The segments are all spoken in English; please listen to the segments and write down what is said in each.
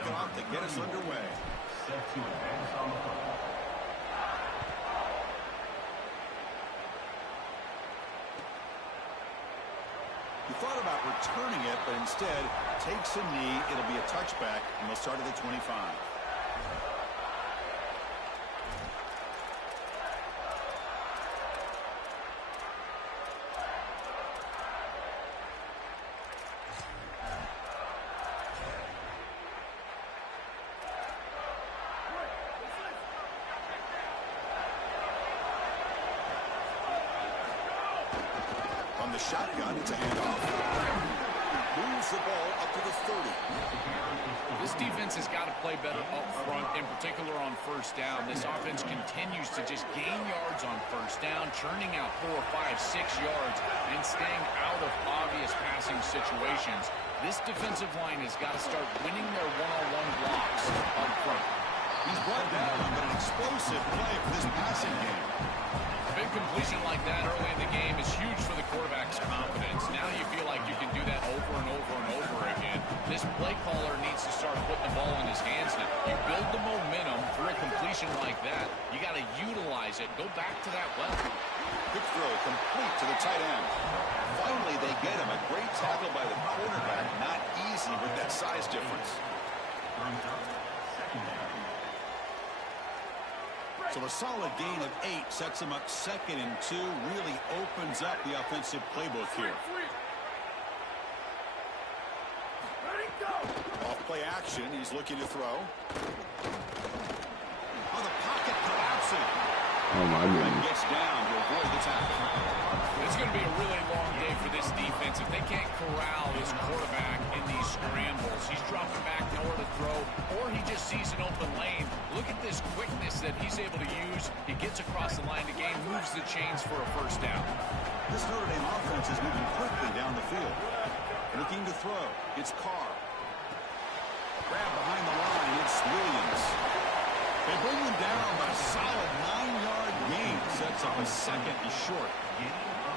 kick it off to get us underway. Set to advance on the play. He thought about returning it, but instead takes a knee. It'll be a touchback, and they'll start at the 25. On the shotgun, it's a handoff. Moves the ball up to the 30. This defense has got to play better up front, in particular on first down. This offense continues to just gain yards on first down, churning out 4, 5, 6 yards, and staying out of obvious passing situations. This defensive line has got to start winning their one-on-one blocks up front. He's brought down, but an explosive play for this passing game. A big completion like that early in the game is huge for the quarterback's confidence. Now you feel like you can do that over and over and over again. This play caller needs to start putting the ball in his hands now. You build the momentum for a completion like that. You got to utilize it. Go back to that well. Good throw, complete to the tight end. Finally, they get him. A great tackle by the quarterback. Not easy with that size difference. So a solid gain of 8 sets him up 2nd and 2. Really opens up the offensive playbook here. Off play action. He's looking to throw. Oh, the pocket collapsing. Oh, my And gets down to avoid the tackle. It's going to be a really long day for this defense. If they can't corral this quarterback in these scrambles, he's dropping back nowhere to throw, or he just sees an open lane. Look at this quickness that he's able to use. He gets across the line to gain, moves the chains for a first down. This Notre Dame offense is moving quickly down the field. Looking to throw. It's Carr. Grab behind the line. It's Williams. They bring him down by a solid 9-yard gain. Sets up a 2nd and short.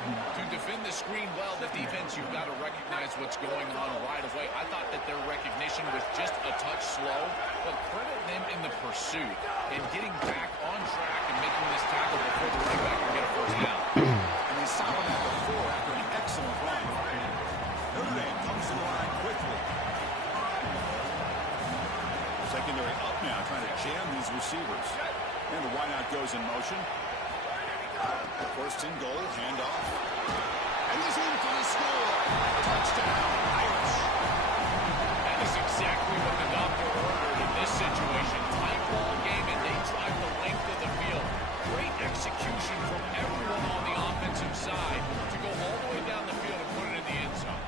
To defend the screen well, the defense, you've got to recognize what's going on right away. I thought that their recognition was just a touch slow, but credit them in the pursuit and getting back on track and making this tackle before the running back can get a first down. And they saw him at the 4 after an excellent run. Notre Dame comes to the line quickly. Secondary up now, trying to jam these receivers. And the wideout goes in motion. First and goal, handoff. And he's in for the score. Touchdown, Irish. That is exactly what the doctor ordered in this situation. Tight ball game, and they drive the length of the field. Great execution from everyone on the offensive side to go all the way down the field and put it in the end zone.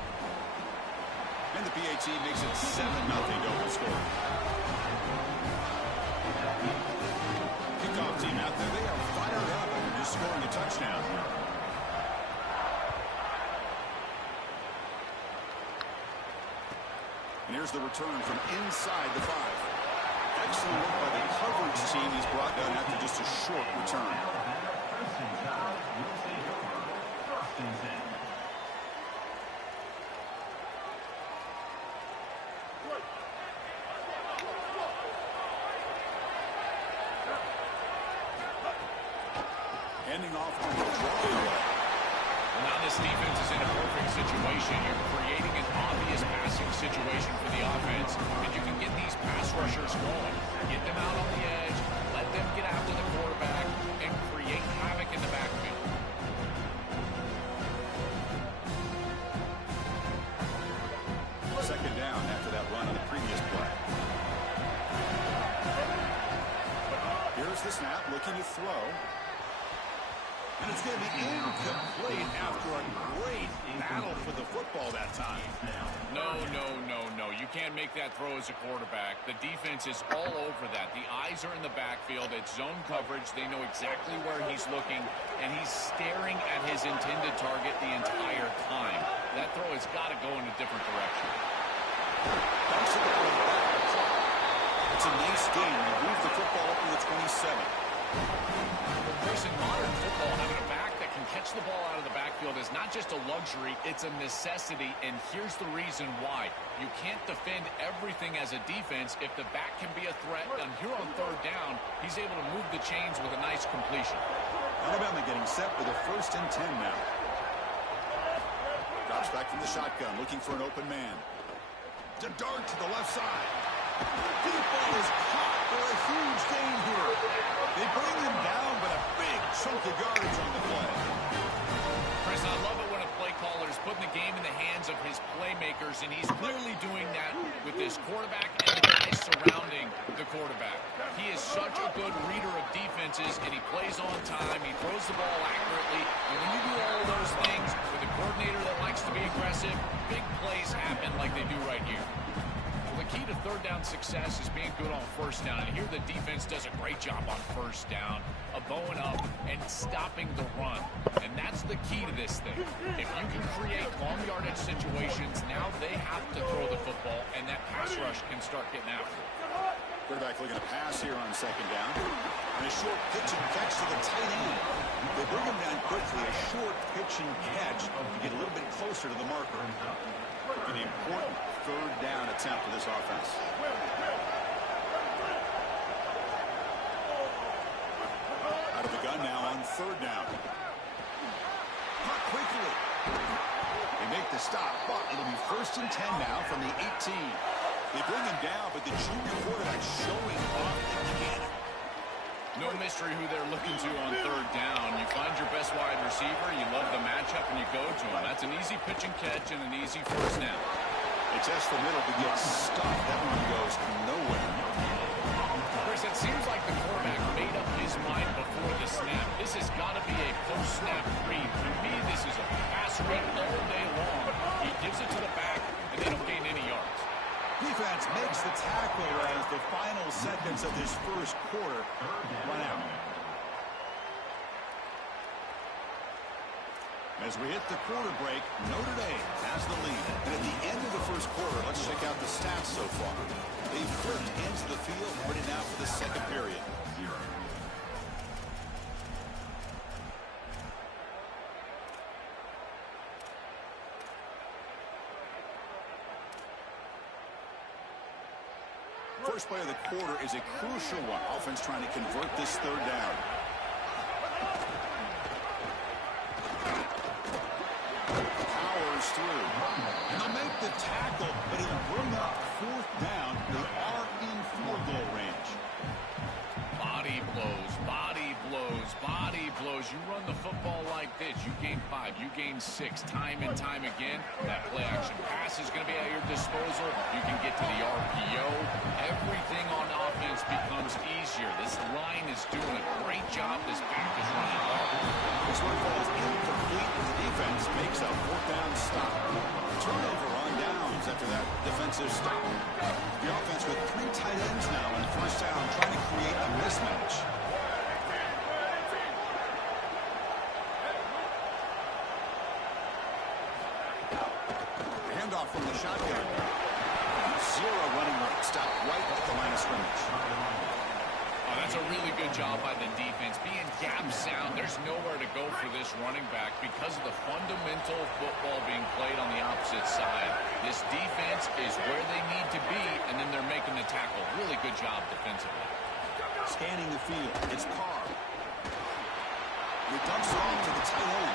And the PAT makes it 7-0 double score. Kickoff team out there, they are fired up and they're just scoring a touchdown. And here's the return from inside the 5. Excellent work by the coverage team. He's brought down after just a short return. Handing off on the draw. Well, now this defense is in a perfect situation. You're creating an obvious passing situation for the offense, and you can get these pass rushers going. Get them out on the edge, let them get after the quarterback, and create havoc in the backfield. Second down after that run on the previous play. Here's the snap, looking to throw. And it's going to be incomplete after a great battle for the football that time. No. You can't make that throw as a quarterback. The defense is all over that. The eyes are in the backfield. It's zone coverage. They know exactly where he's looking, and he's staring at his intended target the entire time. That throw has got to go in a different direction. It's a nice game. They move the football up to the 27. Chris, in modern football, having a back that can catch the ball out of the backfield backfield is not just a luxury, it's a necessity, and here's the reason why. You can't defend everything as a defense if the back can be a threat, and here on third down, he's able to move the chains with a nice completion. Alabama getting set with a 1st and 10 now. Drops back from the shotgun, looking for an open man. To dart to the left side. Deep ball is caught for a huge gain here. They bring him down, but a big chunk of yardage on the play. Chris, I love it when a play caller is putting the game in the hands of his playmakers, and he's clearly doing that with his quarterback and the guys surrounding the quarterback. He is such a good reader of defenses, and he plays on time. He throws the ball accurately, and when you do all of those things with a coordinator that likes to be aggressive, big plays happen like they do right here. The key to third down success is being good on 1st down, and here the defense does a great job on 1st down of bowing up and stopping the run, and that's the key to this thing. If you can create long yardage situations, now they have to throw the football, and that pass rush can start getting after it. Quarterback looking to pass here on 2nd down, and a short pitch and catch to the tight end. They bring him down quickly, a short pitch and catch to get a little bit closer to the marker. An important 3rd down attempt for this offense. Out of the gun now on 3rd down. Caught quickly. They make the stop, but it'll be 1st and 10 now from the 18. They bring him down, but the junior quarterback showing off the cannon. No mystery who they're looking to on 3rd down. You find your best wide receiver, you love the matchup, and you go to him. That's an easy pitch and catch and an easy 1st down. They test the middle to get stuffed. That one goes nowhere. Chris, it seems like the quarterback made up his mind before the snap. This has got to be a post-snap read. To me, this is a pass read all day long. He gives it to the back, and they don't gain any yards. Defense makes the tackle as the final seconds of this 1st quarter run out. As we hit the quarter break, Notre Dame has the lead. And at the end of the 1st quarter, let's check out the stats so far. They've flipped into the field, ready now for the 2nd period. First play of the quarter is a crucial one. Offense trying to convert this 3rd down. Powers through. And they'll make the tackle, but he'll bring up 4th down. They are in field goal range. Body blows, body blows, body blows. You run the football like this, you gain 5, you gain 6, time and time again. That play action pass is going to be at your disposal. You can get to the RPO. Everything on offense becomes easier. This line is doing a great job. This back is running hard. This one falls incomplete as the defense makes a 4th down stop. Turnover on downs after that defensive stop. The offense with 3 tight ends now on 1st down, trying to create a mismatch. Handoff from the shotgun. 0 running right. Stop right at the line of scrimmage. Oh, that's a really good job by the defense. Being gap sound, there's nowhere to go for this running back because of the fundamental football being played on the opposite side. This defense is where they need to be, and then they're making the tackle. Really good job defensively. Scanning the field. It's Carr. He dumps it off to the tight end.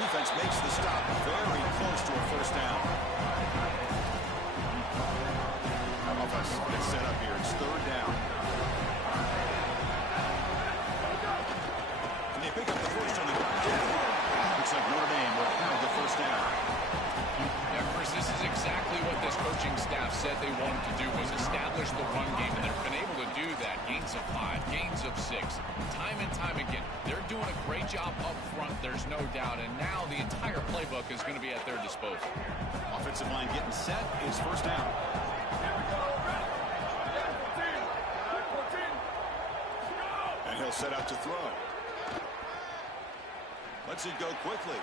Defense makes the stop. Very close to a 1st down. Offense gets set up here. It's 3rd down. And they pick up the 1st on the ground. Looks like Notre Dame will have the 1st down. Yeah, Chris, this is exactly what this coaching staff said they wanted to do, was establish the run game, and they've been able to do that. Gains of 5, gains of 6, time and time again. They're doing a great job up front, there's no doubt, and now the entire playbook is going to be at their disposal. Offensive line getting set. It's 1st down. And he'll set out to throw. Lets it go quickly.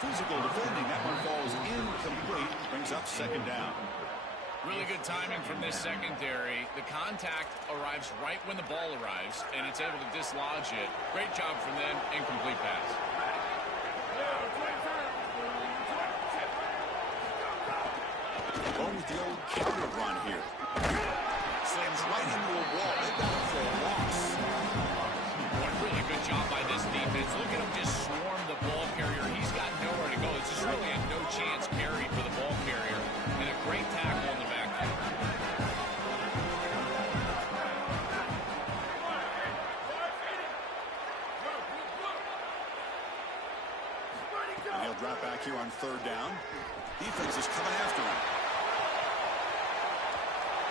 Physical defending. That one falls incomplete. Brings up 2nd down. Really good timing from this secondary. The contact arrives right when the ball arrives, and it's able to dislodge it. Great job from them. Incomplete pass. counter run here. Slams right into a wall. They've got it for a loss. What a really good job by this defense. Look at him just swarm the ball carrier. He's got nowhere to go. It's just really a no-chance carry for the ball carrier. And a great tackle on the back. And he'll drop back here on third down. Defense is coming after him.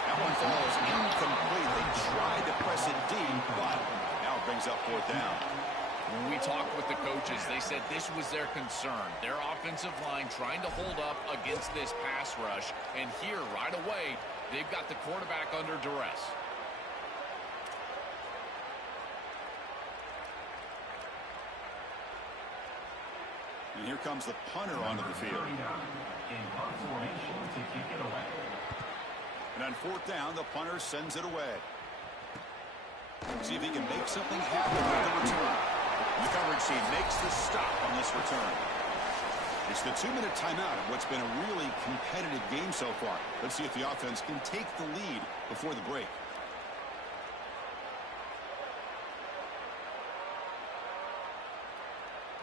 That one falls incomplete. They tried to press it deep, but now it brings up fourth down. When we talked with the coaches, they said this was their concern. Their offensive line trying to hold up against this pass rush. And here, right away, they've got the quarterback under duress. And here comes the punter onto the field. In punt formation to kick it away. And on fourth down, the punter sends it away. See if he can make something happen with the return. The coverage team makes the stop on this return. It's the 2-minute timeout of what's been a really competitive game so far. Let's see if the offense can take the lead before the break.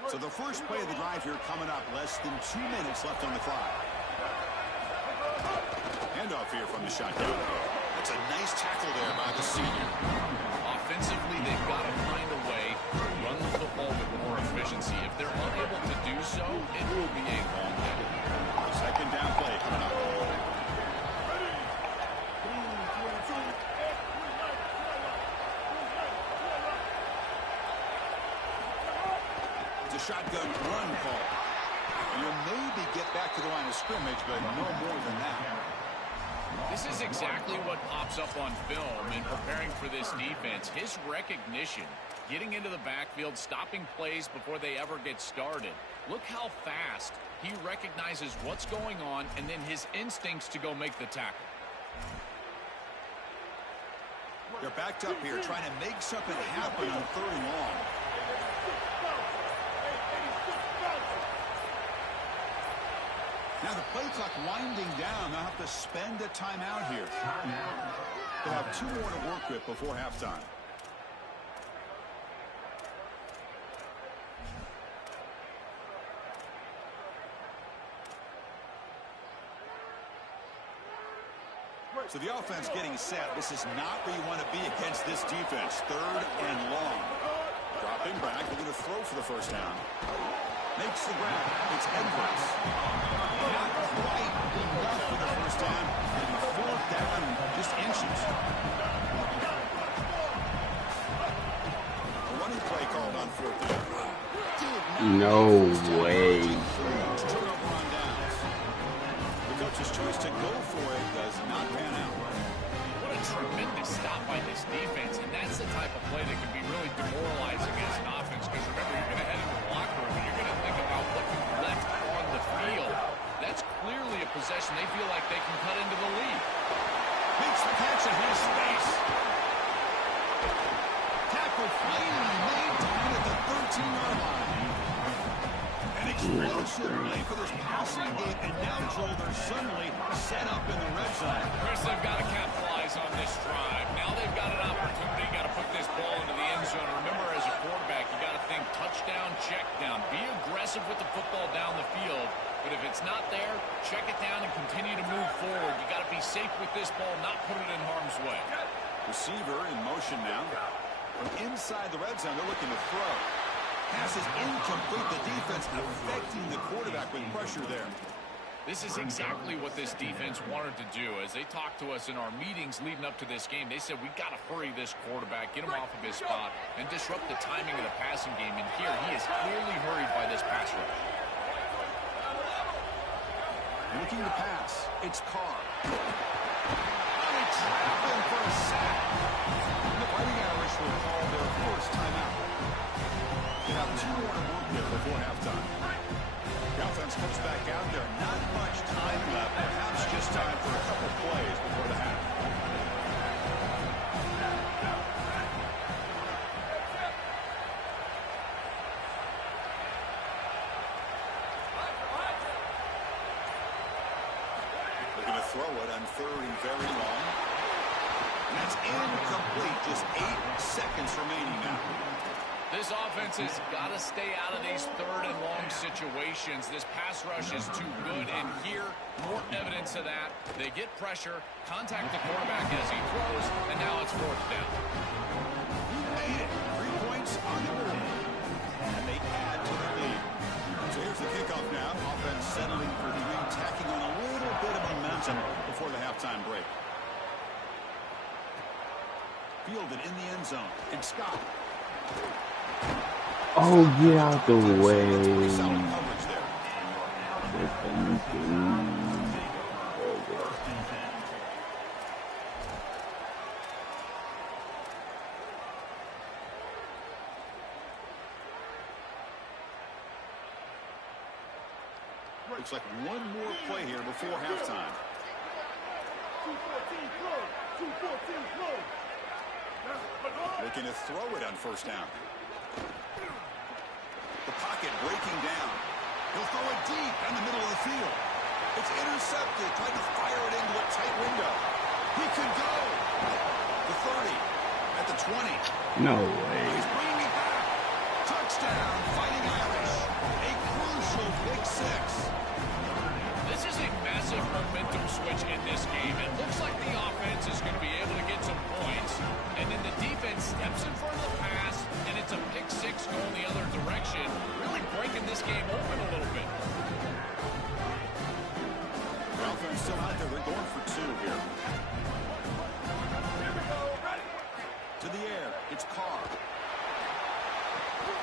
So the first play of the drive here coming up. Less than 2 minutes left on the clock. Handoff here from the shotgun. That's a nice tackle there by the senior. Offensively, they've got to find a way to run the football with more efficiency. If they're unable to do so, it will be a long day. Second down play coming up. It's a shotgun run call. You'll maybe get back to the line of scrimmage, but no more than that. This is exactly what pops up on film in preparing for this defense. His recognition, getting into the backfield, stopping plays before they ever get started. Look how fast he recognizes what's going on and then his instincts to go make the tackle. They're backed up here trying to make something happen on third and long. Now the play clock winding down. They'll have to spend a timeout here. They'll have 2 more to work with before halftime. So the offense getting set. This is not where you want to be against this defense. Third and long. Dropping back. They're going to throw for the first down. Makes the grab. It's Edwards. Not quite enough for the first down. Maybe fourth down, just inches. A running play called on fourth down. No way. Turnover on downs. The coach's choice to go for it does not pan out. What a tremendous stop by this defense, and that's the type of play that can be really demoralizing as an offense, because remember, you're going to head into the locker room and you're going to think about what you've left on the field. That's clearly a possession they feel like they can cut into the lead. Makes the catch and has space. Tackle finally made down at the 13-yard line. An explosive play for this passing game, and now Joel, they're suddenly set up in the red zone. Chris, they've got to capitalize on this drive. Now they've got an opportunity, got to put this ball into the end zone. Remember, as a quarterback, you got to think touchdown, check down. Be aggressive with the football down the field. But if it's not there, check it down and continue to move forward. You got to be safe with this ball, not put it in harm's way. Receiver in motion now. From inside the red zone, they're looking to throw. Pass is incomplete. The defense affecting the quarterback with pressure there. This is exactly what this defense wanted to do. As they talked to us in our meetings leading up to this game, they said, we got to hurry this quarterback, get him off of his spot, and disrupt the timing of the passing game. And here, he is clearly hurried by this pass rush. Looking to pass. It's Carr. They trap him for a sack. The Fighting Irish will call their first timeout. They have 2 more to work with before halftime. The offense comes back out there. Not much time left. Perhaps just time for a couple plays before the half. Looking to throw it on 3rd and very long. And that's incomplete. Just 8 seconds remaining now. This offense has got to stay out of these 3rd and long situations. This pass rush is too good, and here, more evidence of that. They get pressure, contact the quarterback as he throws, and now it's 4th down. Made it. 3 points on the board. And they add to the lead. So here's the kickoff now. Offense settling for 3, tacking on a little bit of momentum before the halftime break. Fielded in the end zone. It's Scott. Oh, get out the way. Looks like one more play here before halftime. 2-14 Looking to throw it on 1st down. The pocket breaking down. He'll throw it deep down the middle of the field. It's intercepted. Tried to fire it into a tight window. He could go. The 30. At the 20. No way. He's bringing it back. Touchdown, Fighting Irish. A crucial pick 6. This is a massive momentum switch in this game. It looks like the offense is going to be able to get some points, and then the defense steps in front of the pass, and it's a pick 6 going the other direction, really breaking this game open a little bit. The offense still out there. They're going for 2 here. To the air. It's Carr.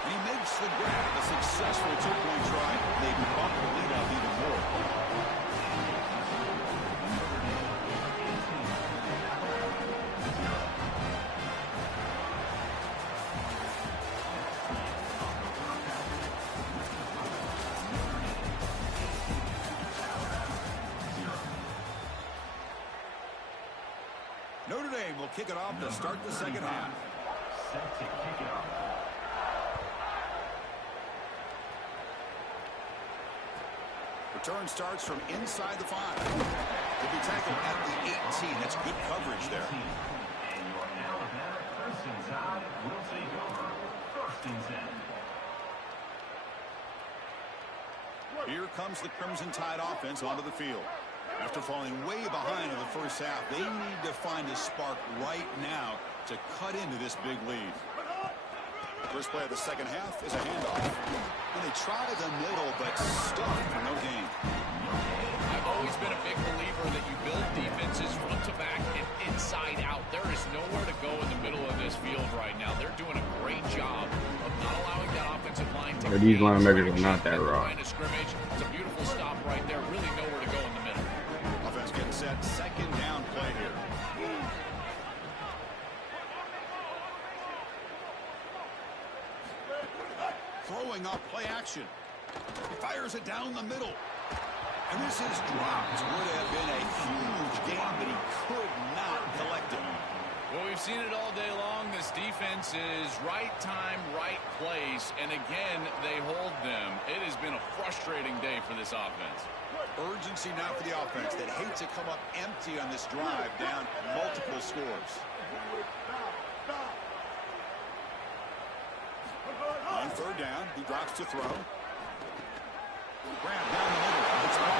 And he makes the grab. A successful 2-point try. They bump the lead out even more. Notre Dame will kick it off to start the second half. Set to kick it off. Return starts from inside the 5. He'll be tackled at the 18. That's good coverage there. And your Alabama Crimson Tide will take over 1st and 10. Here comes the Crimson Tide offense onto the field. After falling way behind in the first half, they need to find a spark right now to cut into this big lead. First play of the second half is a handoff. And they try the middle, but stuck for no gain. I've always been a big believer that you build defenses front to back and inside out. There is nowhere to go in the middle of this field right now. They're doing a great job of not allowing that offensive line to These linebackers are not that raw. line of scrimmage. It's a beautiful stop right there. Really nowhere to go in the middle. Offense getting set. Second down play here. Throwing up play action. He fires it down the middle. And this is dropped. Would have been a huge gain, but he could not collect it. Well, we've seen it all day long. This defense is right time, right place. And again, they hold them. It has been a frustrating day for this offense. Urgency now for the offense that hates to come up empty on this drive, down multiple scores. On 3rd down, he drops to throw. Grab down the middle. It's Carr.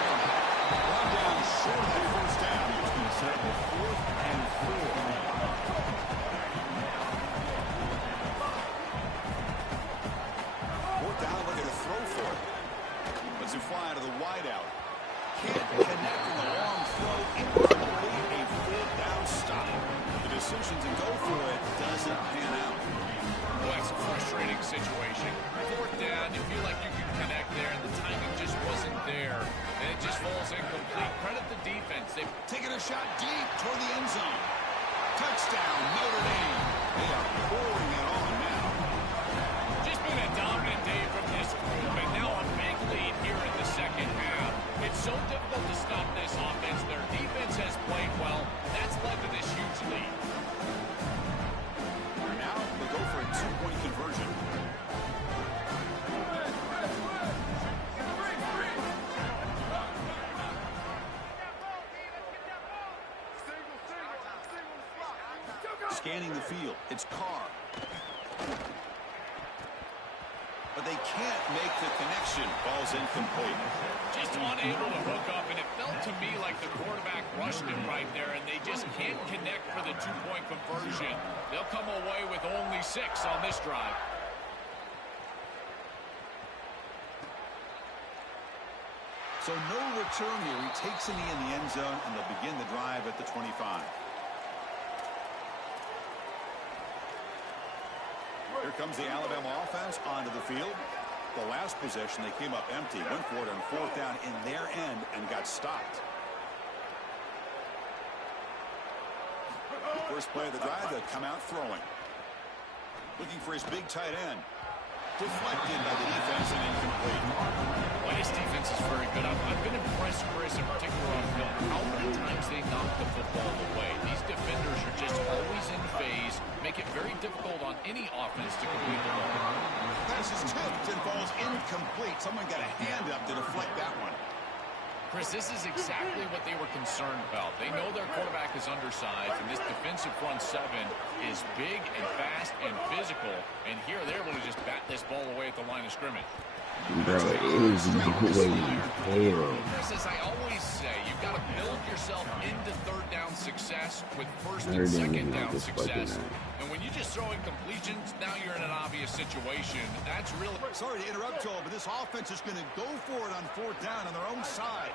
Run down short of the 1st down. It's going to set up a 4th and 4. 4th down, looking to throw for it. Lets him fly to the wideout. Can't connect in the long throw. Incomplete. A 4th down stop. The decision to go for it doesn't pan out. Well, that's a frustrating situation. 4th down, you feel like you can connect there, and the timing just wasn't there. And it just falls incomplete. Credit the defense. They've taken a shot deep toward the end zone. Touchdown, Notre Dame. They are pouring it on now. just been a dominant day from this group, and now a big lead here in the second half. It's so difficult to stop this offense. Their defense has played well. That's led to this huge lead. Now they'll go for a 2-point conversion. scanning the field. It's Carr. But they can't make the connection. Ball's incomplete. Just unable to hook up, and it felt to me like the quarterback rushed him right there, and they just can't connect for the two-point conversion. They'll come away with only 6 on this drive. So no return here. He takes a knee in the end zone, and they'll begin the drive at the 25. Here comes the Alabama offense onto the field. The last possession, they came up empty, went for it on 4th down in their end and got stopped. First play of the drive, they'll come out throwing. Looking for his big tight end. Deflected by the defense and incomplete. Well, his defense is very good. I've been impressed, Chris, in particular on film, how many times they knock the football away. These defenders are just always in phase, make it very difficult on any offense to complete the ball. Pass is tipped and falls incomplete. Someone got a hand up to deflect that one. Chris, this is exactly what they were concerned about. They know their quarterback is undersized, and this defensive front 7 is big and fast and physical. And here they're able to just bat this ball away at the line of scrimmage. Bro, it is no way in hell. Chris, as I always say, you've got to build yourself into 3rd down success with 1st and 2nd down success. And when you just throw in completions, now you're in an obvious situation. That's really... Sorry to interrupt, Joel, but this offense is going to go for it on 4th down on their own side.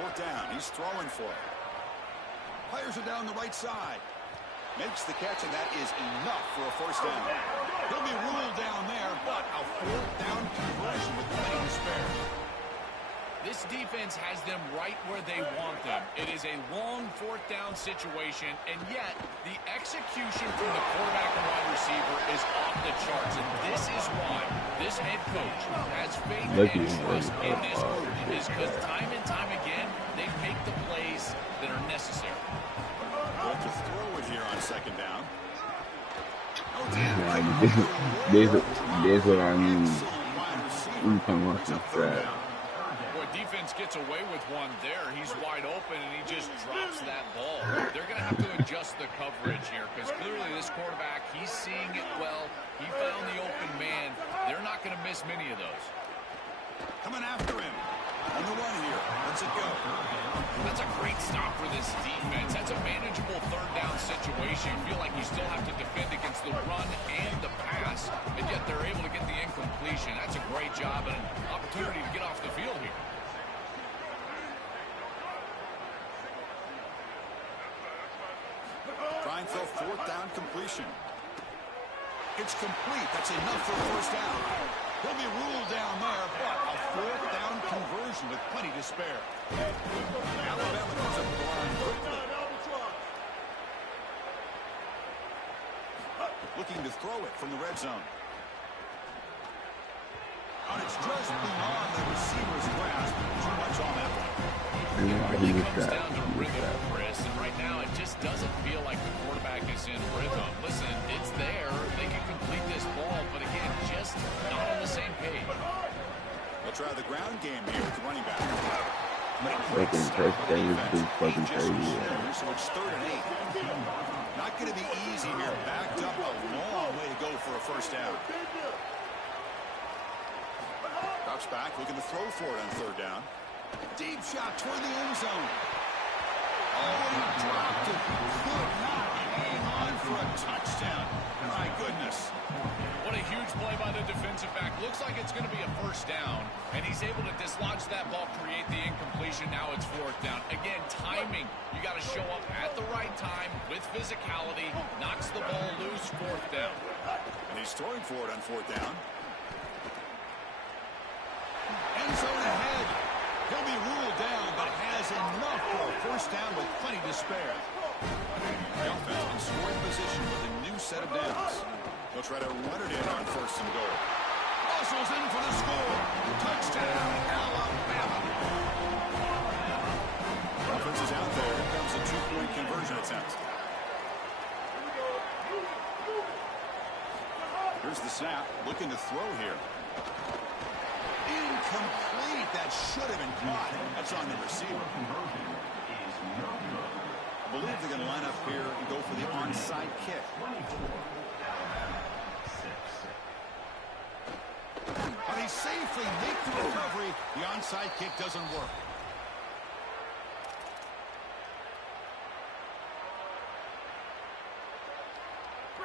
4th down. He's throwing for it. Fires it down the right side. Makes the catch, and that is enough for a 1st down. He'll be ruled down there, but a 4th down conversion with plenty to spare. This defense has them right where they want them. It is a long 4th down situation, and yet the execution from the quarterback and wide receiver is off the charts. And this is why this head coach has faith and trust in this group, is because time and time again, they make the plays that are necessary. Going to throw it here on 2nd down. This what I mean. You come off the track. Defense gets away with one there. He's wide open, and he just drops that ball. They're going to have to adjust the coverage here because clearly this quarterback, he's seeing it well. He found the open man. They're not going to miss many of those. Coming after him. On the run here. Let's it go. That's a great stop for this defense. That's a manageable 3rd down situation. You feel like you still have to defend against the run and the pass, and yet they're able to get the incompletion. That's a great job and an opportunity to get off the field here. Try and throw 4th down completion. It's complete. That's enough for a 1st down. He'll be ruled down there, but a 4th down conversion with plenty to spare. Alabama comes up with the line quickly. Looking to throw it from the red zone. And it's just beyond the receiver's grasp. Too much on that one. It really comes down to rhythm, Chris, and right now it just doesn't feel like the quarterback is in rhythm. Listen, it's there. They can complete this ball, but again, just not on the same page. They'll try the ground game here with the running back. Fucking first thing is too fucking crazy. So it's 3rd and 8. Not going to be easy here. Backed up a long way to go for a 1st down. Drops back, looking to throw for it on 3rd down. Deep shot toward the end zone. Oh, he dropped it. Could not hang on for a touchdown. My goodness. What a huge play by the defensive back. Looks like it's going to be a 1st down, and he's able to dislodge that ball, create the incompletion. Now it's 4th down. Again, timing. You got to show up at the right time with physicality. Knocks the ball loose, 4th down. And he's throwing for it on 4th down. End zone ahead. He'll be ruled down, but has enough for a 1st down with plenty to spare. The offense in scoring position with a new set of downs. They'll try to run it in on 1st and goal. Muscles in for the score. Touchdown, Alabama. Offense is out there. Here comes a 2-point conversion attempt. Here's the snap. Looking to throw here. Incomplete. That should have been caught. That's on the receiver. believe they're going to line up here and go for the onside kick. But he safely makes the recovery. The onside kick doesn't work.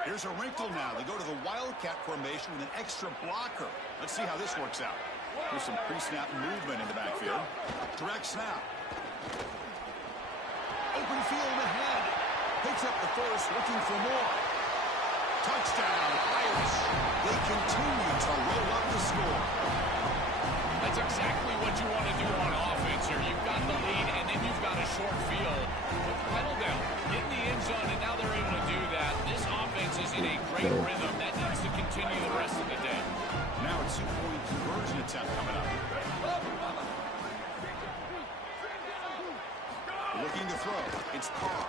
Here's a wrinkle now. They go to the Wildcat formation with an extra blocker. Let's see how this works out. There's some pre-snap movement in the backfield. Direct snap. Open field ahead. Picks up the first, looking for more. Touchdown, Irish. They continue to roll up the score. That's exactly what you want to do on offense here. You've got the lead, and then you've got a short field. Put the pedal down, get in the end zone, and now they're able to do that. This offense is in a great rhythm. That needs to continue the rest of the day. Now a two-point conversion attempt coming up. Looking to throw. It's Carr.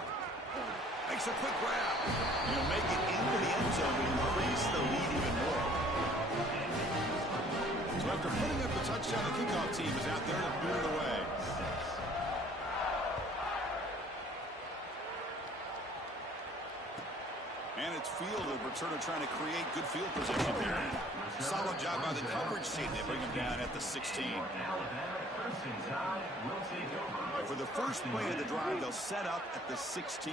Makes a quick grab. He'll make it into the end zone to increase the lead even more. So after putting up the touchdown, the kickoff team is out there to boot it away. And it's fielded. Returner trying to create good field position here. Solid job by the coverage team. They bring him down at the 16. For the first play of the drive, they'll set up at the 16.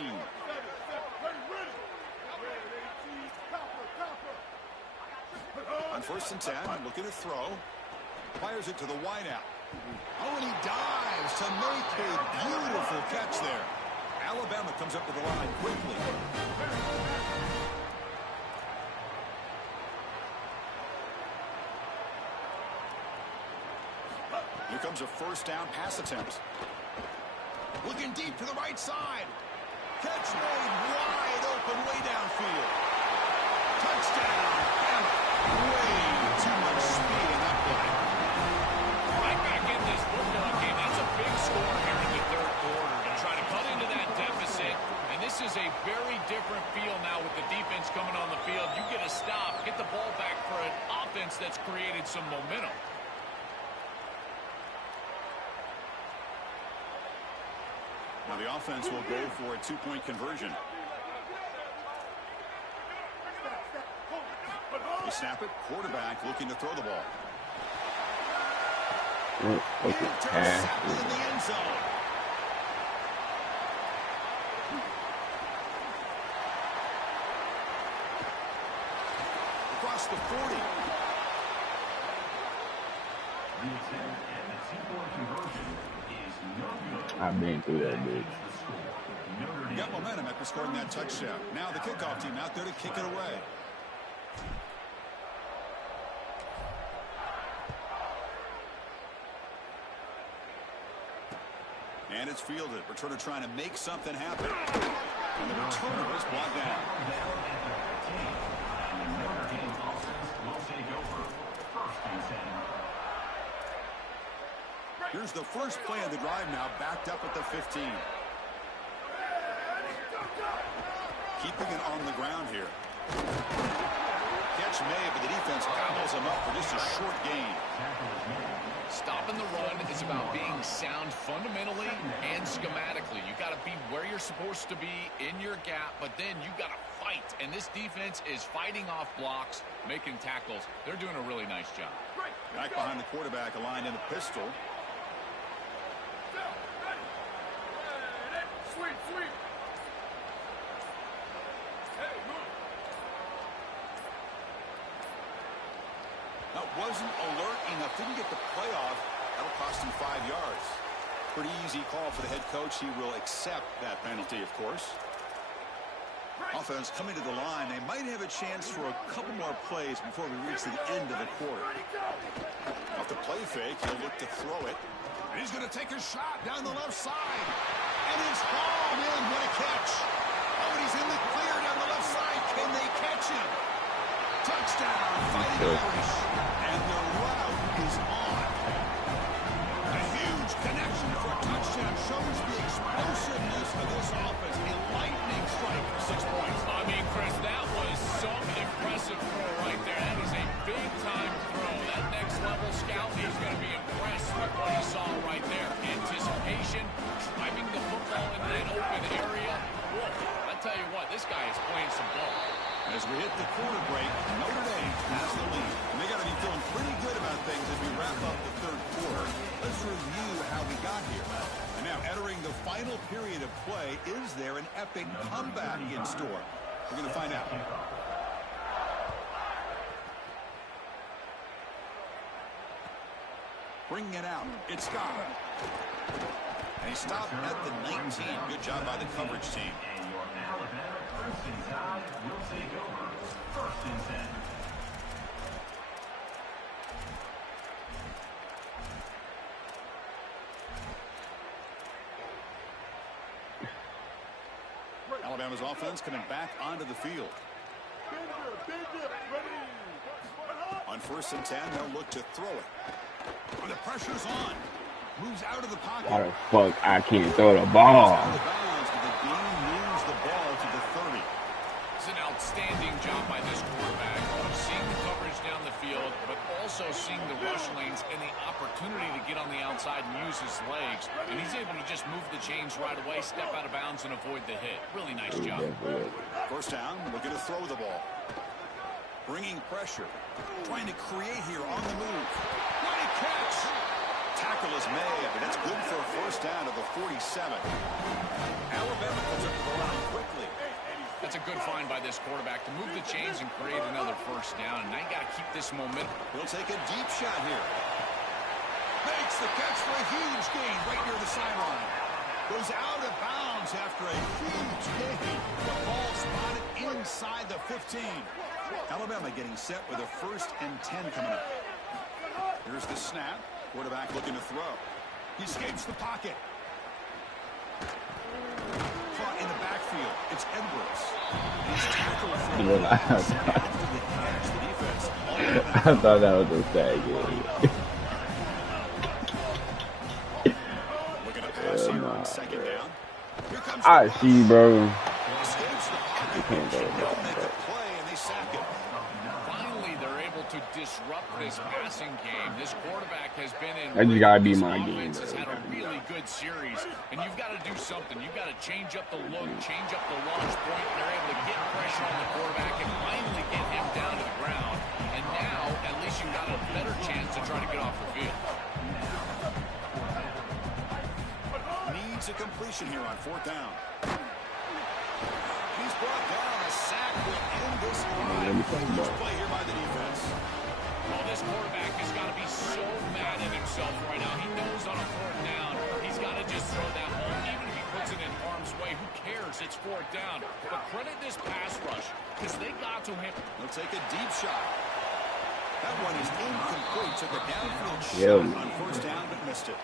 On 1st and 10, looking to throw. Fires it to the wideout. Oh, and he dives to make a beautiful catch there. Alabama comes up to the line quickly. Here comes a first down pass attempt. Looking deep to the right side. Catch made wide open way downfield. Touchdown. And way too much speed in that play. Right back in this football game. That's a big score here in the third quarter to try to cut into that deficit. And this is a very different feel now with the defense coming on the field. You get a stop, get the ball back for an offense that's created some momentum. Now the offense will go for a two-point conversion. They snap it. Quarterback looking to throw the ball. Intercepted in the end zone. Across the 40. I've been through that, dude. Got momentum after scoring that touchdown. Now the kickoff team out there to kick it away. And it's fielded. Returner trying to make something happen. And the returner is blocked down. Here's the first play of the drive now, backed up at the 15. Keeping it on the ground here. Catch made, but the defense gobbles him up for just a short gain. Stopping the run is about being sound fundamentally and schematically. You got to be where you're supposed to be in your gap, but then you got to fight. And this defense is fighting off blocks, making tackles. They're doing a really nice job. Back behind the quarterback, aligned in the pistol. Sweep. That wasn't alert enough. Didn't get the play off. That'll cost him 5 yards. Pretty easy call for the head coach. He will accept that penalty, of course. Offense coming to the line. They might have a chance for a couple more plays before we reach the end of the quarter. Off the play fake, he'll look to throw it. And he's going to take a shot down the left side. And he's hauled in. What a catch. Oh, and he's in the clear down the left side. Can they catch him? Touchdown, Fighting Irish. And the route is on. A huge connection for a touchdown shows the explosiveness of this offense. A lightning strike for 6 points. I mean, Chris, that was some impressive throw right there. That is a big-time throw. That next-level scout is going to be impressed with what he saw right there. Anticipation, driving the football into that open area. final period of play. Is there an epic comeback in store? We're going to find out. Bringing it out. It's Scott. And he stopped at the 19. Good job by the coverage team. And your Alabama Crimson Tide will take over 1st and 10. Alabama's offense coming back onto the field. On 1st and 10, they'll look to throw it. When the pressure's on, moves out of the pocket. Why the fuck I can't throw the ball? Out of bounds, but the game moves the ball to the 30. It's an outstanding job by this quarterback of seeing the coverage down the field, but also seeing the rush lanes and the opportunity to get on the outside and use his legs. And he's able to just move the chains right away, step out of bounds, and avoid the hit. Really nice job. 1st down, we're going to throw the ball. Bringing pressure. Trying to create here on the move. Great catch. Tackle is made, and it's good for a 1st down to the 47. Alabama comes up to the line quickly. That's a good find by this quarterback to move the chains and create another 1st down. And now you got to keep this momentum. He'll take a deep shot here. Makes the catch for a huge gain right near the sideline. Goes out of bounds after a huge gain. The ball spotted inside the 15. Alabama getting set with a 1st and 10 coming up. Here's the snap. Quarterback looking to throw. He escapes the pocket. Caught in the backfield. It's Edwards. He's tackled for I thought that was a sad game. Looking to pass here on 2nd down. Here comes I see, bro. escapes the pocket. Can't go They'll back. make a play and they sack him. Finally, they're able to disrupt this passing game. This quarterback has been in. That just gotta be this my game, offense has bro. had a really good series, and you've got to do something. You've got to change up the look, change up the launch point. They're able to get pressure on the quarterback and finally get him down to the ground. And now, at least you've got a better chance to try to get off the field. Needs a completion here on 4th down. He's brought down. A sack will end this drive. Huge play here by the defense. Well, this quarterback has got to be so mad at himself right now. He knows on a 4th down, he's got to just throw that home. Even if he puts it in harm's way, who cares? It's 4th down. But credit this pass rush, because they got to him. He'll take a deep shot. That one is incomplete. Took a downfield Yeah. shot on 1st down, but missed it.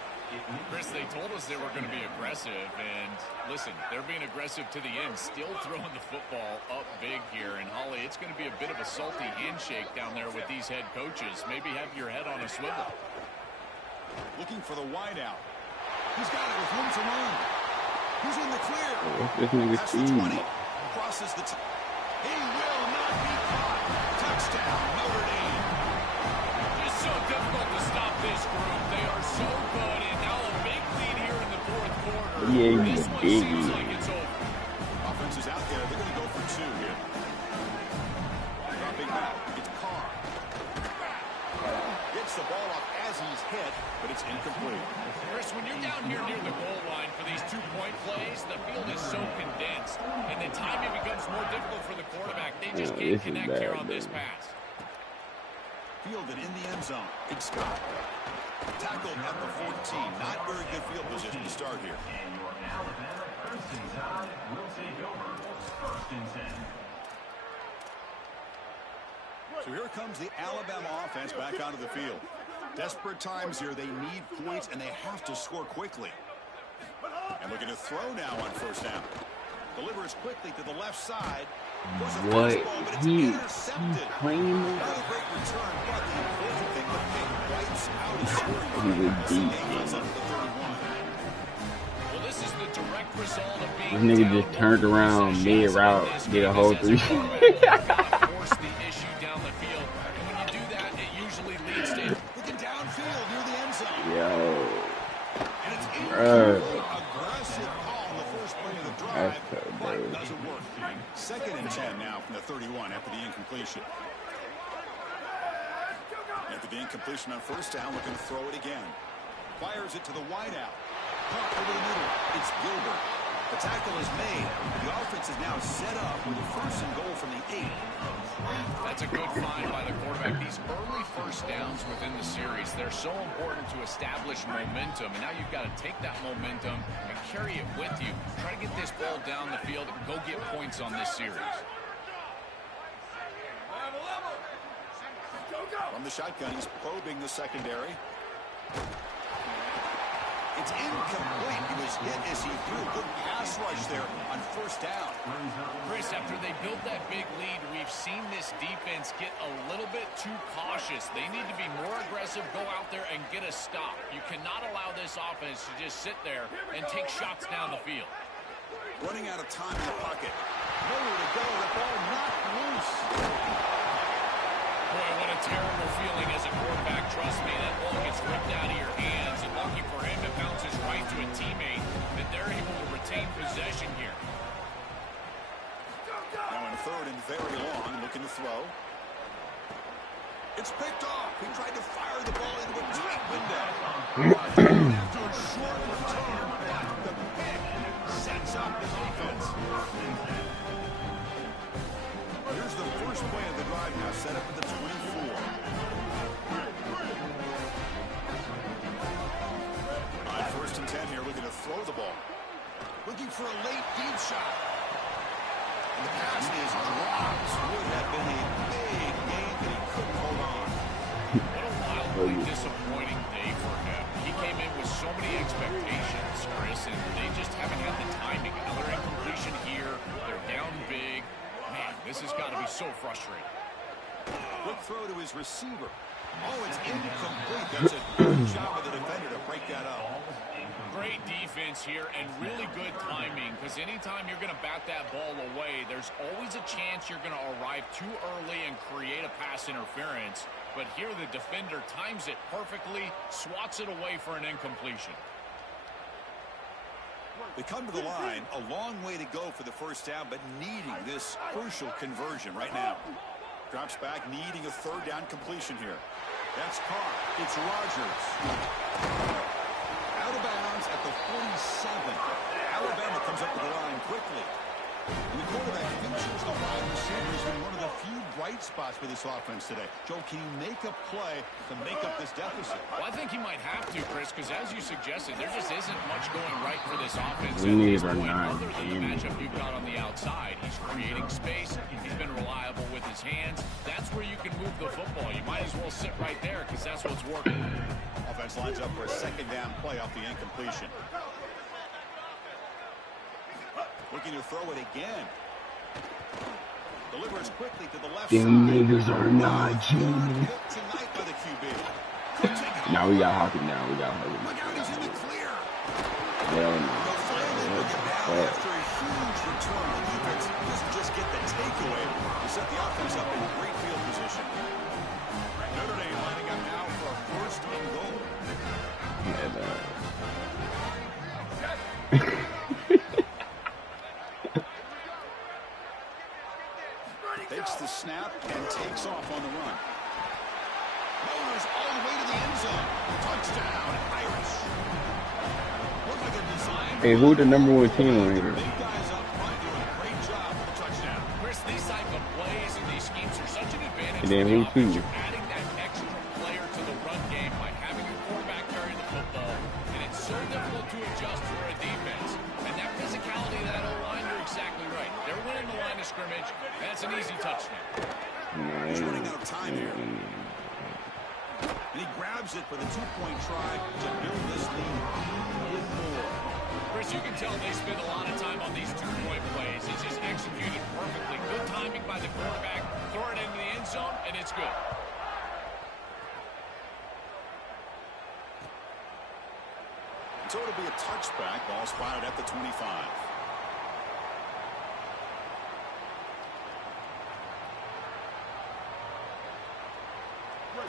Chris, they told us they were going to be aggressive, and listen, they're being aggressive to the end, still throwing the football up big here. And, Holly, it's going to be a bit of a salty handshake down there with these head coaches. Maybe have your head on a swivel. Looking for the wide out. He's got it with room to run. He's in the clear. This nigga Past the speed. 20. Crosses the He will not be caught. Touchdown, Notre Dame. It's so difficult to stop this group. They are so good, and now a big lead here in the 4th quarter. Yeah, This one big seems lead. like it's over. Offense is out there. They're going to go for 2 here. Dropping back. It's Carr. Gets the ball up as he's hit, but it's incomplete. Chris, when you're down here near the goal line for these 2-point plays, the field is so condensed, and the timing becomes more difficult for the quarterback. They just Yeah, can't this is connect bad, here on this baby. pass. Fielded in the end zone. It's Scott. Tackled at the 14. Not very good field position to start here. And your Alabama Crimson Tide will take over 1st and 10. So here comes the Alabama offense back onto the field. Desperate times here. They need points, and they have to score quickly. And looking to throw now on 1st down. Delivers quickly to the left side. Goes a What? fastball, but it's He intercepted. claimed Another great return, but the important thing, the pick wipes out his scoring. he was deep, Gets man. up to the 31. Well, this is the direct result of being This nigga down just turned over around possessions mid-route, in this did a game whole as 3. quarterback. You've got to force the issue down the field. And when you do that, it usually leads to Looking downfield near the end zone. Yo. And it's Bruh. aggressive call on the first play of the drive, That's so but bad. doesn't work. 2nd and 10 now from the 31 after the incompletion. After the incompletion on 1st down, looking to throw it again. Fires it to the wideout. Caught over the middle. It's Gilbert. The tackle is made. The offense is now set up with a 1st and goal from the 8. That's a good find by the quarterback. These early first downs within the series, they're so important to establish momentum. And now you've got to take that momentum and carry it with you. Try to get this ball down the field and go get points on this series. From the shotgun, he's probing the secondary. It's incomplete. He was hit as he threw a good pass rush there on 1st down. Chris, after they built that big lead, we've seen this defense get a little bit too cautious. They need to be more aggressive, go out there and get a stop. You cannot allow this offense to just sit there and take shots down the field. Running out of time in the pocket. Nowhere to go. The ball knocked loose. Boy, what a terrible feeling as a quarterback. Trust me, that ball gets ripped out of your hands. And lucky for him, it bounces right to a teammate that they're able to retain possession here. Now in 3rd and very long, looking to throw. It's picked off. He tried to fire the ball into a tight window. After a short return, the pick sets up his offense. Here's the first play of the drive now, set up at the 24. On 1st and 10 here, looking to throw the ball. Looking for a late deep shot. And the pass is dropped. Would have been a big game, but he couldn't hold on. What a wildly disappointing day for him. He came in with so many expectations, Chris, and they just haven't had the timing. Another incompletion here. They're down big. Man, this has got to be so frustrating. Quick throw to his receiver. Oh, it's incomplete. That's a good job of the defender to break that up. Great defense here and really good timing, because anytime you're going to bat that ball away, there's always a chance you're going to arrive too early and create a pass interference. But here the defender times it perfectly, swats it away for an incompletion. They come to the line, a long way to go for the 1st down, but needing this crucial conversion right now. Drops back, needing a 3rd down completion here. That's Carr. It's Rogers. Out of bounds at the 47. Alabama comes up to the line quickly. And the quarterback features the wide receiver has been one of the few bright spots for this offense today. Joe, can he make a play to make up this deficit? Well, I think he might have to, Chris, because as you suggested, there just isn't much going right for this offense. We need Other a than the matchup you've got on the outside. He's creating space. He's been reliable with his hands. That's where you can move the football. You might as well sit right there because that's what's working. Offense lines up for a 2nd down play off the incompletion. Looking to throw it again. Delivers quickly to the left side. Them niggas are not genius. Tonight by the QB. Now we got Hawkins now. We got Hawkins. Look out, he's in the clear. Hell no. They'll finally bring it down after a huge return. The defense doesn't just get the takeaway. They set the offense up in great field position. Notre Dame lining up now for a 1st and goal. Takes the snap and takes off on the run. Motors all the way to the end zone. Touchdown, Irish. Look like a design. Hey, who the #1 team on here? Big guys up front doing a great job for the touchdown. Chris, these type of plays and these schemes are such an advantage. And then for the who offense. too? You're adding that extra player to the run game by having your quarterback carry the football, and it's so difficult to adjust for a defense. And that physicality of that O-line, you're exactly right. They're winning the line of scrimmage. That's an easy touchdown. He's running out of time here. And he grabs it for the 2-point try to build this lead even more. Chris, you can tell they spend a lot of time on these 2-point plays. It's just executed perfectly. Good timing by the quarterback. Throw it into the end zone, and it's good. So it'll be a touchback. Ball spotted at the 25.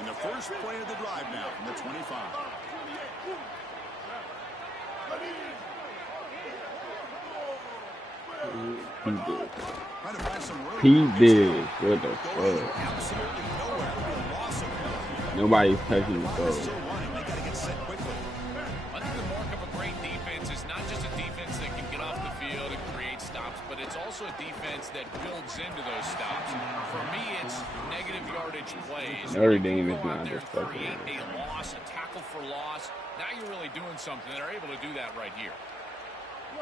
In the first play of the drive now from the 25. He did. What the fuck? Nobody's touching the ball. I think the mark of a great defense goes into those stops. For me, it's negative yardage plays. Notre Dame You is go out not there the and fucking create a loss, a tackle for loss. Now you're really doing something. They're able to do that right here.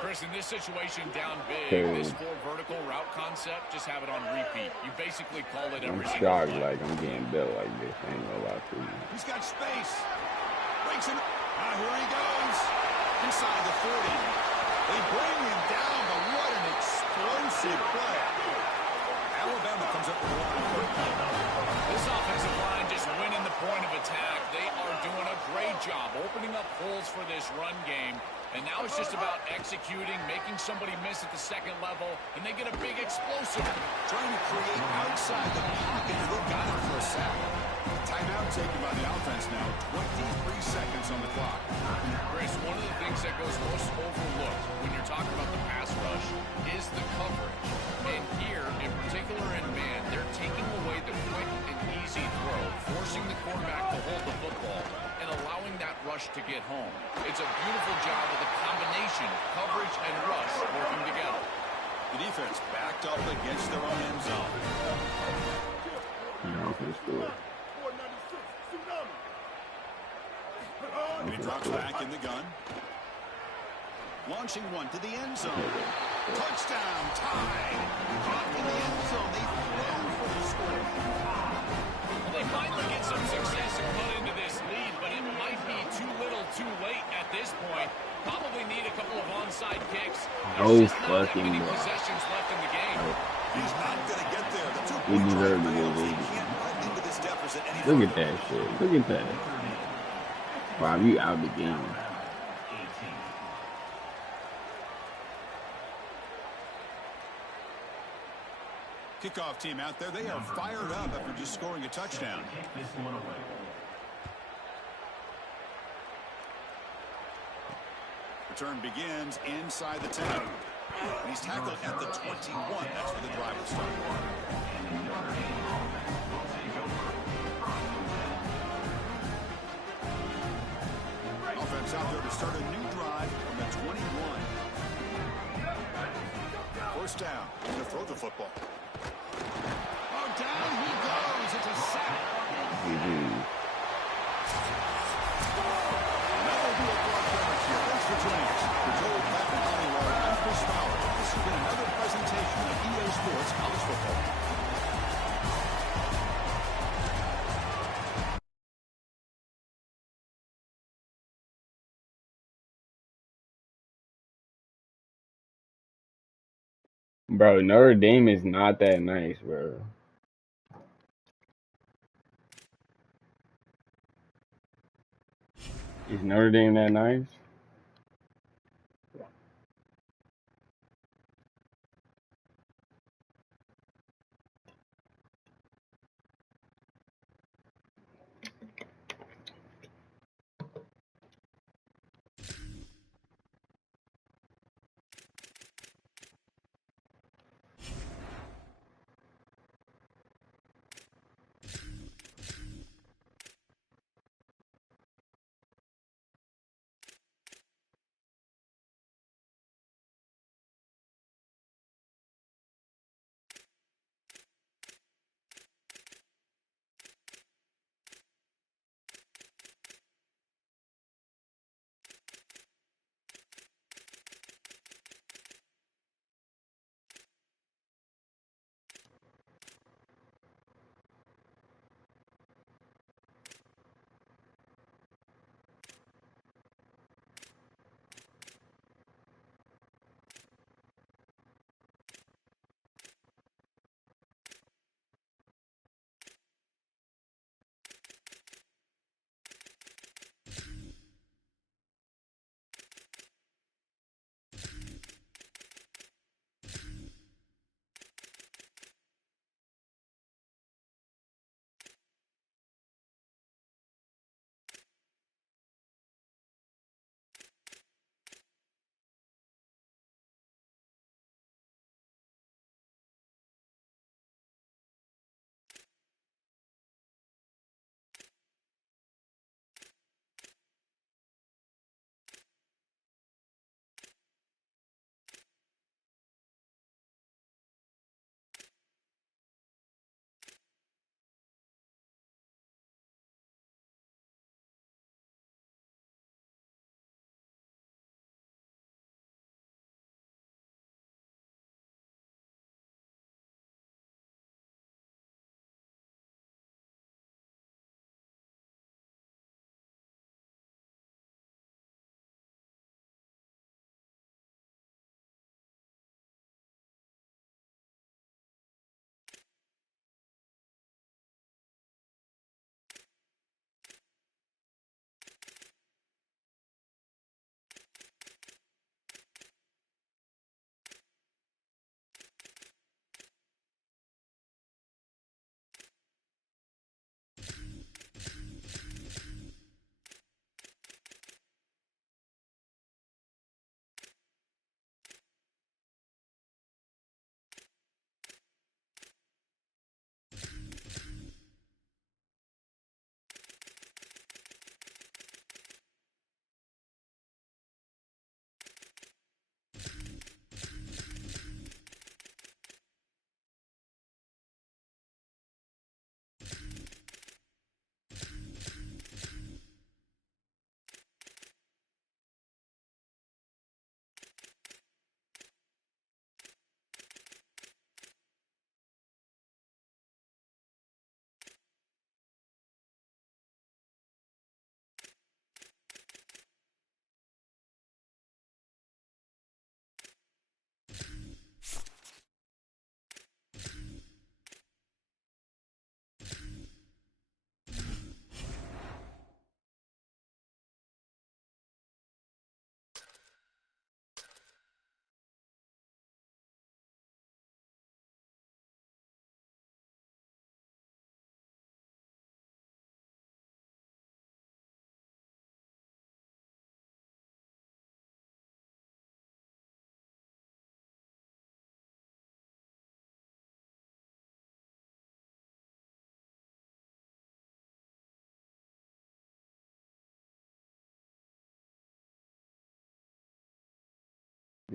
Chris, in this situation, down big, this 4 vertical route concept, just have it on repeat. You basically call it I'm every single shocked, play. like I'm getting built like this. I ain't gonna lie to you. He's got space. Breaks him. Here he goes. Inside the 40. They bring him down, but what an explosive play. Alabama comes up with the line quickly. This offensive line just winning the point of attack. They are doing a great job opening up holes for this run game. And now it's just about executing, making somebody miss at the second level, and they get a big explosive. Trying to create outside the pocket, and they've got it for a sack. Timeout taken by the offense now. 23 seconds on the clock. Chris, one of the things that goes most overlooked when you're talking about the pass rush is the coverage. And here, in particular in man, they're taking away the quick and easy throw, forcing the quarterback to hold the football, and allowing that rush to get home. It's a beautiful job of the combination, coverage and rush working together. The defense backed up against their own end zone. No, for the score. 496, Tsunami. And he drops back in the gun. Launching one to the end zone. Touchdown, tied. Caught in the end zone. They fell for the score. Well, they finally get some success and cut into this lead, but it might be too little too late at this point. Probably need a couple of onside kicks. No There's just not that fucking many way. possessions left in the game. He's not going to get there. The 2 We point deserve drive to fails. win. He can't cut into this deficit any Look further. at that shit. Look at that. Wow, you out the game. Kickoff team out there. They are fired up after just scoring a touchdown. This one away. Return begins inside the 10. And he's tackled at the 21. That's where the drive will start. Offense out there to start a new drive from the 21. First down. He's going to throw the football. Oh, down he goes. It's a sack. That'll do it for our coverage here. Thanks for joining us. For Joel Platt and Hollywood, I'm Chris Fowler. This has been another presentation of EA Sports College Football. Bro, Notre Dame is not that nice, bro. Is Notre Dame that nice?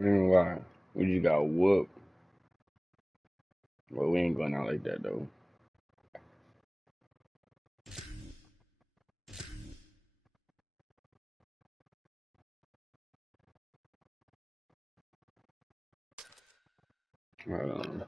ain't why. We just got whooped. Well, we ain't going out like that though. Hold on.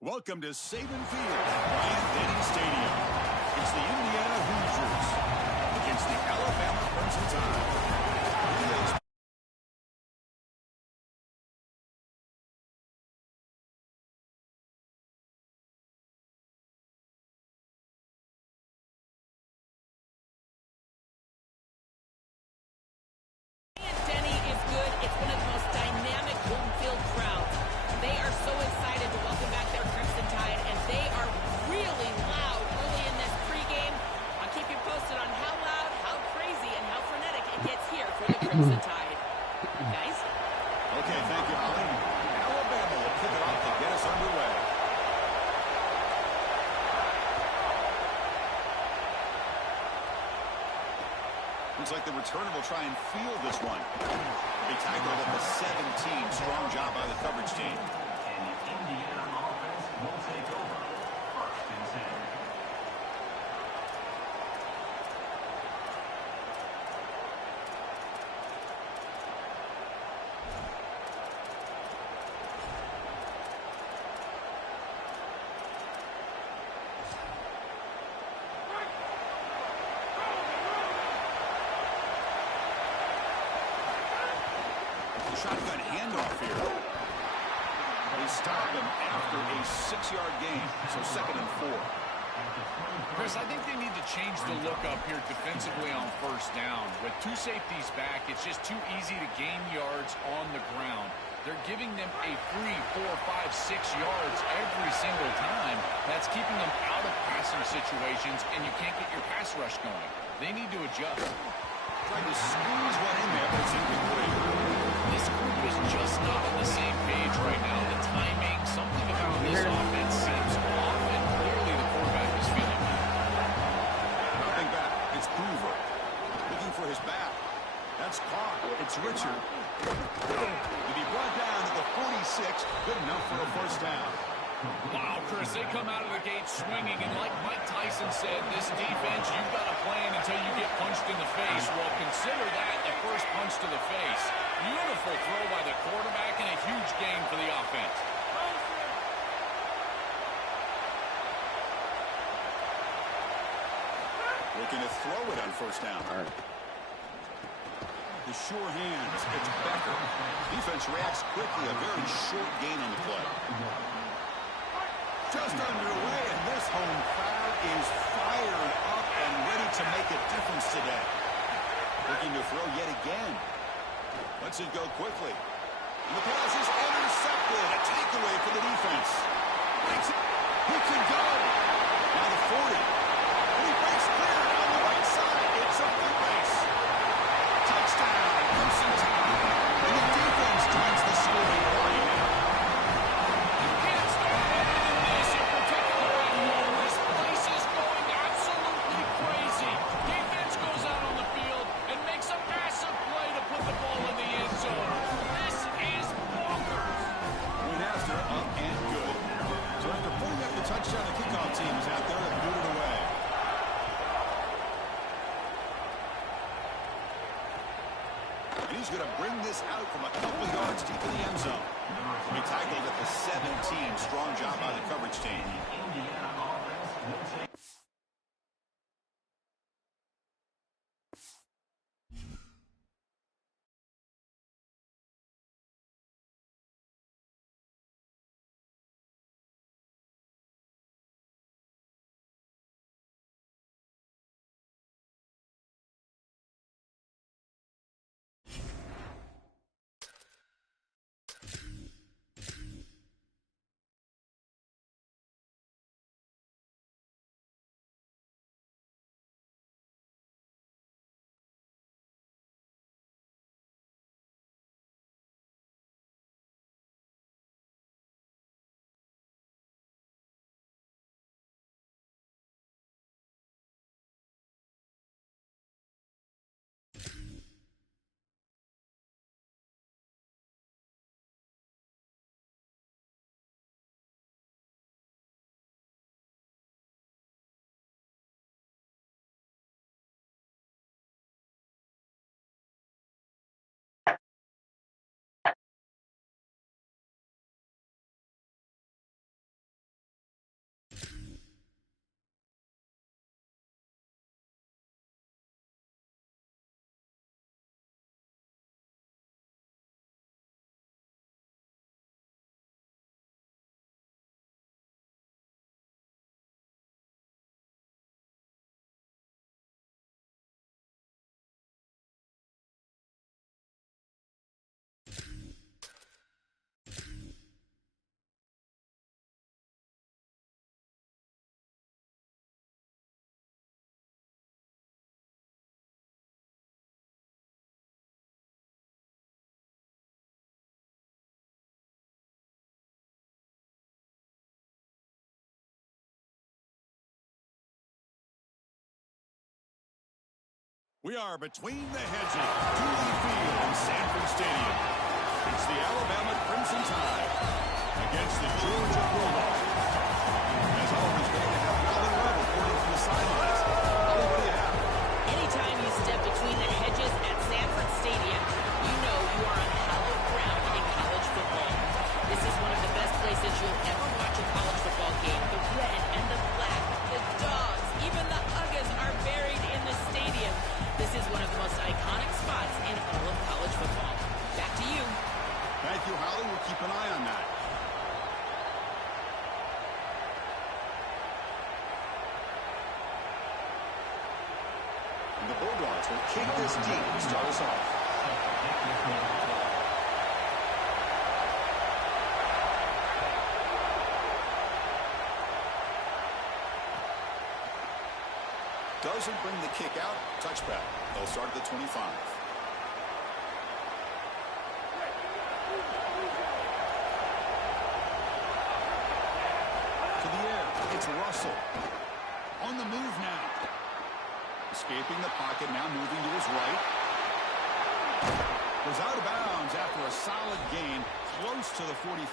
Welcome to Saban Field, Bryant-Denny Stadium. It's the Indiana Hoosiers against the Alabama Crimson Tide. Denny is good. It's one of the most dynamic home field crowds. They are so excited to welcome back their Crimson Tide, and they are really loud early in this pregame. I'll keep you posted on how loud, how crazy, and how frenetic it gets here for the Crimson Tide. Guys? Okay, thank you, Holly. Alabama will kick it off to get us underway. Looks like the returner will try and field this one. They tackled at the 17. Strong job by the coverage team. And the Indiana offense will take over. 1st and 10. Shotgun handoff here. They stop him after a 6-yard gain, so 2nd and 4. Chris, I think they need to change the look up here defensively on 1st down. With 2 safeties back, it's just too easy to gain yards on the ground. They're giving them a free 4, 5, 6 yards every single time. That's keeping them out of passing situations, and you can't get your pass rush going. They need to adjust. Tried to squeeze one in there, but it's incomplete. This group is just not on the same page right now. The timing, something about this offense seems off, and clearly the quarterback is feeling that. Dropping back, it's Hoover. Looking for his back. That's caught. It's Richard. To be brought down to the 46. Good enough for a 1st down. Wow, Chris, they come out of the gate swinging, and like Mike Tyson said, this defense, you've got to plan until you get punched in the face. Well, consider that the first punch to the face. Beautiful throw by the quarterback and a huge gain for the offense. Looking to throw it on 1st down. All right. The sure hands. It's Becker. Defense reacts quickly. A very short gain on the play. Just underway, and this home crowd is fired up and ready to make a difference today. Looking to throw yet again. Lets it go quickly. And the pass is intercepted. A takeaway for the defense. Breaks it. He can go. Now the 40. And he breaks clear on the right side. It's a foot race. Touchdown, Crimson Tide. And the defense joins the scoring party now. You can't stop better than this, in particular at home. This place is going absolutely crazy. Defense goes out on the field and makes a massive play to put the ball in the end zone. This is bonkers. Point after, up and good. So after pulling up the touchdown, the kickoff team is out there to boot it away. And he's going to bring this out from a couple yards deep in the end zone. He tackled at the 17. Strong job by the coverage team. Indiana offense will take We are between the hedges, Dooley Field in Sanford Stadium. It's the Alabama Crimson Tide against the Georgia Bulldogs. As always, we're going to have Holly Webb reporting from the sidelines. Holly, what do you have? Anytime you step between the hedges at Sanford Stadium, you know you are on hallowed ground in college football. This is one of the best places you'll ever watch a college football game. The red and the black, the dogs, even the Uggas are buried in the stadium. This is one of the most iconic spots in all of college football. Back to you. Thank you, Holly. We'll keep an eye on that. And the Bulldogs will kick this deep to start us off. Doesn't bring the kick out. Touchback. They'll start at the 25. To the air. It's Russell. On the move now. Escaping the pocket, now moving to his right. Goes out of bounds after a solid gain, close to the 45.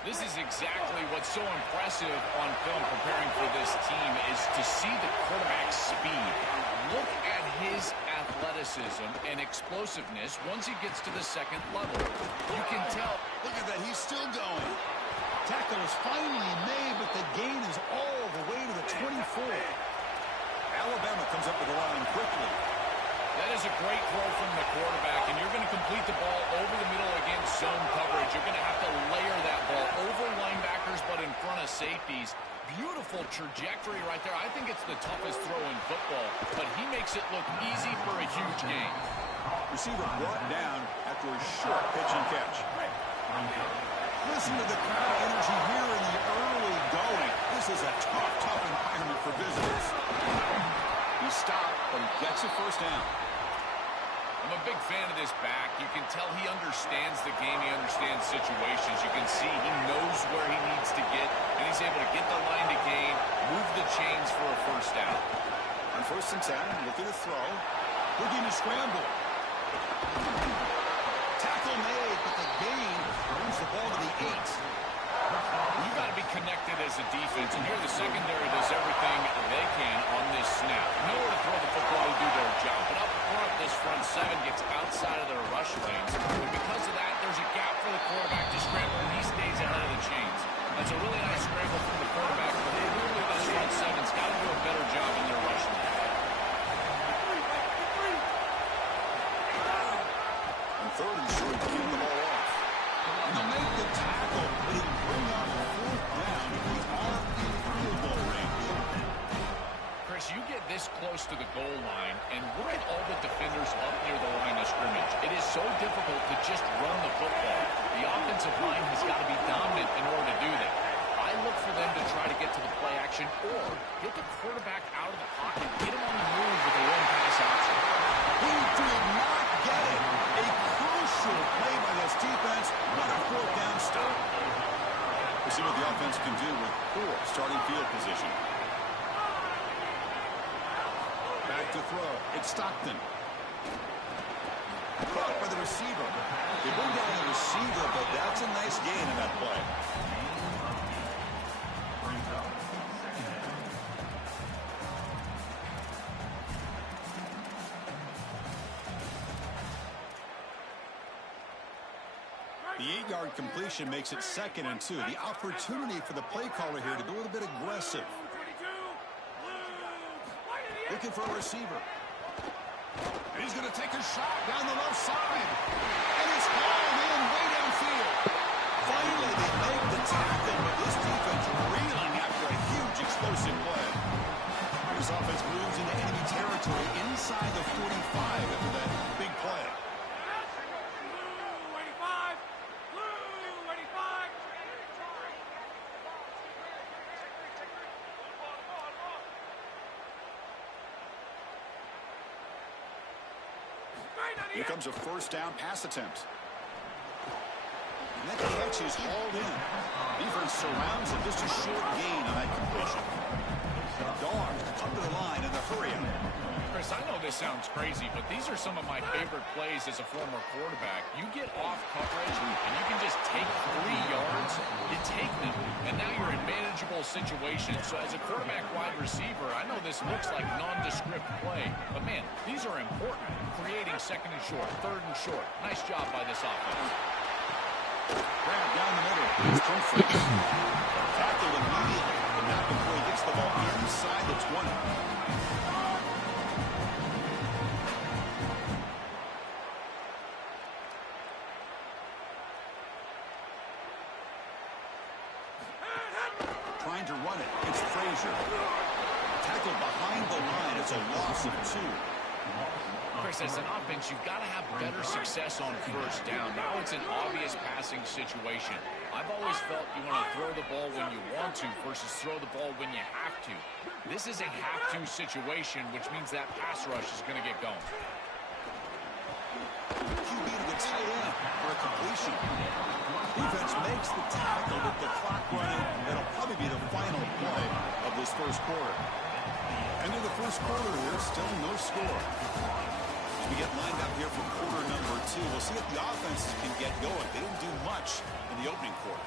This is exactly what's so impressive on film preparing for this team is to see the quarterback's speed. Look at his athleticism and explosiveness once he gets to the second level. You can tell. Look at that. He's still going. Tackle is finally made, but the gain is all the way to the 24. Alabama comes up with the line quickly. That is a great throw from the quarterback, and you're going to complete the ball over the middle against zone coverage. You're going to have to layer that ball over linebackers but in front of safeties. Beautiful trajectory right there. I think it's the toughest throw in football, but he makes it look easy for a huge gain. Receiver brought down after a short pitch and catch. Listen to the crowd energy here in the early going. This is a tough environment for visitors. He stopped, but he gets a first down. I'm a big fan of this back. You can tell he understands the game. He understands situations. You can see he knows where he needs to get, and he's able to get the line to gain, move the chains for a first down. On 1st and 10, looking to throw. Looking to scramble. Tackle made, but the gain brings the ball to the 8. You've got to be connected as a defense, and here the secondary does everything they can on this snap. Nowhere to throw the football to do their job, but up front, this front seven gets outside of their rush lanes. And because of that, there's a gap for the quarterback to scramble, and he stays ahead of the chains. That's a really nice scramble from the quarterback, but clearly this front seven's got to do a better job in their rush lane. On 3rd and short, getting the ball off. And they'll make the tackle, but it'll bring up 4th down. We are in field goal range. Chris, you get this close to the goal line, and look at all the defenders up near the line of scrimmage. It is so difficult to just run the football. The offensive line has got to be dominant in order to do that. I look for them to try to get to the play action or get the quarterback out of the pocket, get him on the move with a run pass option. He did not get it. A crucial play by this defense. Another 4th down stop. We'll see what the offense can do with 4 starting field position. Back to throw. It's Stockton. Caught by the receiver. They bring down the receiver, but that's a nice gain in that play. The 8-yard completion makes it 2nd and 2. The opportunity for the play caller here to be a little bit aggressive. Looking for a receiver. And he's going to take a shot down the left side. And it's hauled in way downfield. Finally, they make the tackle, but this defense reeling after a huge explosive play. This offense moves into enemy territory inside the 45 after that big play. Here comes a 1st down pass attempt. And that catch is hauled in. Defense surrounds him. Just a short gain on that completion. Dogs up to the line in the hurry-up. Chris, I know this sounds crazy, but these are some of my favorite plays as a former quarterback. You get off coverage, and you can just take 3 yards. You take them, and now you're in manageable situations. So as a quarterback wide receiver, I know this looks like nondescript play. But, man, these are important. Creating second and short, third and short. Nice job by this offense. Grab down the middle. It's Humphries. Tackled immediately, but not before he gets the ball inside the 20. Trying to run it. It's Frazier. Tackled behind the line. It's a loss of 2. Chris, as an offense, you've got to have better success on first down. Now it's an obvious passing situation. I've always felt you want to throw the ball when you want to versus throw the ball when you have to. This is a have-to situation, which means that pass rush is going to get going. QB to the tight end for a completion. Defense makes the tackle with the clock running. That'll probably be the final play of this first quarter. End of the first quarter here, still no score. As we get lined up here for quarter number 2, we'll see if the offenses can get going. They didn't do much in the opening quarter.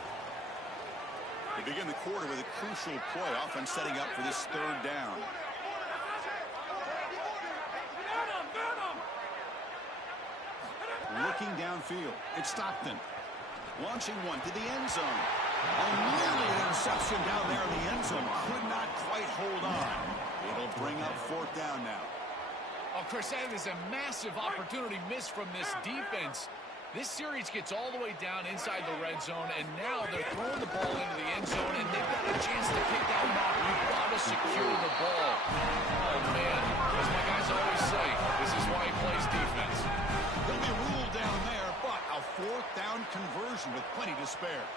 They begin the quarter with a crucial play. Offense setting up for this third down. Looking downfield, it's Stockton. Launching one to the end zone. Nearly an interception down there in the end zone. Could not quite hold on. It'll bring up 4th down now. Oh, Chris, that is a massive opportunity missed from this defense. This series gets all the way down inside the red zone, and now they're throwing the ball into the end zone, and they've got a chance to pick that one off. You've got to secure the ball. Oh, man. As my guys always say, this is why he plays defense. He'll be ruled down there, but a 4th down conversion with plenty to spare.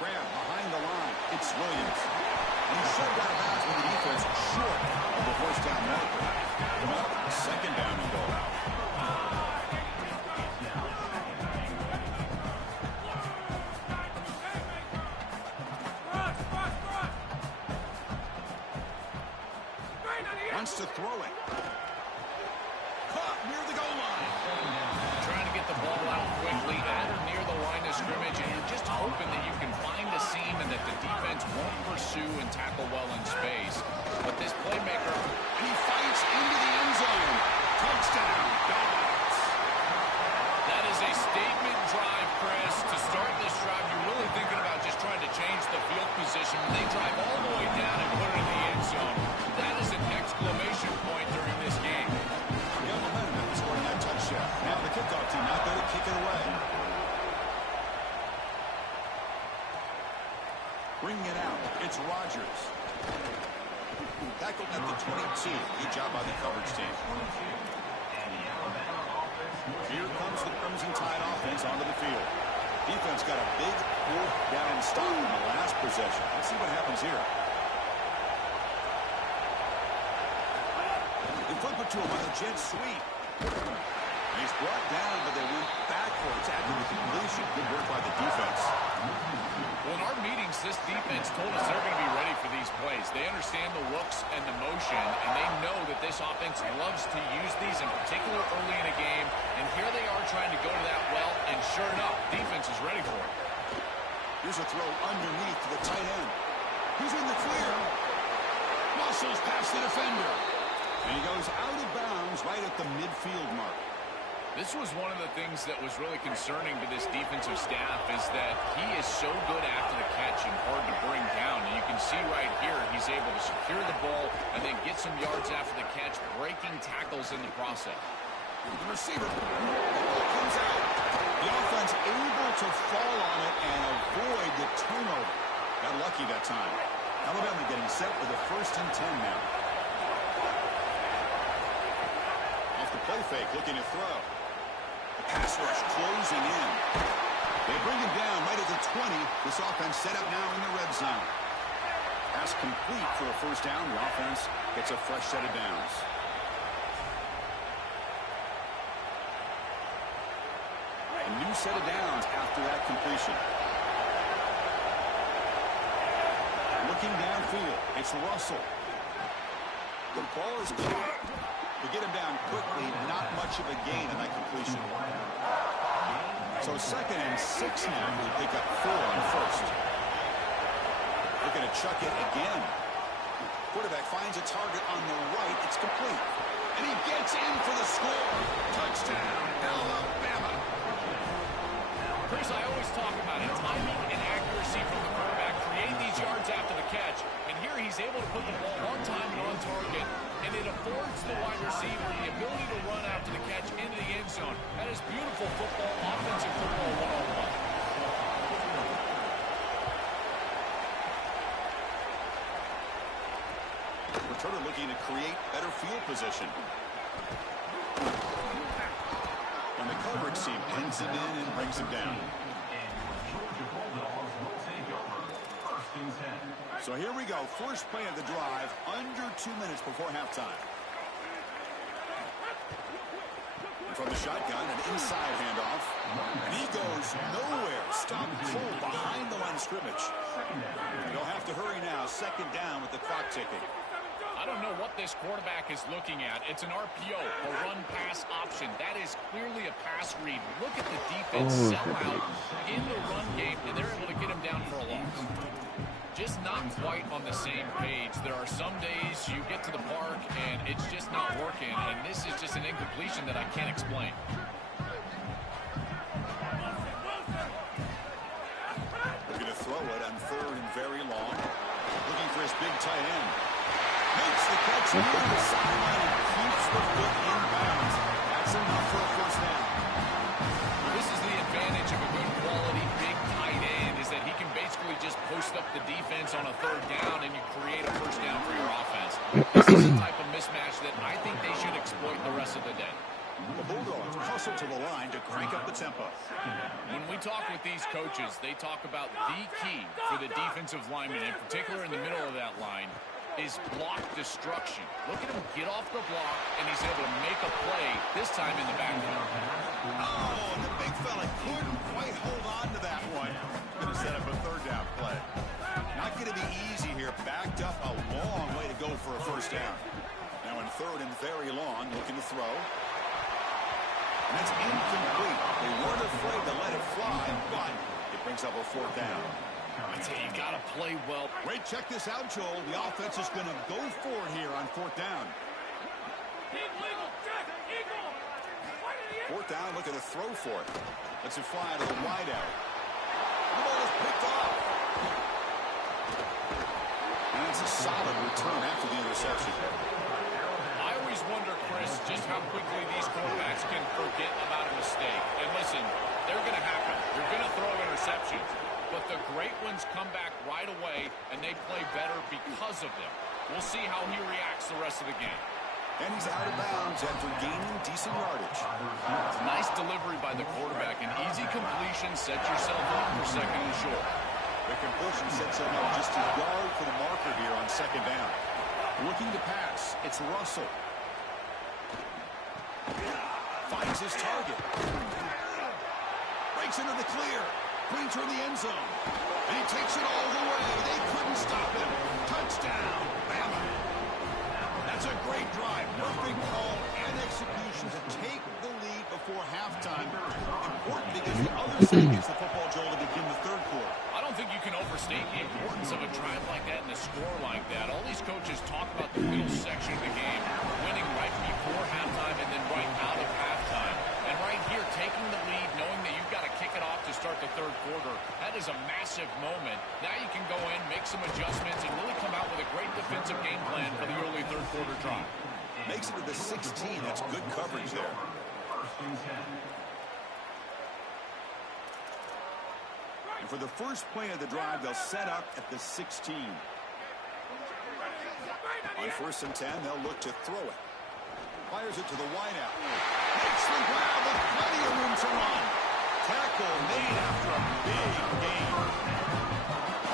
Grab behind the line. It's Williams. And he's shoved out of bounds with the defense short of the first down marker. Second down and goal. Wants to throw it. Caught near the goal line. Trying to get the ball out quickly at or near the line of scrimmage, and you're just hoping that you can find a seam and that the defense won't pursue and tackle well in space. But this playmaker, He fights into the end zone. Touchdown, Dogs. that is a statement drive, Chris. To start this drive, you're really thinking about just trying to change the field position. They drive all the way down and put it in the end zone. That is an exclamation point during this game. Got momentum after scoring that touchdown. Now the kickoff team out there to kick it away. Bringing it out, it's Rodgers. Tackled at the 22. Good job by the coverage team. Here comes the Crimson Tide offense onto the field. Defense got a big 4th down stop in the last possession. Let's see what happens here. They flip it to him on the jet sweep. He's brought down, but they went backwards after the completion. Good work by the defense. Well, in our meetings, this defense told us they're going to be ready for these plays. They understand the looks and the motion, and they know that this offense loves to use these, in particular early in a game. And here they are trying to go to that well, and sure enough, defense is ready for it. Here's a throw underneath to the tight end. He's in the clear. Muscles past the defender. And he goes out of bounds right at the midfield mark. This was one of the things that was really concerning to this defensive staff, is that he is so good after the catch and hard to bring down. And you can see right here, he's able to secure the ball and then get some yards after the catch, breaking tackles in the process. The receiver comes out. The offense able to fall on it and avoid the turnover. Got lucky that time. Alabama getting set for the 1st and 10 now. Off the play fake, looking to throw. The pass rush closing in. They bring him down right at the 20. This offense set up now in the red zone. Pass complete for a 1st down. The offense gets a fresh set of downs. A new set of downs after that completion. Looking downfield, it's Russell. The ball is caught. To get him down quickly, not much of a gain in that completion. So 2nd and 6 now. He pick up 4 on first. They're going to chuck it again. Quarterback finds a target on the right. It's complete. And he gets in for the score. Touchdown, Alabama. Chris, I always talk about it. Timing and accuracy from the quarterback create these yards after the catch. And here he's able to put the ball on time and on target. And it affords the wide receiver the ability to run after the catch into the end zone. That is beautiful football, offensive football 101. Returner looking to create better field position. And the coverage team pins him in and brings him down. So here we go. First play of the drive, under 2 minutes before halftime. From the shotgun, an inside handoff. And he goes nowhere. Stop cold behind the line of scrimmage. They'll have to hurry now. 2nd down with the clock ticking. I don't know what this quarterback is looking at. It's an RPO, a run-pass option. That is clearly a pass read. Look at the defense sell out in the run game, and they're able to get him down for a loss. Just not quite on the same page. There are some days you get to the park, and it's just not working, and this is just an incompletion that I can't explain. Looking to throw it on 3rd and very long. Looking for his big tight end. Makes the catch near the sideline and keeps the foot in bounds. That's enough for a first down. This is the advantage of a good quality big tight end, is that he can basically just post up the defense on a 3rd down and you create a first down for your offense. This is the type of mismatch that I think they should exploit the rest of the day. The Bulldogs hustle to the line to crank up the tempo. When we talk with these coaches, they talk about the key for the defensive lineman, in particular in the middle of that line, is block destruction. Look at him get off the block, and he's able to make a play, this time in the backfield. Oh, and the big fella couldn't quite hold on to that one. Going to set up a 3rd down play. Not going to be easy here. Backed up a long way to go for a first down. Now in 3rd and very long, looking to throw. And that's incomplete. They weren't afraid to let it fly, but it brings up a 4th down. I tell you, you got to play well. Wait, check this out, Joel. The offense is going to go for it here on 4th down. 4th down, looking to throw for it. Lets it fly to the wideout. The ball is picked off. And it's a solid return after the interception. I always wonder, Chris, just how quickly these quarterbacks can forget about a mistake. And listen, they're going to happen. You're going to throw interceptions. But the great ones come back right away, and they play better because of them. We'll see how he reacts the rest of the game. And he's out of bounds after gaining decent yardage. Nice delivery by the quarterback. An easy completion. Set yourself up for 2nd and short. The completion sets him up just a yard for the marker here on 2nd down. Looking to pass. It's Russell. Finds his target. Breaks into the clear. Brings her in the end zone. And he takes it all the way. They couldn't stop him. Touchdown, Bama. That's a great drive. Perfect call and execution to take the lead before halftime. Important because the other side gets the football, Joel, to begin the 3rd quarter. I don't think you can overstate the importance of a drive like that and a score like that. All these coaches talk about the middle section of the game, winning right before halftime and then right out of halftime. And right here, taking the lead, knowing that you've got to kick it off to start the 3rd quarter, that is a massive moment. Now you can go in, make some adjustments, and really come out with a great defensive game plan for the early 3rd quarter drive. Makes it to the 16. That's good coverage there. And for the first play of the drive, they'll set up at the 16. On 1st and 10, they'll look to throw it. Fires it to the wideout. Makes the grab with plenty of room to run. Tackle made after a big gain.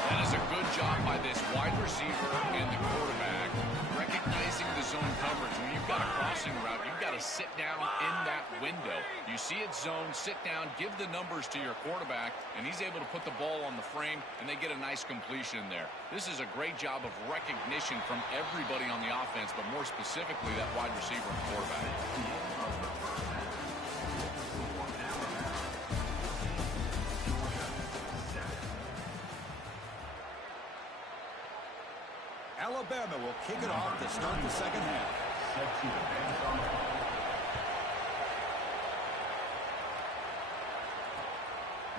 That is a good job by this wide receiver and the quarterback recognizing the zone coverage. When you've got a crossing route, you've got to sit down in that window. You see it zone, sit down, give the numbers to your quarterback, and he's able to put the ball on the frame, and they get a nice completion there. This is a great job of recognition from everybody on the offense, but more specifically that wide receiver and quarterback. Alabama will kick it off to start the second half.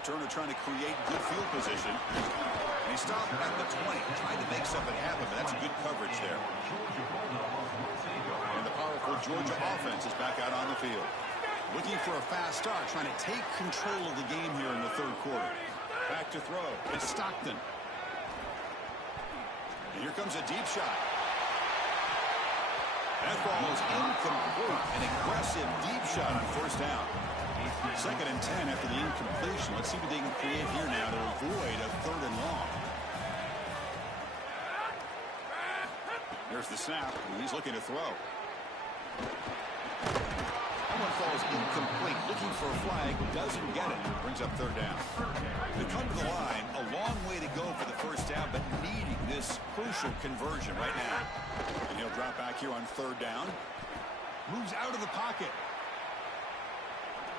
Turner trying to create good field position. And he stopped at the 20, trying to make something happen, but that's good coverage there. And the powerful Georgia offense is back out on the field. Looking for a fast start, trying to take control of the game here in the third quarter. Back to throw. It's Stockton. And here comes a deep shot. That ball is incomplete. An aggressive deep shot on first down. 2nd and 10 after the incompletion. Let's see what they can create here now to avoid a 3rd and long. There's the snap. He's looking to throw. That one falls incomplete. Looking for a flag. Doesn't get it. Brings up 3rd down. They come to the line. A long way to go for the first down, but needing this crucial conversion right now. And he'll drop back here on 3rd down. Moves out of the pocket.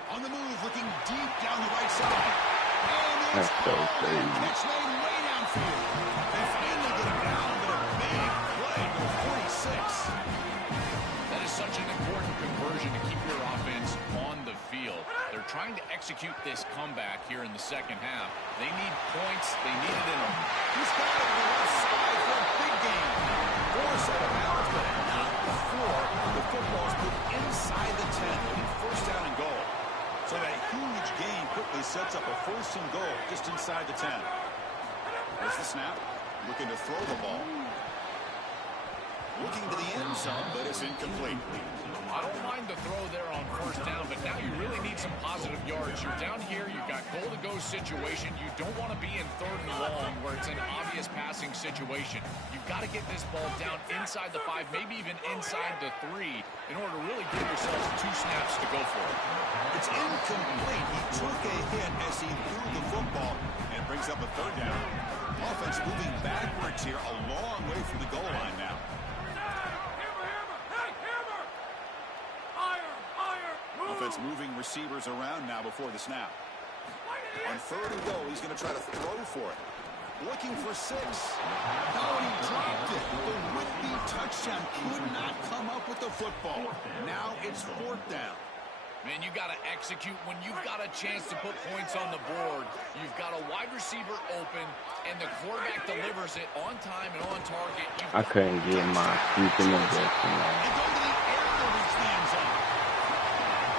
On the move, looking deep down the right side. And it's so crazy. Catch made way downfield. They finally get him down, but a big play to 46. That is such an important conversion to keep your offense on the field. They're trying to execute this comeback here in the second half. They need points. They need it in them. He's got it on the left side for a big game. Force out of bounds, but not before the football's moved inside the 10. Looking first down and goal. So that huge gain quickly sets up a 1st and goal just inside the 10. There's the snap. Looking to throw the ball. Looking to the end zone, but it's incomplete. I don't mind the throw there on first down, but now you really need some positive yards. You're down here, you've got goal-to-go situation. You don't want to be in 3rd and long where it's an obvious passing situation. You've got to get this ball down inside the 5, maybe even inside the 3, in order to really give yourselves 2 snaps to go for it. It's incomplete. He took a hit as he threw the football, and it brings up a 3rd down. Offense moving backwards here, a long way from the goal line now. Offense moving receivers around now before the snap. On 3rd and goal, he's going to try to throw for it. Looking for 6. Oh, and he dropped it. The would-be touchdown could not come up with the football. Now it's 4th down. Man, you got to execute when you've got a chance to put points on the board. You've got a wide receiver open, and the quarterback delivers it on time and on target. I couldn't get my freaking injection. And go to the air to reach the end zone.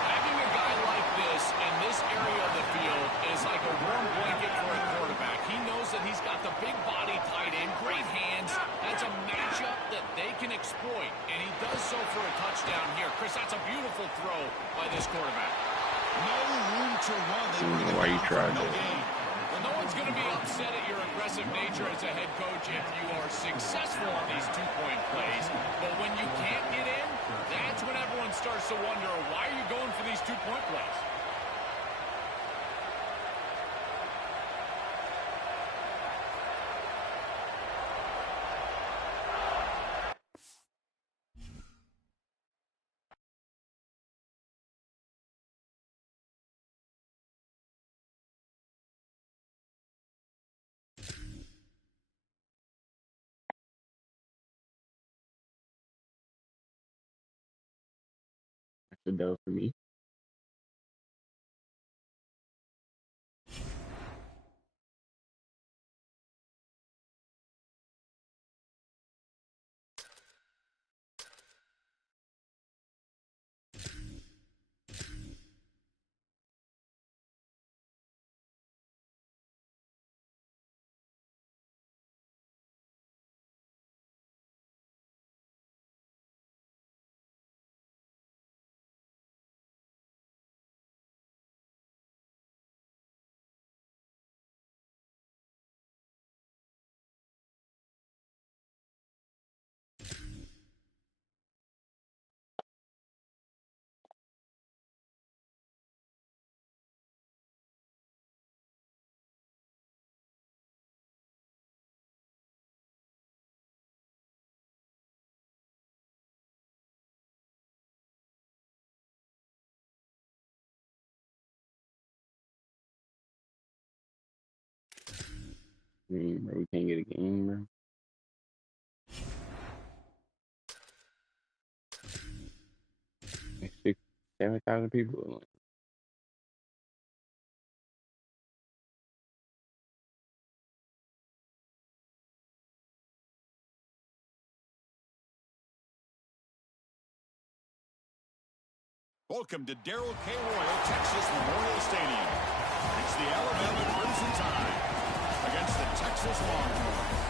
Having a guy like this in this area of the field is like a warm blanket for a quarterback. He knows that he's got the big body tight end, great hands. That's a matchup that they can exploit, and he does so for a touchdown here. Chris, that's a beautiful throw by this quarterback. No room to run. They bring it Why you down for tried no that? gain. Well, no one's going to be upset at your aggressive nature as a head coach if you are successful on these 2-point plays. But when you can't get in, that's when everyone starts to wonder, why are you going for these 2-point plays? That's a dub for me. Bro, we can't get a game, bro. Like 7,000 people. Welcome to Darrell K. Royal, Texas Memorial Stadium. It's the Alabama Crimson Tide against the Texas Longhorns.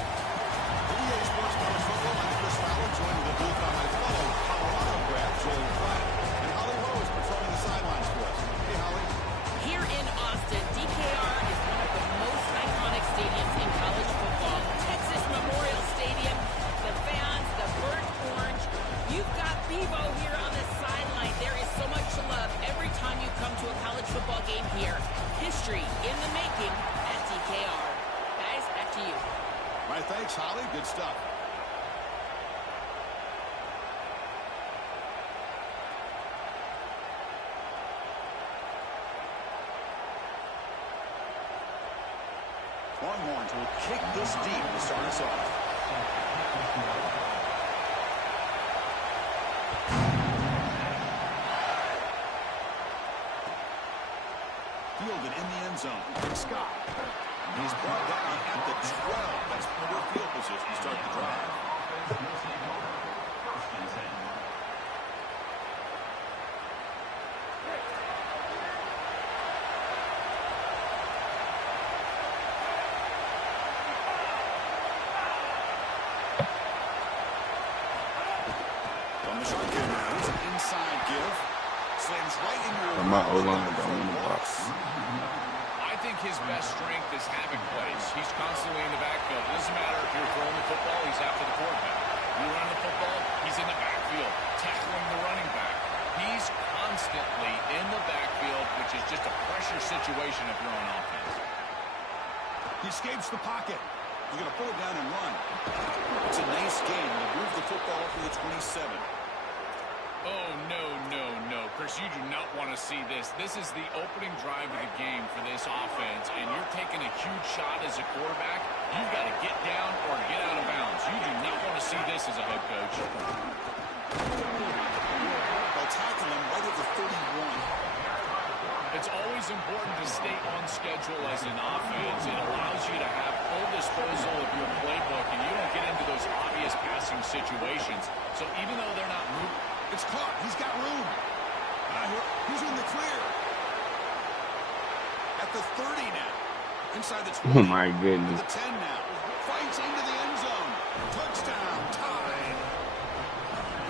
EA Sports College Football, I'm Chris Fowler, joined in the booth by my fellow Colorado grad, Joel Pratt, and Holly Rose patrolling the sidelines for us. Hey, Holly. Here in Austin, DKR is one of the most iconic stadiums in college football. Texas Memorial Stadium, the fans, the burnt orange. You've got Bevo here on the sideline. There is so much love every time you come to a college football game here. History in the making at DKR. Guys, back to you. My thanks, Holly. Good stuff. Longhorns will kick this deep to start us off. Fielded in the end zone. Scott. He's brought down at the 12. That's poor field position to start the drive. From the shotgun, here's an inside give. Slams right into your My O-line don't in the box. I think his best strength is having plays. He's constantly in the backfield. It doesn't matter if you're throwing the football, he's after the quarterback. You run the football, he's in the backfield, tackling the running back. He's constantly in the backfield, which is just a pressure situation if you're on offense. He escapes the pocket. He's going to pull it down and run. It's a nice game. They move the football up to the 27. Oh, no, no, no. Chris, you do not want to see this. This is the opening drive of the game for this offense, and you're taking a huge shot as a quarterback. You've got to get down or get out of bounds. You do not want to see this as a head coach. They'll tackle him right at the 31. It's always important to stay on schedule as an offense. It allows you to have full disposal of your playbook, and you don't get into those obvious passing situations. So even though they're not moving, It's caught. He's got room. He's in the clear. At the 30 now. Inside the 20. Oh my At goodness. the 10 now. Fights into the end zone. Touchdown. Tied.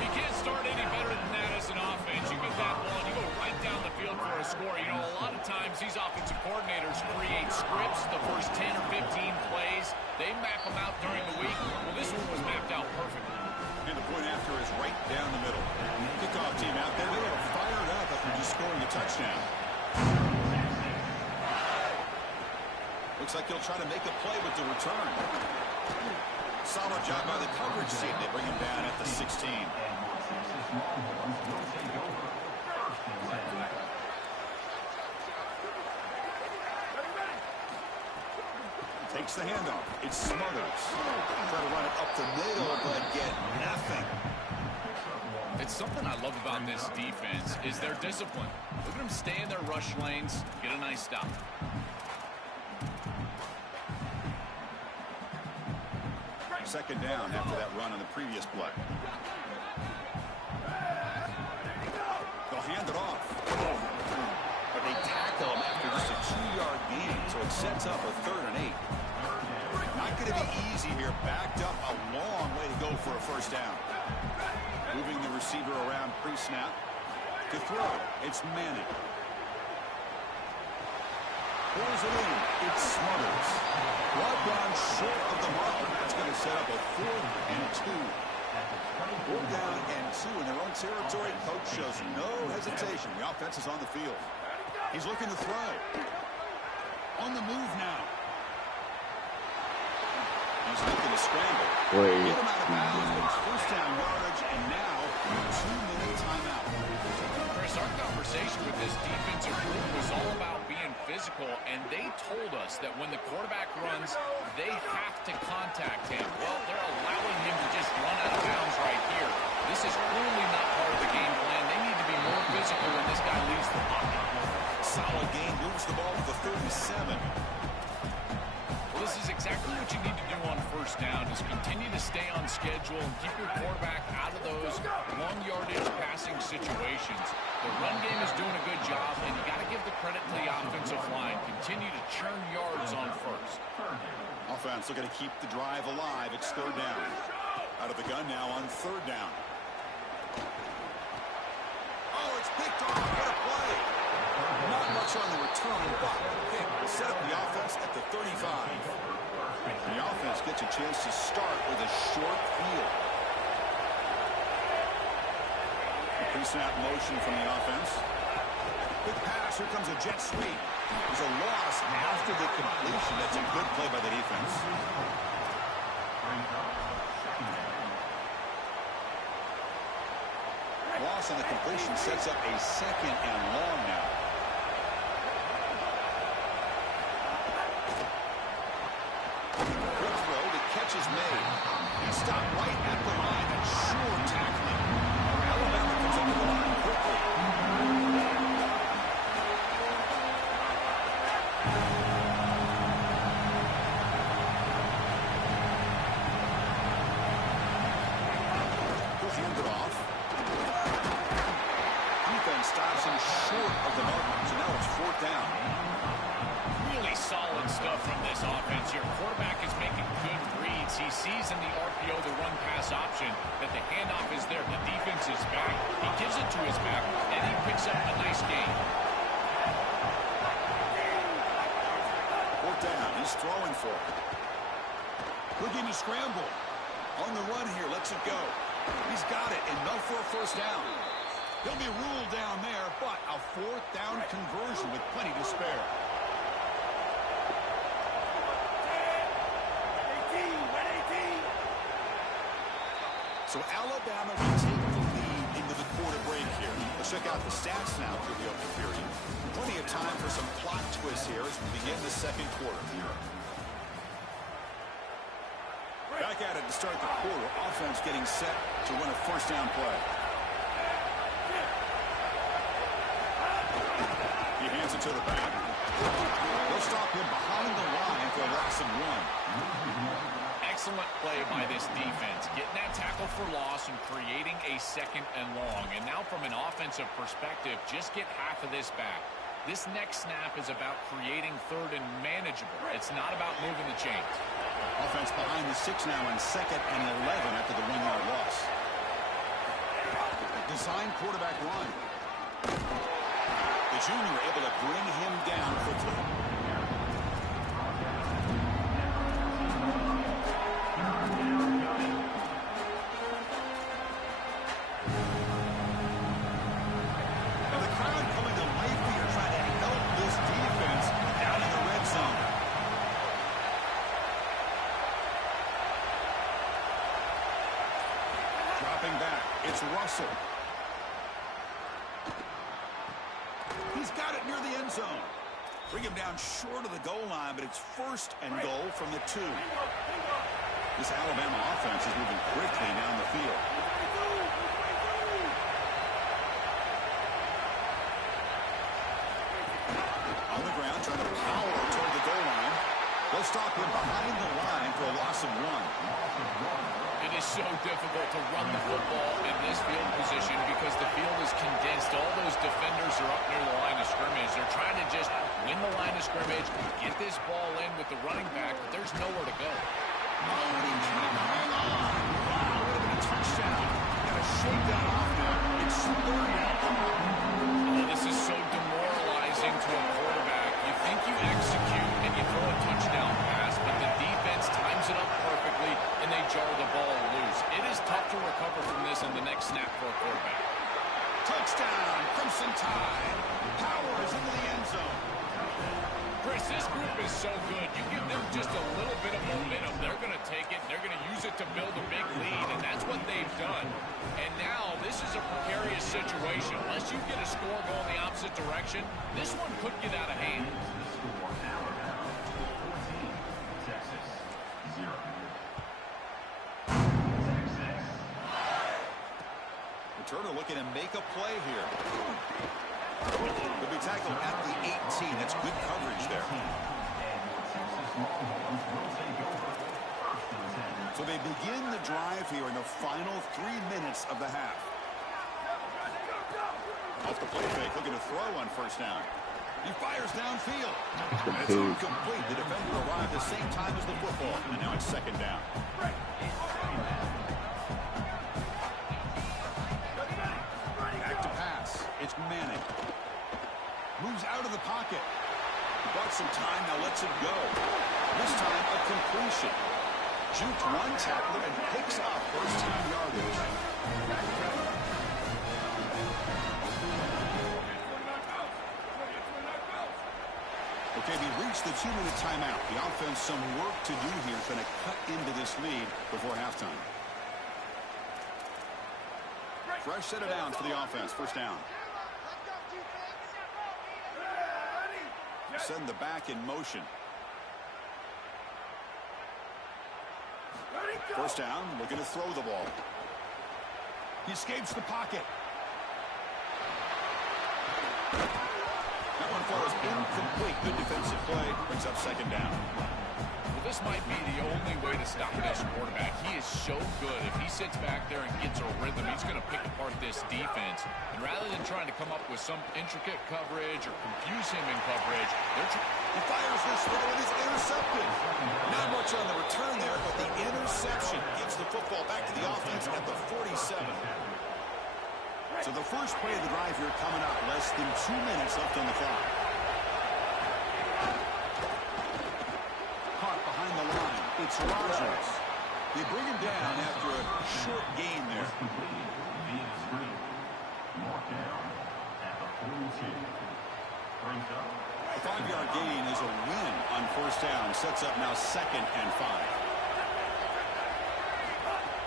you can't start any better than that as an offense. You get that ball, and you go right down the field for a score. You know, a lot of times these offensive coordinators create scripts the first 10 or 15 plays. They map them out during the week. Well, this one was mapped out perfectly. And the point after is right down the middle. Kickoff team out there. They are fired up after just scoring a touchdown. Looks like he'll try to make a play with the return. Solid job by the coverage team. They bring him down at the 16. Takes the handoff. It's Smothers. Try to run it up the middle, but get nothing. It's something I love about this defense is their discipline. Look at them stay in their rush lanes, get a nice stop. Second down after that run on the previous play. They'll hand it off. But they tackle him after just a 2-yard gain, so it sets up a 3rd and 8. Not going to be easy here. Backed up a long way to go for a first down. Moving the receiver around pre-snap. To throw, it's Manning. Pulls it in. It's Smothers. Well gone short of the mark, and that's going to set up a 4th and 2. 4th down and 2 in their own territory. Coach shows no hesitation. The offense is on the field. He's looking to throw. On the move now. He's looking to scramble. Get him out of bounds, but it's first down yardage, and now a 2-minute timeout. Chris, our conversation with this defensive group was all about being physical. physical, and they told us that when the quarterback runs, they have to contact him. Well, they're allowing him to just run out of bounds right here. This is clearly not part of the game plan. They need to be more physical when this guy leaves the pocket. Solid gain, moves the ball to the 37. Well, this is exactly what you need to do on first down, is continue to stay on schedule and keep your quarterback out of those long yardage passing situations. The run game is doing a good job, and you got to give the credit to the offensive line. Continue to churn yards on first. Offense looking to keep the drive alive. It's third down. Out of the gun now on third down. Oh, it's picked off. What a play. Not much on the return, but set up the offense at the 35. And the offense gets a chance to start with a short field. Pre-snap motion from the offense. Big pass. Here comes a jet sweep. There's a loss after the completion. That's a good play by the defense. Loss on the completion sets up a second and long now. Quick throw. The catch is made. He stopped right at the line. And sure tackling. Alabama comes up to the line quickly. He'll hand it off. Defense stops him short of the mark. So now it's fourth down. Really solid stuff from this offense. Your quarterback is making good reads. He sees in the RPO, the run-pass option, that the handoff is there. The defense is back. He gives it to his back, and he picks up a nice gain. Fourth down. He's throwing for it. Looking to scramble. On the run here. Lets it go. He's got it. Enough for a first down. He'll be ruled down there, but a fourth down conversion with plenty to spare. So Alabama will take the lead into the quarter break here. Let's check out the stats now for the open period. Plenty of time for some plot twists here as we begin the second quarter. Back at it to start the quarter. Offense getting set to win a first down play. He hands it to the back. They'll stop him behind the line for a loss of one. Excellent play by this defense, getting that tackle for loss and creating a second and long. And now from an offensive perspective, just get half of this back. This next snap is about creating third and manageable. It's not about moving the chains. Offense behind the 6 now on second and 11 after the 1-yard loss. Design quarterback run. The junior able to bring him down quickly. And the crowd coming to life here trying to help this defense down in the red zone. Dropping back. It's Russell. He's got it near the end zone. Bring him down short of the goal line, but it's first and goal from the 2. This Alabama offense is moving quickly down the field. On the ground, trying to power toward the goal line. They'll stop him behind the line for a loss of 1. It is so difficult to run the football in this field position because the field is condensed. All those defenders are up near the line of scrimmage. They're trying to just win the line of scrimmage, get this ball in with the running back, but there's nowhere to go. He's trying to hang on. Wow, would have been a touchdown. Got to shake that off now. It's third down. Oh, this is so demoralizing to a quarterback. You think you execute and you throw a touchdown pass, but the defense times it up perfectly and they jar the ball loose. It is tough to recover from this on the next snap for a quarterback. Touchdown, Crimson Tide. Powers into the end zone. Chris, this group is so good. You give them just a little bit of momentum, they're going to take it, they're going to use it to build a big lead, and that's what they've done. And now this is a precarious situation. Unless you get a score going the opposite direction, this one could get out of hand. Turner looking to make a play here. He'll be tackled at the 18. That's good coverage there. So they begin the drive here in the final 3 minutes of the half. Off the play fake, looking to throw on first down. He fires downfield. And it's incomplete. The defender arrived the same time as the football. And now it's second down. It's Manning. Moves out of the pocket. Bought some time, now lets it go. This time, a completion. Juked one tackler and picks up first-time yardage. Okay, we reached the 2-minute timeout. The offense some work to do here, trying to cut into this lead before halftime. Fresh set of downs for the offense. First down. Send the back in motion. First down, looking to throw the ball. He escapes the pocket. That one falls incomplete. Good defensive play. Brings up second down. Well, this might be the only way to stop this quarterback. He is so good. If he sits back there and gets a rhythm, he's going to pick apart this defense. And rather than trying to come up with some intricate coverage or confuse him in coverage, he fires this throw and it's intercepted. Not much on the return there, but the interception gives the football back to the offense at the 47. So the first play of the drive here coming up. Less than 2 minutes left on the clock. Caught behind the line. It's Rodgers. They bring him down after a short gain there. A 5-yard gain is a win on first down. Sets up now 2nd and 5.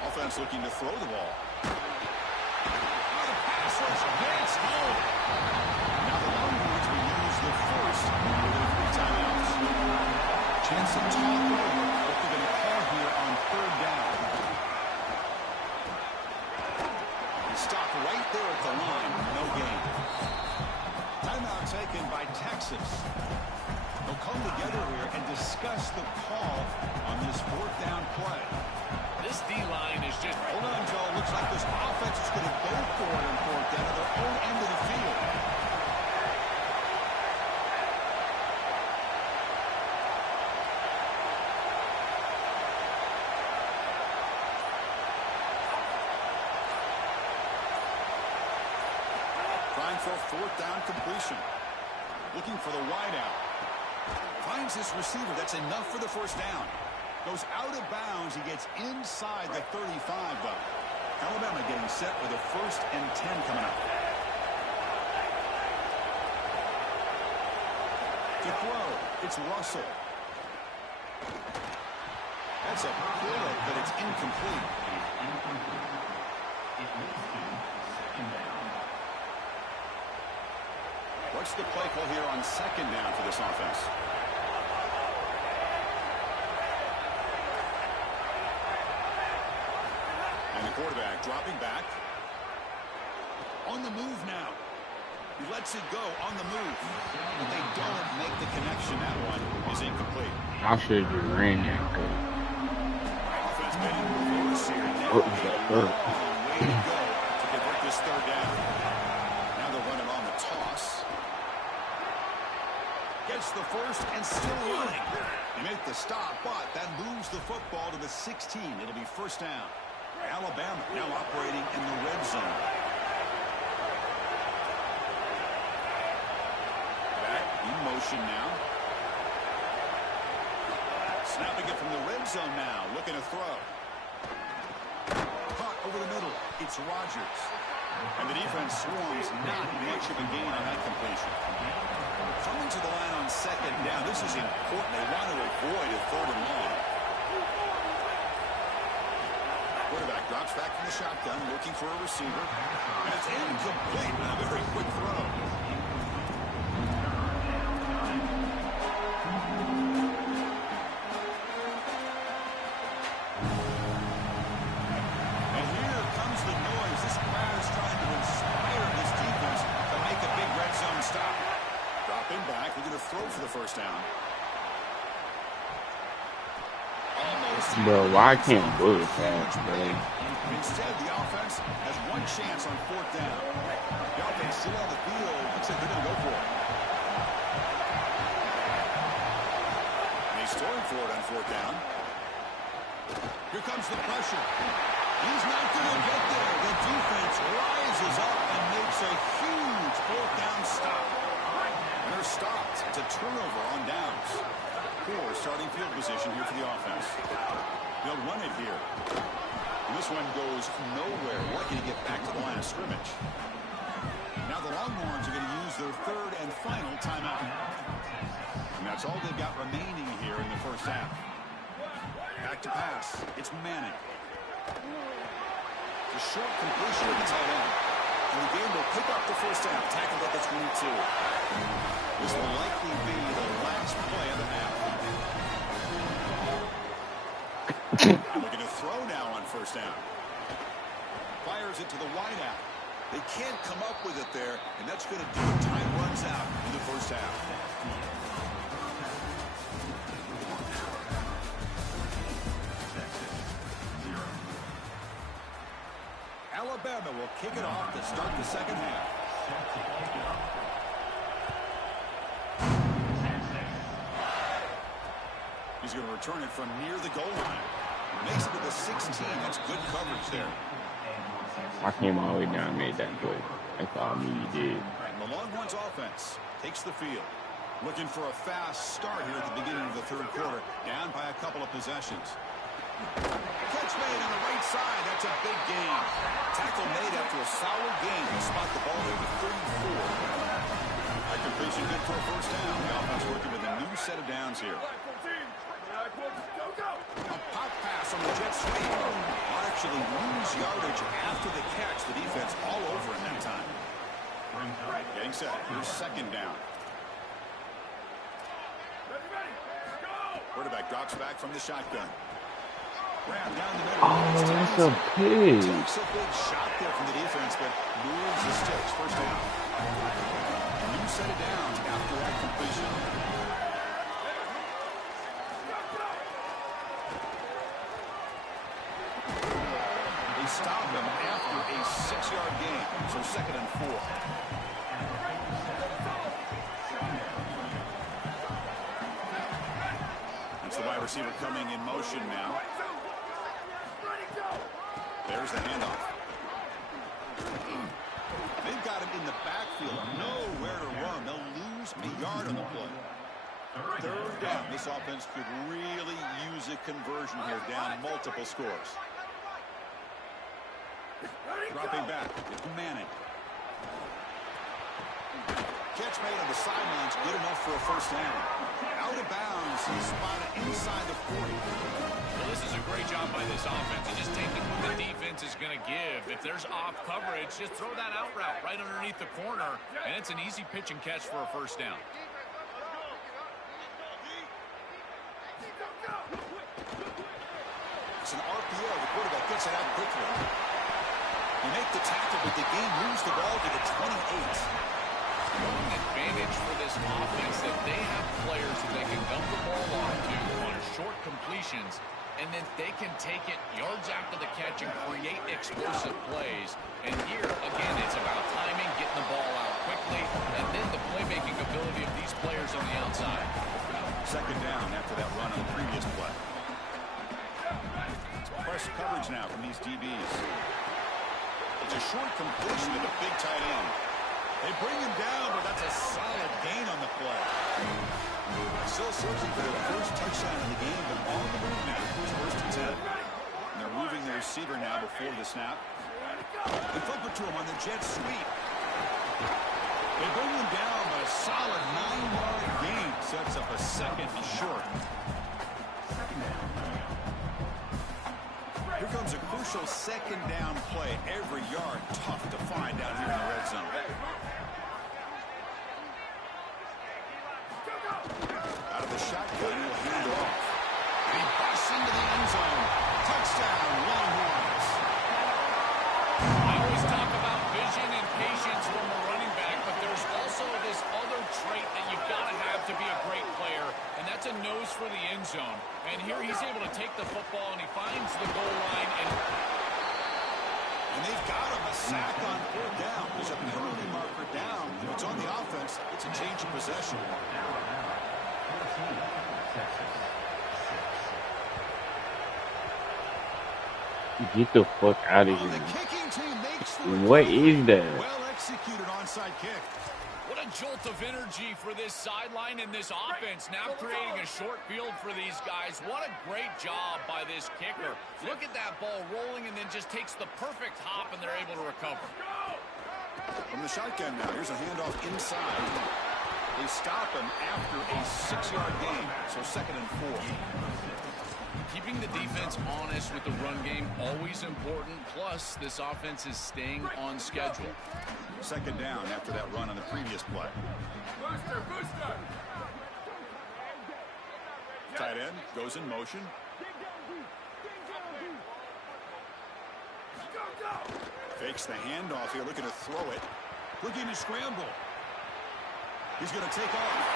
Offense looking to throw the ball. Gets home. Now the Longhorns will use the first of their 3 timeouts. Chance to talk over what they're going to call here on 3rd down. He stopped right there at the line. No gain. Timeout taken by Texas. They'll come together here and discuss the call on this 4th down play. This D-line is just... Hold on, Joe. Looks like this offense is going to go for it on 4th down at their own end of the field. Trying for a 4th down completion. Looking for the wideout. Finds this receiver. That's enough for the first down. Goes out of bounds. He gets inside the 35, though. Alabama getting set with a 1st and 10 coming up. To throw, it's Russell. That's a bullet, but it's incomplete. What's the play call here on 2nd down for this offense? And the quarterback dropping back. On the move now. He lets it go on the move. But they don't make the connection. That one is incomplete. I should have just ran that good. Offense getting reverse here. Now way to go to convert this 3rd down. Now they're running on the toss. Gets the first and still running. They make the stop, but that moves the football to the 16. It'll be 1st down. Alabama now operating in the red zone. Back in motion now. Snapping it from the red zone now. Looking to throw. Caught over the middle. It's Rodgers. And the defense swarms, not much of a gain on that completion. Coming to the line on second down. This is important. They want to avoid a third and long. Quarterback drops back from the shotgun, looking for a receiver. And it's incomplete. A very quick throw. And here comes the noise. This crowd is trying to inspire this defense to make a big red zone stop. Dropping back. They're going to throw for the first down. Bro, why I can't bullet pass, bro? Instead, the offense has one chance on fourth down. The offense still on the field. Looks like they're going to go for it. And he's throwing for it on fourth down. Here comes the pressure. He's not going to get there. The defense rises up and makes a huge fourth down stop. And they're stopped. It's a turnover on downs. Poor starting field position here for the offense. They'll run it here. And this one goes nowhere. Lucky to get back to the line of scrimmage. Now the Longhorns are going to use their third and final timeout. And that's all they've got remaining here in the first half. Back to pass. It's Manning. The short completion of the tight end. And the game will pick up the first down. Tackled at the 22. This will likely be the last play of the half. Looking to throw now on first down. Fires it to the wideout. They can't come up with it there, and that's going to do it. Time runs out in the first half. Alabama will kick it off to start the second half. He's going to return it from near the goal line. Makes it to the 16. That's good coverage there. I came all the way down and made that play. That's all me did. The Longhorns offense takes the field. Looking for a fast start here at the beginning of the third quarter. Down by a couple of possessions. Catch made on the right side. That's a big gain. Tackle made after a solid gain to spot the ball at the 34. That completion good for a first down. The offense working with a new set of downs here. A pop pass on the jet sweep. Actually lose yardage after the catch. The defense all over in that time. Getting set. Here's second down. Quarterback drops back from the shotgun. Ram down the middle. Oh, that's a pig. Takes a big shot there from the defense, but moves the sticks. First down. A new set of downs after that completion. They stop him after a 6-yard gain. So second and 4. That's the wide receiver coming in motion now. There's the handoff. They've got him in the backfield. Nowhere to run. They'll lose a yard on the play. Third down. This offense could really use a conversion here, down multiple scores. Dropping back. It's Manning. Catch made on the sidelines. Good enough for a first down. Out of bounds. He's spotted inside the 40. Well, this is a great job by this offense and just taking what the defense is going to give. If there's off coverage, just throw that out route right underneath the corner, and it's an easy pitch and catch for a first down. It's an RPO. The quarterback gets it out quickly. You make the tackle, but the game moves the ball to the 28. One advantage for this offense that they have players that they can dump the ball off to on short completions, and then they can take it yards after the catch and create explosive plays. And here, again, it's about timing, getting the ball out quickly, and then the playmaking ability of these players on the outside. Second down after that run on the previous play. It's press coverage now from these DBs. It's a short completion to the big tight end. They bring him down, but that's a solid gain on the play. Still searching for their first touchdown in the game, but on the move now. It's 1st and 10. And they're moving the receiver now before the snap. They flip it to him on the jet sweep. They bring him down by a solid 9-yard gain. Sets up a second and short. Here comes a crucial second down play. Every yard tough to find down here in the red zone. Out of the shotgun, he'll hand off. And he busts into the end zone. Touchdown, Longhorns. I always talk about vision and patience from a running back, but there's also this other trait that you've got to have to be a great player, and that's a nose for the end zone. And here he's able to take the football, and he finds the goal line. And they've got him a sack on 4th down. There's a penalty marker down. If it's on the offense, it's a change of possession. Get the fuck out of The here. kicking team makes the What recovery. is that? Well executed onside kick. What a jolt of energy for this sideline and this offense, now creating a short field for these guys. What a great job by this kicker. Look at that ball rolling and then just takes the perfect hop, and they're able to recover. From the shotgun now, here's a handoff inside. They stop him after a 6-yard gain, so 2nd and 4. Keeping the defense honest with the run game, always important. Plus, this offense is staying on schedule. 2nd down after that run on the previous play. Tight end goes in motion. Fakes the handoff here, looking to throw it. Looking to scramble. He's going to take off.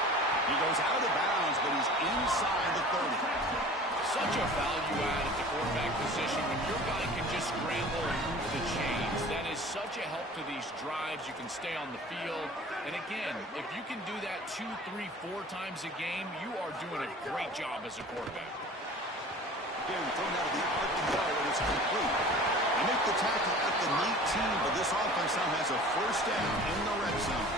He goes out of bounds, but he's inside the 30. Such a value add at the quarterback position when your guy can just scramble and move the chains. That is such a help to these drives. You can stay on the field. And again, if you can do that 2, 3, 4 times a game, you are doing a great job as a quarterback. Again, thrown out of the RPO, and it's complete. They make the tackle at the 19, but this offense now has a 1st down in the red zone.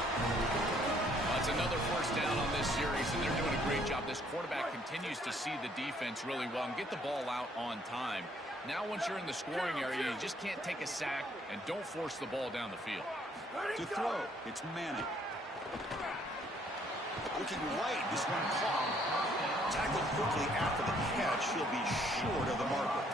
That's another 1st down on this series, and they're doing a great job. This quarterback continues to see the defense really well and get the ball out on time. Now, once you're in the scoring area, you just can't take a sack and don't force the ball down the field. To throw, it's Manning. Looking right, this one caught. Tackled quickly after the catch. He'll be short of the marker.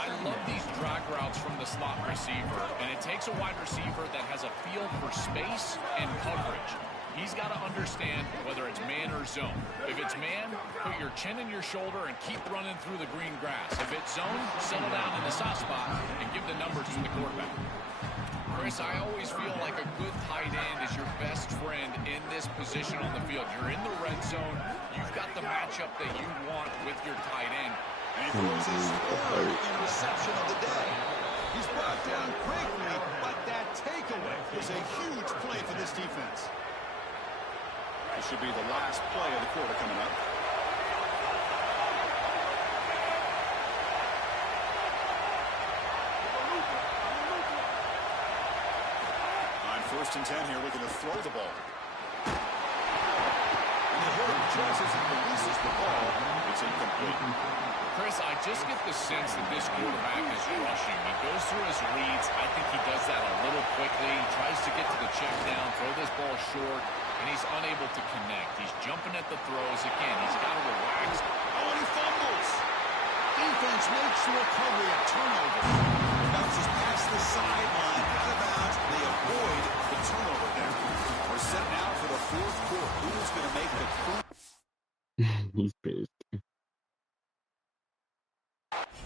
I love these drag routes from the slot receiver, and it takes a wide receiver that has a feel for space and coverage. He's got to understand whether it's man or zone. If it's man, put your chin in your shoulder and keep running through the green grass. If it's zone, settle down in the soft spot and give the numbers to the quarterback. Chris, I always feel like a good tight end is your best friend in this position on the field. You're in the red zone. You've got the matchup that you want with your tight end. And he throws his 3rd interception of the day. He's brought down quickly, but that takeaway is a huge play for this defense. This should be the last play of the quarter coming up. On 1st and 10 here, looking to throw the ball. And the hitter just as he releases the ball, it's incomplete. Chris, I just get the sense that this quarterback is rushing. He goes through his reads. I think he does that a little quickly. He tries to get to the check down, throw this ball short, and he's unable to connect. He's jumping at the throws. Again, he's got to relax. Oh, and he fumbles. Defense makes the recovery, a turnover. Bounces past the sideline, out of bounds. They avoid the turnover there. We're set now for the 4th quarter. Who's going to make the He's pissed.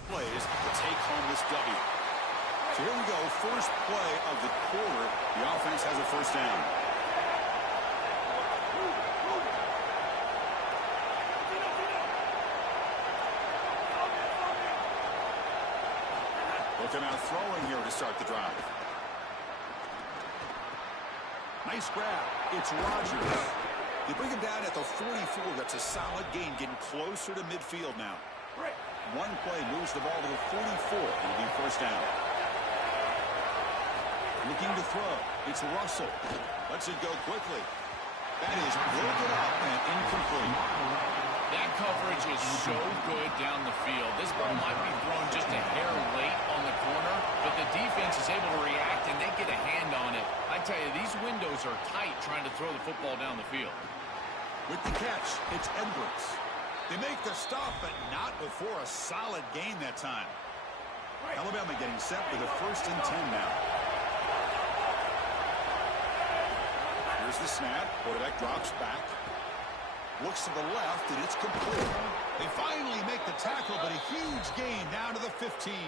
plays to take home this W? So here we go. First play of the quarter. The offense has a 1st down. Looking out throwing here to start the drive. Nice grab. It's Rodgers. They bring him down at the 44. That's a solid gain, getting closer to midfield now. One play moves the ball to the 44. It'll be 1st down. Looking to throw. It's Russell. Lets it go quickly. That is broken up and incomplete. That coverage is so good down the field. This ball might be thrown just a hair late on the corner, but the defense is is able to react, and they get a hand on it. I tell you, these windows are tight trying to throw the football down the field. With the catch, it's Edwards. They make the stop, but not before a solid gain that time. Alabama getting set for the 1st and 10 now. Here's the snap. Quarterback drops back. Looks to the left, and it's complete. They finally make the tackle, but a huge gain down to the 15.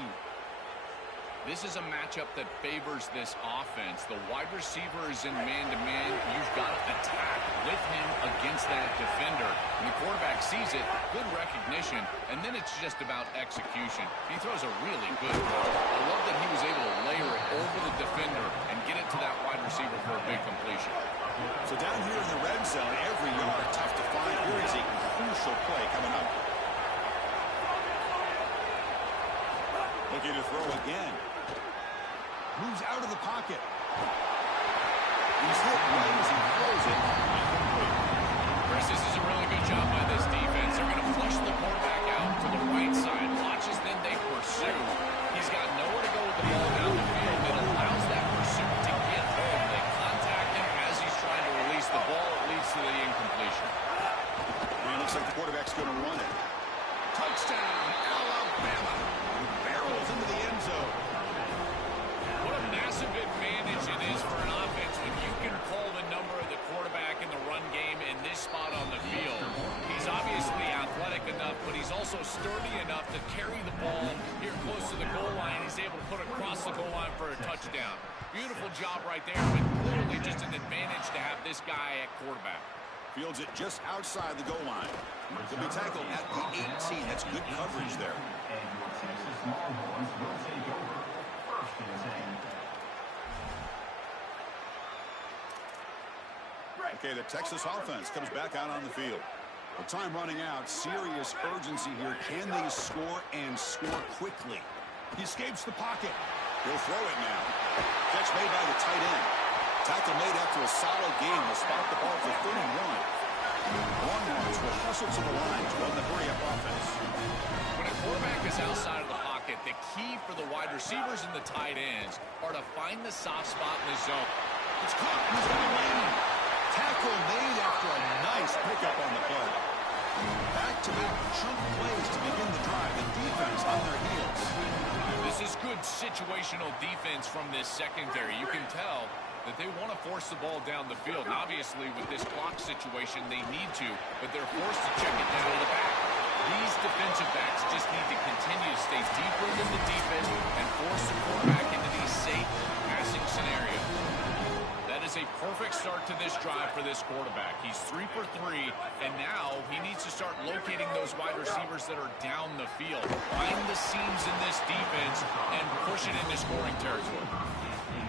This is a matchup that favors this offense. The wide receiver is in man-to-man. You've got to attack with him against that defender. And the quarterback sees it, good recognition, and then it's just about execution. He throws a really good ball. I love that he was able to layer it over the defender and get it to that wide receiver for a big completion. So down here in the red zone, every yard tough to find. Here is a crucial play coming up. Looking to throw again. Moves out of the pocket. He's hit right as he throws it. Incomplete. Chris, this is a really good job by this defense. They're going to flush the quarterback out to the right side. Watch as then they pursue. He's got nowhere to go with the ball down the field. It allows that pursuit to get home. They contact him as he's trying to release the ball. It leads to the incompletion. And it looks like the quarterback's going to run it. Touchdown, Alabama. Barrels into the end zone. What a massive advantage it is for an offense when you can call the number of the quarterback in the run game in this spot on the field. He's obviously athletic enough, but he's also sturdy enough to carry the ball here close to the goal line. He's able to put it across the goal line for a touchdown. Beautiful job right there, but clearly just an advantage to have this guy at quarterback. Fields it just outside the goal line. He'll be tackled at the 18. That's good coverage there. And your Texas Longhorns will take over 1st and 10. Okay, the Texas offense comes back out on the field. With time running out, serious urgency here. Can they score and score quickly? He escapes the pocket. He'll throw it now. Catch made by the tight end. Tackle made after a solid game. Will spot the ball for 31. Longhorns will hustle to the line to run the hurry-up offense. When a quarterback is outside of the pocket, the key for the wide receivers and the tight ends are to find the soft spot in the zone. It's caught. He's going to land. Tackle made after a nice pickup on the play. Back to make chunk plays to begin the drive. The defense on their heels. This is good situational defense from this secondary. You can tell that they want to force the ball down the field. And obviously, with this clock situation, they need to, but they're forced to check it down to the back. These defensive backs just need to continue to stay deeper than the defense and force the quarterback into these safe passing scenarios. That is a perfect start to this drive for this quarterback. He's 3 for 3, and now he needs to start locating those wide receivers that are down the field. Find the seams in this defense and push it into scoring territory.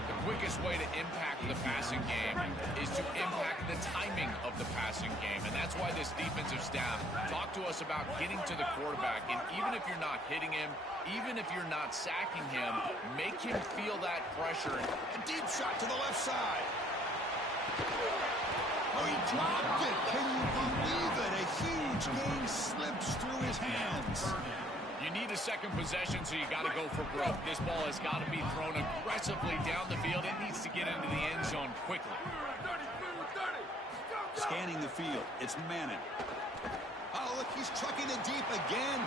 The quickest way to impact the passing game is to impact the timing of the passing game, and that's why this defensive staff talked to us about getting to the quarterback, and even if you're not hitting him, even if you're not sacking him, make him feel that pressure. A deep shot to the left side. Oh, he dropped it. Can you believe it? A huge gain slips through his hands. You need a second possession, so you got to go for broke. This ball has got to be thrown aggressively down the field. It needs to get into the end zone quickly. Scanning the field. It's Manning. Oh, look, he's trucking it deep again.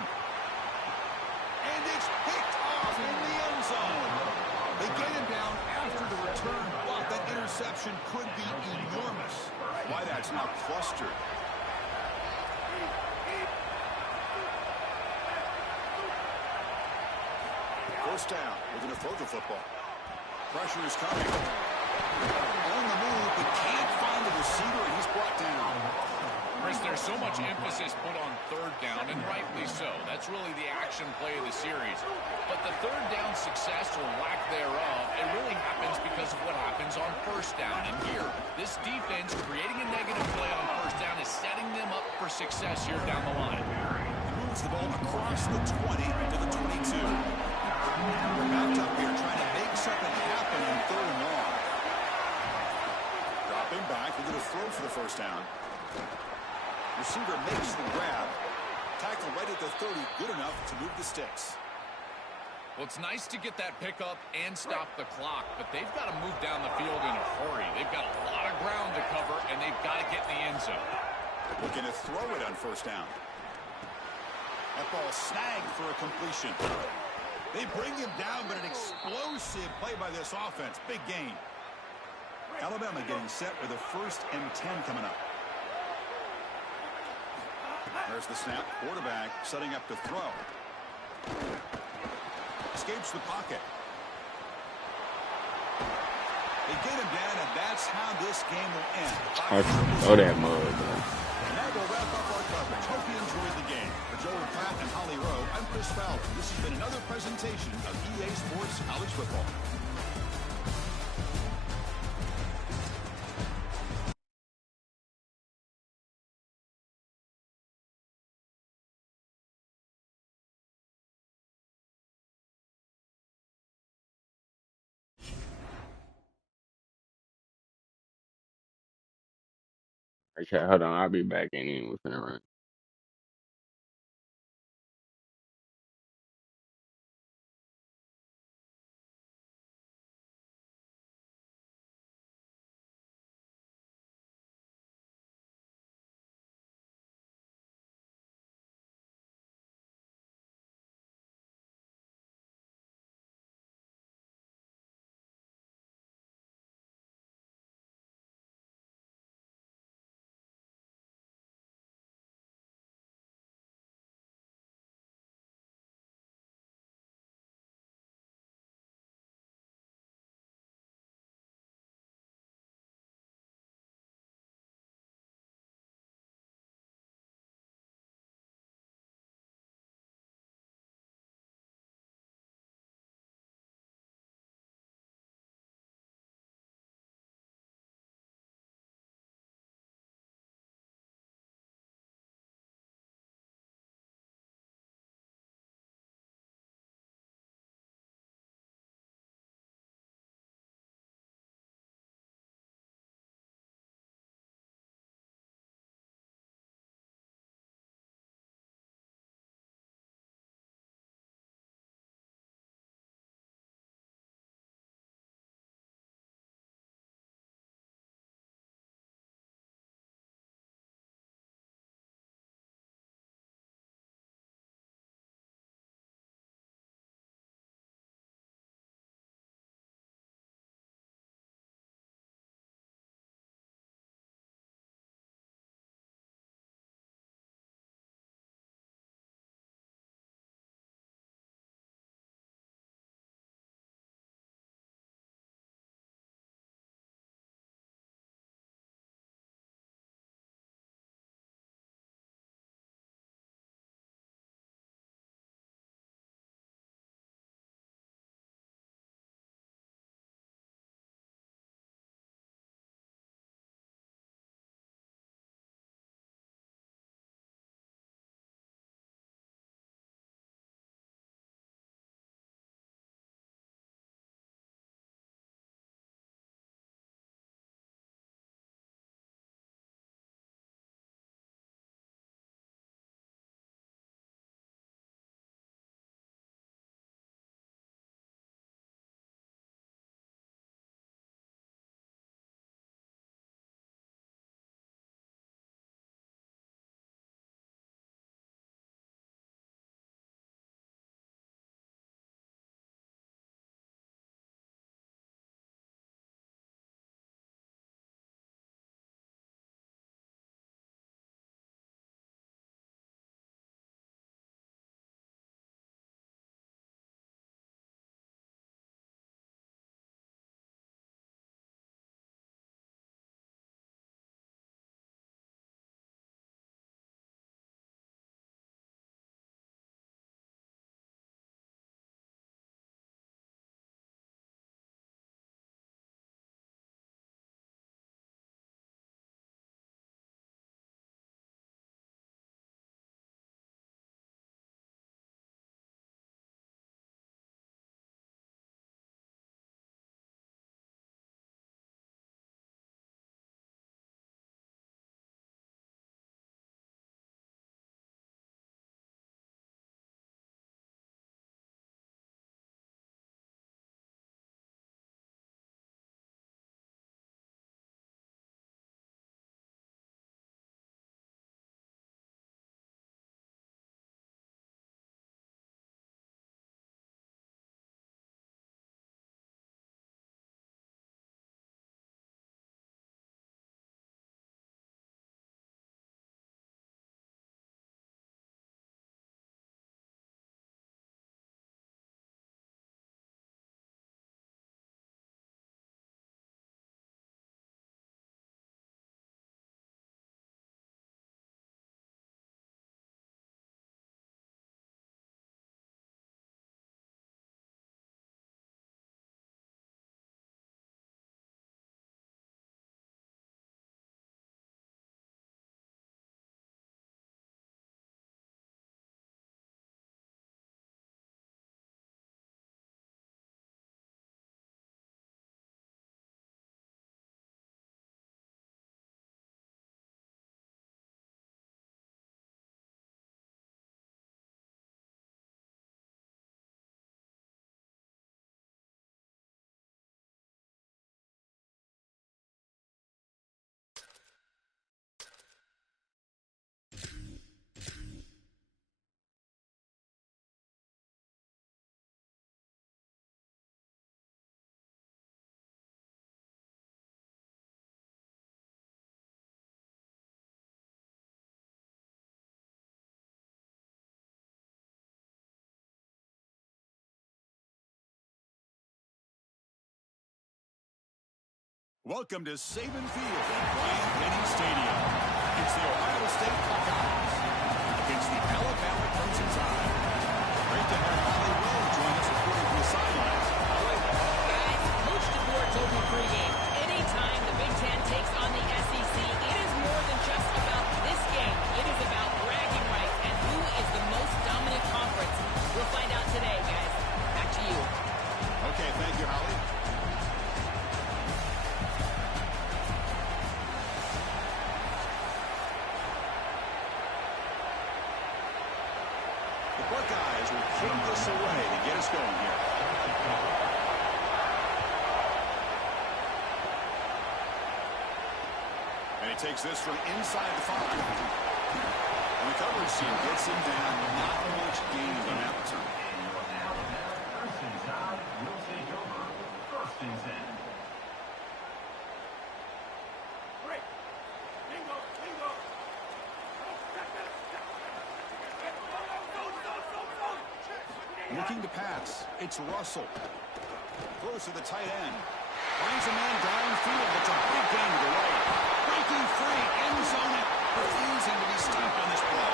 And it's picked off in the end zone. They get him down after the return, but that interception could be enormous. Why that's not clustered. First down. Looking to throw the football. Pressure is coming. On the move, but can't find the receiver, and he's brought down. Chris, there's so much emphasis put on third down, and rightly so. That's really the action play of the series. But the third down success or lack thereof, it really happens because of what happens on first down. And here, this defense creating a negative play on first down is setting them up for success here down the line. He moves the ball across the 20 to the 22. We're backed up here trying to make something happen on third and long. Dropping back, we're going to throw for the first down. Receiver makes the grab. Tackle right at the 30, good enough to move the sticks. Well, it's nice to get that pickup and stop the clock, but they've got to move down the field in a hurry. They've got a lot of ground to cover, and they've got to get in the end zone. Looking to throw it on first down. That ball snagged for a completion. They bring him down, but an explosive play by this offense. Big gain. Alabama getting set with a 1st and 10 coming up. There's the snap. Quarterback setting up to throw. Escapes the pocket. They get him down, and that's how this game will end. Oh, that mud, man. And that will wrap up our coverage. Hope you enjoyed the game. For Joel Pratt and Holly Rowe, I'm Chris Fowler. This has been another presentation of EA Sports College Football. Okay, hold on. I'll be back in within a run. Welcome to Saban Field at Bryant-Denny Stadium. It's the Ohio State Buckeyes against the Alabama Crimson Tide. Great to have Holly Rowe join us reporting from the sidelines. Guys, Coach DeBoer told me pregame, anytime the Big Ten takes on the SEC, it is more than just about this game. It is about bragging rights and who is the most dominant conference. We'll find out today, guys. Back to you. Okay, thank you, Holly. The Buckeyes will kick this away to get us going here. And he takes this from inside the 5. And the coverage team gets him down. Not much gain on that return. Alabama Crimson Tide will take over 1st and 10. Break. Bingo. Bingo. Looking to pass. It's Russell. Throws to the tight end. Brings a man downfield. It's a big gain to the right. Breaking free. End zone it. Refusing to be stopped on this play.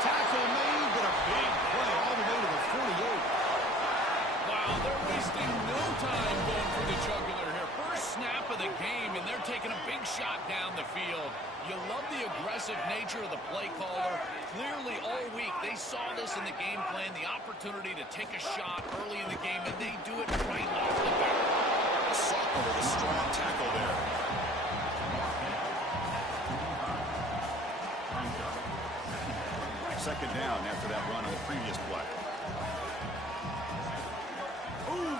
Tackle made, but a big play all the way to the 48. Wow, they're wasting no time going for the jugular here. First snap of the game, and they're taking a big shot down the field. You love the aggressive nature of the play caller. Clearly, all week, they saw this in the game plan, the opportunity to take a shot early in the game, and they do it right off the bat. Soccer with a strong tackle there. Second down after that run on the previous play. Ooh.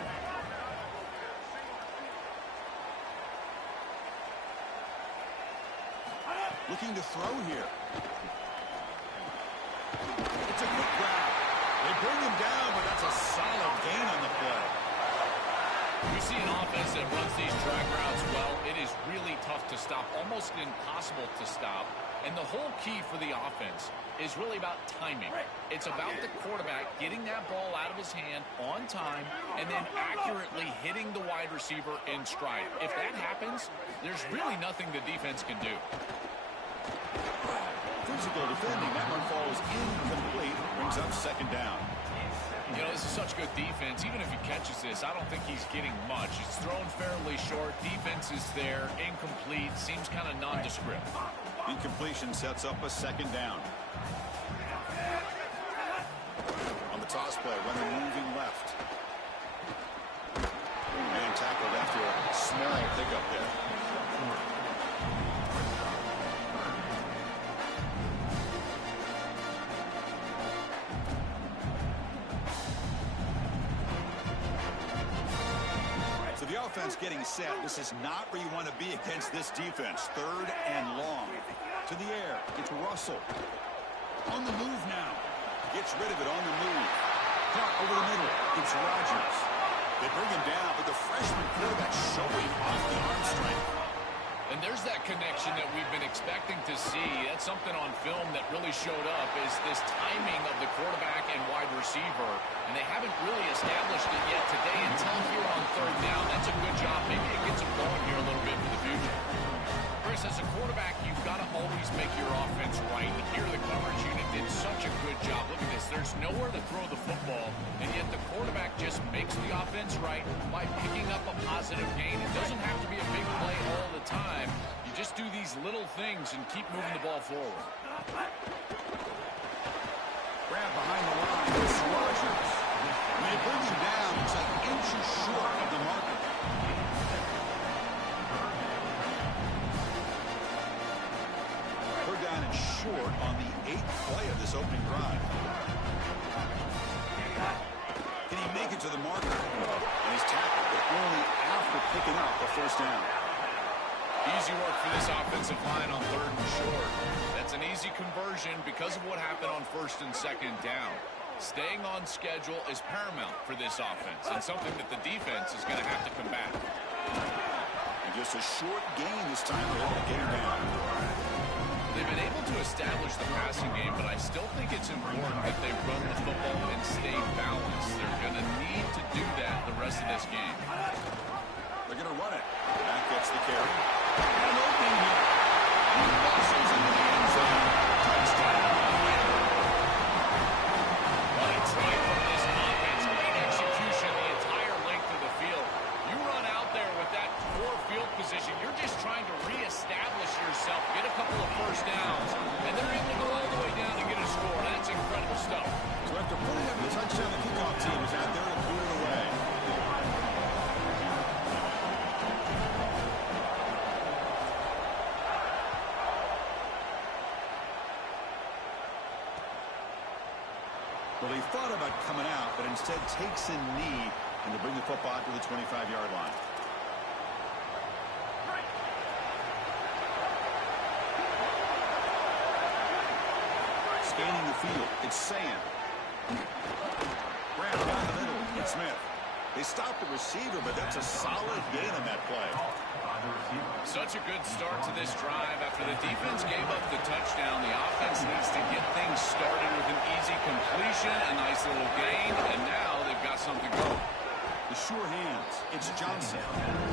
Looking to throw here. It's a quick grab. They bring him down, but that's a solid gain on the play. We see an offense that runs these drag routes well. It is really tough to stop, almost impossible to stop. And the whole key for the offense is really about timing. It's about the quarterback getting that ball out of his hand on time and then accurately hitting the wide receiver in stride. If that happens, there's really nothing the defense can do. Physical defending. That one falls incomplete. Brings up second down. You know, this is such good defense. Even if he catches this, I don't think he's getting much. It's thrown fairly short. Defense is there. Incomplete. Seems kind of nondescript. Incompletion sets up a second down. On the toss play, runner moving left. Man tackled after a small pickup there. The offense getting set. This is not where you want to be against this defense. Third and long. To the air. It's Russell. On the move now. Gets rid of it on the move. Caught over the middle. It's Rodgers. They bring him down, but the freshman quarterback showing off the arm strength. And there's that connection that we've been expecting to see. That's something on film that really showed up, is this timing of the quarterback and wide receiver. And they haven't really established it yet today until here on third down. That's a good job. Maybe it gets them going here a little bit for the future. Chris, as a quarterback, you've got to always make your offense right. And here the coverage unit did such a good job. Look at this. There's nowhere to throw the football, and yet the quarterback just makes the offense right by picking up a positive gain. It doesn't have to be a big play all the time. You just do these little things and keep moving the ball forward. Grab behind the line. It's Rodgers. When they bring him down, it's like inches short of the marker. We're down and short on the 8th play of this opening drive. Can he make it to the marker? And he's tackled, but only after picking up the first down. Easy work for this offensive line on third and short. That's an easy conversion because of what happened on first and second down. Staying on schedule is paramount for this offense, and something that the defense is going to have to combat. And just a short gain this time. They're able to get him down. They've been able to establish the passing game, but I still think it's important that they run the football and stay balanced. They're going to need to do that the rest of this game. They're going going to run it. That gets the carry. And an opening here. He rushes into the end zone. Touchdown. What a try from this offense. Great execution the entire length of the field. You run out there with that poor field position. You're just trying to reestablish yourself, get a couple of first downs, and they're able to go all the way down and get a score. That's incredible stuff. So after putting up the touchdown, the kickoff team is out there to boot it away. Well, he thought about coming out, but instead takes a knee and to bring the football to the 25-yard line. Scanning the field, it's Sam. Grab down the middle, it's Smith. They stopped the receiver, but that's a solid gain on that play. Such a good start to this drive. After the defense gave up the touchdown, the offense needs to get things started with an easy completion, a nice little gain, and now they've got something going. The sure hands, it's Johnson.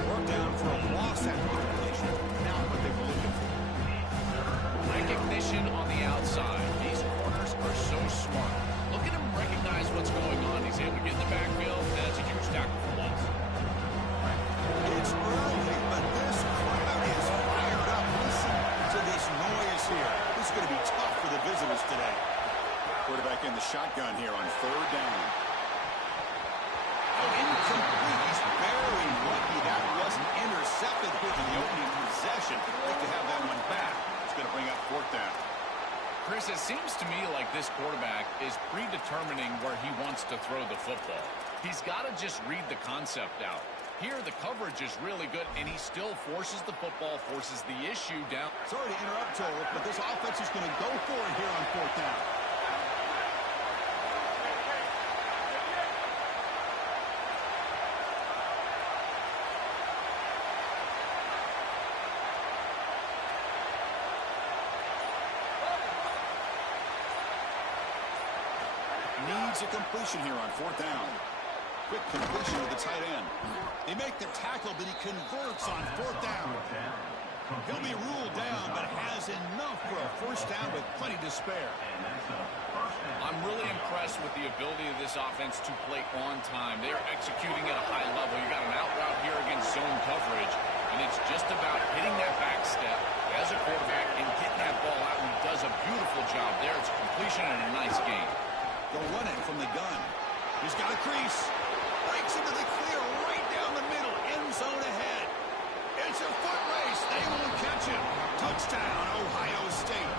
Brought down for a loss after the completion. Now what they were looking for. Recognition on the outside. These corners are so smart. Look at him recognize what's going on. He's able to get in the backfield, and that's a huge tackle for loss. It's early, but this crowd is fired up. Listen to this noise here. This is going to be tough for the visitors today. Quarterback in the shotgun here on third down. Incomplete. He's very lucky that wasn't intercepted here in the opening possession. Like to have that one back. It's going to bring up fourth down. Chris, it seems to me like this quarterback is predetermining where he wants to throw the football. He's got to just read the concept out. Here, the coverage is really good, and he still forces the football, forces the issue down. Sorry to interrupt, Joel, but this offense is going to go for it here on fourth down. Needs a completion here on fourth down. Quick completion to the tight end. They make the tackle, but he converts on fourth down. He'll be ruled down, but has enough for a first down with plenty to spare. I'm really impressed with the ability of this offense to play on time. They're executing at a high level. You got an out route here against zone coverage, and it's just about hitting that back step as a quarterback and getting that ball out, and he does a beautiful job there. It's a completion and a nice game. They'll run it from the gun. He's got a crease. Breaks into the clear right down the middle. End zone ahead. It's a foot race. They won't catch him. Touchdown, Ohio State.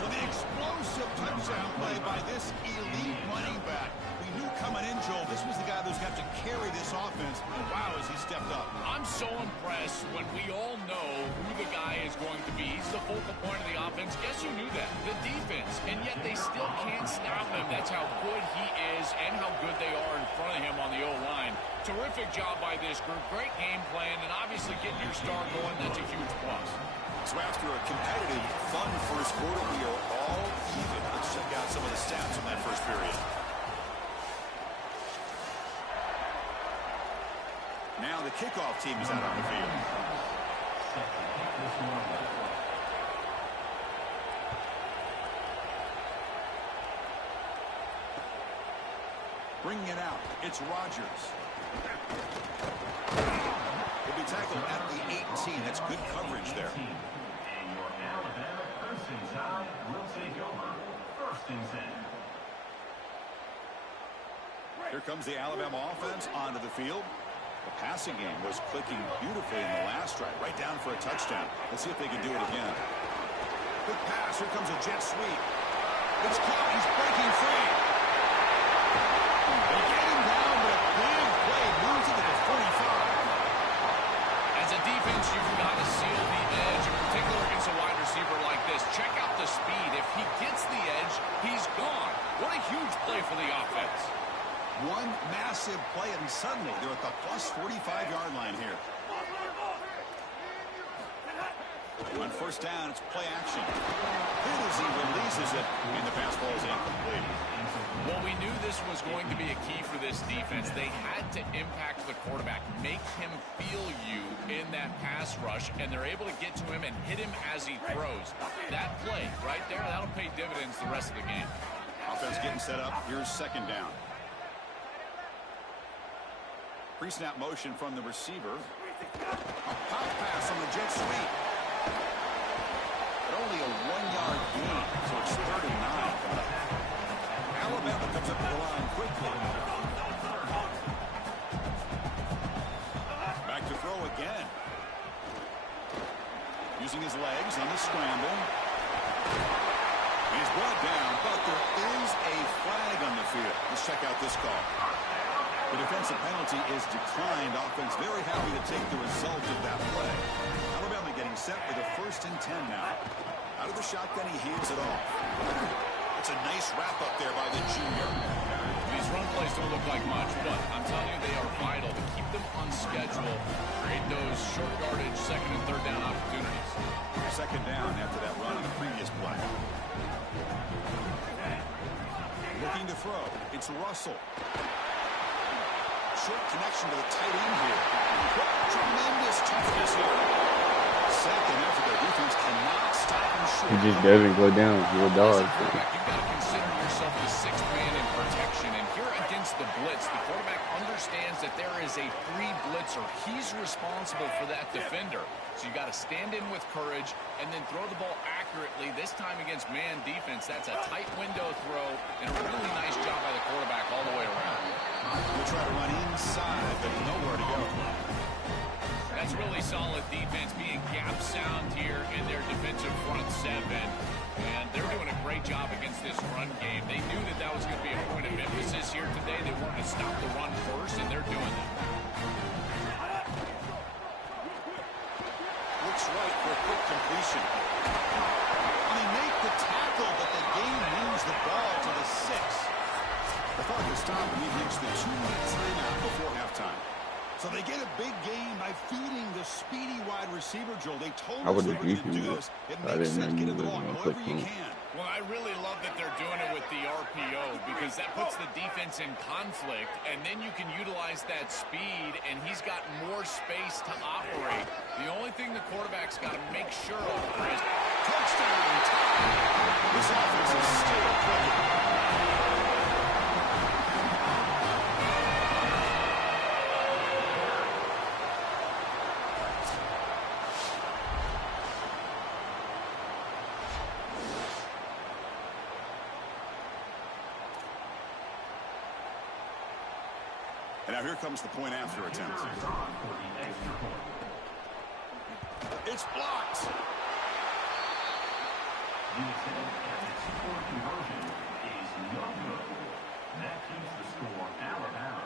So the explosive touchdown play by this elite running back. We knew coming in, Joel, this was the guy who's got to carry this offense. And wow, as he stepped up. I'm so impressed when we all know who the guy is going to be. He's the focal point of the offense. Guess who knew that? The defense. And yet they still can't stop him. That's how good he is and how good they are in front of him on the O-line. Terrific job by this group. Great game plan. And obviously getting your star going, that's a huge plus. So after a competitive, fun first quarter, we are all even. Let's check out some of the stats from that first period. Now the kickoff team is out on the field. Bringing it out, it's Rodgers. He'll be tackled at the 18. That's good coverage there. And your Alabama Crimson Tide will take over first and 10. Here comes the Alabama offense onto the field. The passing game was clicking beautifully in the last drive, right down for a touchdown. Let's see if they can do it again. Good pass. Here comes a jet sweep. It's caught. He's breaking free. They get him down, but a big play moves into the 45. As a defense, you've got to seal the edge, in particular against a wide receiver like this. Check out the speed. If he gets the edge, he's gone. What a huge play for the offense. One massive play, and suddenly they're at the plus 45-yard line here. On first down, it's play action. Hit as he releases it, and the pass ball is incomplete. Well, we knew this was going to be a key for this defense. They had to impact the quarterback, make him feel you in that pass rush, and they're able to get to him and hit him as he throws. That play right there, that'll pay dividends the rest of the game. Offense getting set up. Here's second down. Pre-snap motion from the receiver. A pop pass on the jet sweep. But only a 1-yard gain, so it's 3rd and 9 coming up. Alabama comes up to the line quickly. Back to throw again. Using his legs on the scramble. He's brought down, but there is a flag on the field. Let's check out this call. The defensive penalty is declined. Offense very happy to take the result of that play. Alabama getting set for the 1st and 10 now. Out of the shotgun, he hands it off. It's a nice wrap up there by the junior. These run plays don't look like much, but I'm telling you they are vital to keep them on schedule, create those short yardage 2nd and 3rd down opportunities. 2nd down after that run on the previous play. Looking to throw. It's Russell. Short connection to the tight end here. Tremendous toughness here. 2nd effort. The defense cannot stop him short. He just doesn't go down. He's a dog. You've got to consider yourself the 6th man in protection. And here against the blitz, the quarterback understands that there is a free blitzer. He's responsible for that defender. So you got to stand in with courage and then throw the ball accurately. This time against man defense, that's a tight window throw and a really nice job by the quarterback all the way around. We'll try to run inside, but nowhere to go. That's really solid defense, being gap sound here in their defensive front 7. And they're doing a great job against this run game. They knew that that was going to be a point of emphasis here today. They wanted to stop the run first, and they're doing that. Looks right for a quick completion. And they make the tackle, but the game moves the ball to the 6. The clock has stopped, and we've reached the 2-minute timeout before halftime. So they get a big gain by feeding the speedy wide receiver, Joel. They told us they were going to do this. It makes sense. Get it the ball however you can. Well, I really love that they're doing it with the RPO because that puts the defense in conflict, and then you can utilize that speed, and he's got more space to operate. The only thing the quarterback's got to make sure of is touchdown. This offense is still clicking. And now here comes the point after attempt. It's blocked. The attempt at the 2-point conversion is no good. That keeps the score Alabama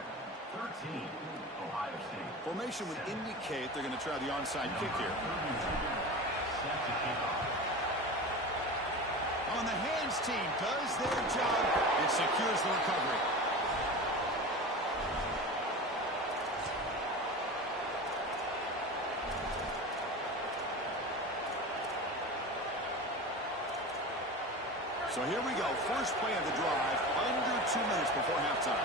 13, Ohio State. Formation would indicate they're going to try the onside kick here. Set to kick off. On the hands team does their job. It secures the recovery. So here we go. First play of the drive, under 2 minutes before halftime.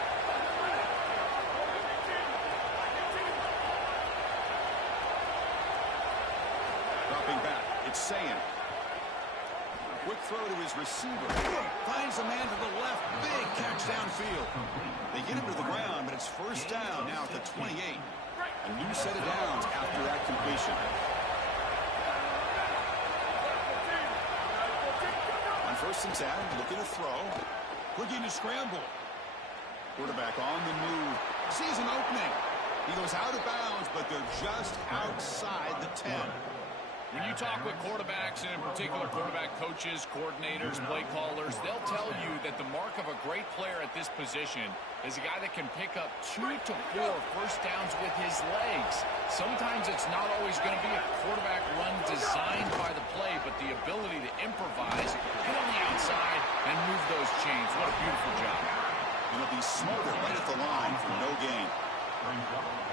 Dropping back, it's Sayan. Quick throw to his receiver. Finds a man to the left. Big catch downfield. They get him to the ground, but it's first down now at the 28. A new set of downs after that completion. First and 10, looking to throw, looking to scramble. Quarterback on the move, sees an opening. He goes out of bounds, but they're just outside the 10. When you talk with quarterbacks, and in particular quarterback coaches, coordinators, play callers, they'll tell you that the mark of a great player at this position is a guy that can pick up 2 to 4 first downs with his legs. Sometimes it's not always going to be a quarterback run designed by the play, but the ability to improvise, get on the outside, and move those chains. What a beautiful job. And he'll be smothered right at the line for no gain.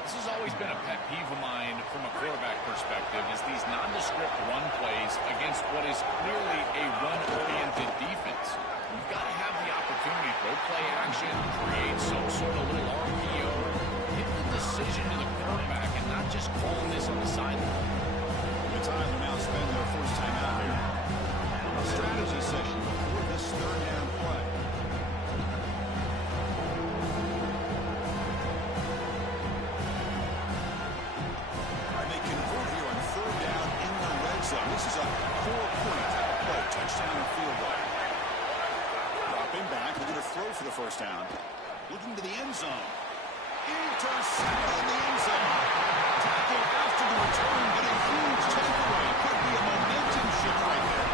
This has always been a pet peeve of mine from a quarterback perspective. effective is these nondescript run plays against what is clearly a run-oriented defense. You've got to have the opportunity to throw play action, create some sort of little RPO, give the decision to the quarterback and not just calling this on the sideline. The time to now spend their first time out here. A strategy session before this third down play. And they convert here on third down in the red zone. This is a 4-point play, touchdown or field goal. Dropping back, looking to throw for the first down. Looking to the end zone. Intercepted in the end zone. Tackle after the return, but a huge takeaway. Could be a momentum shift right there.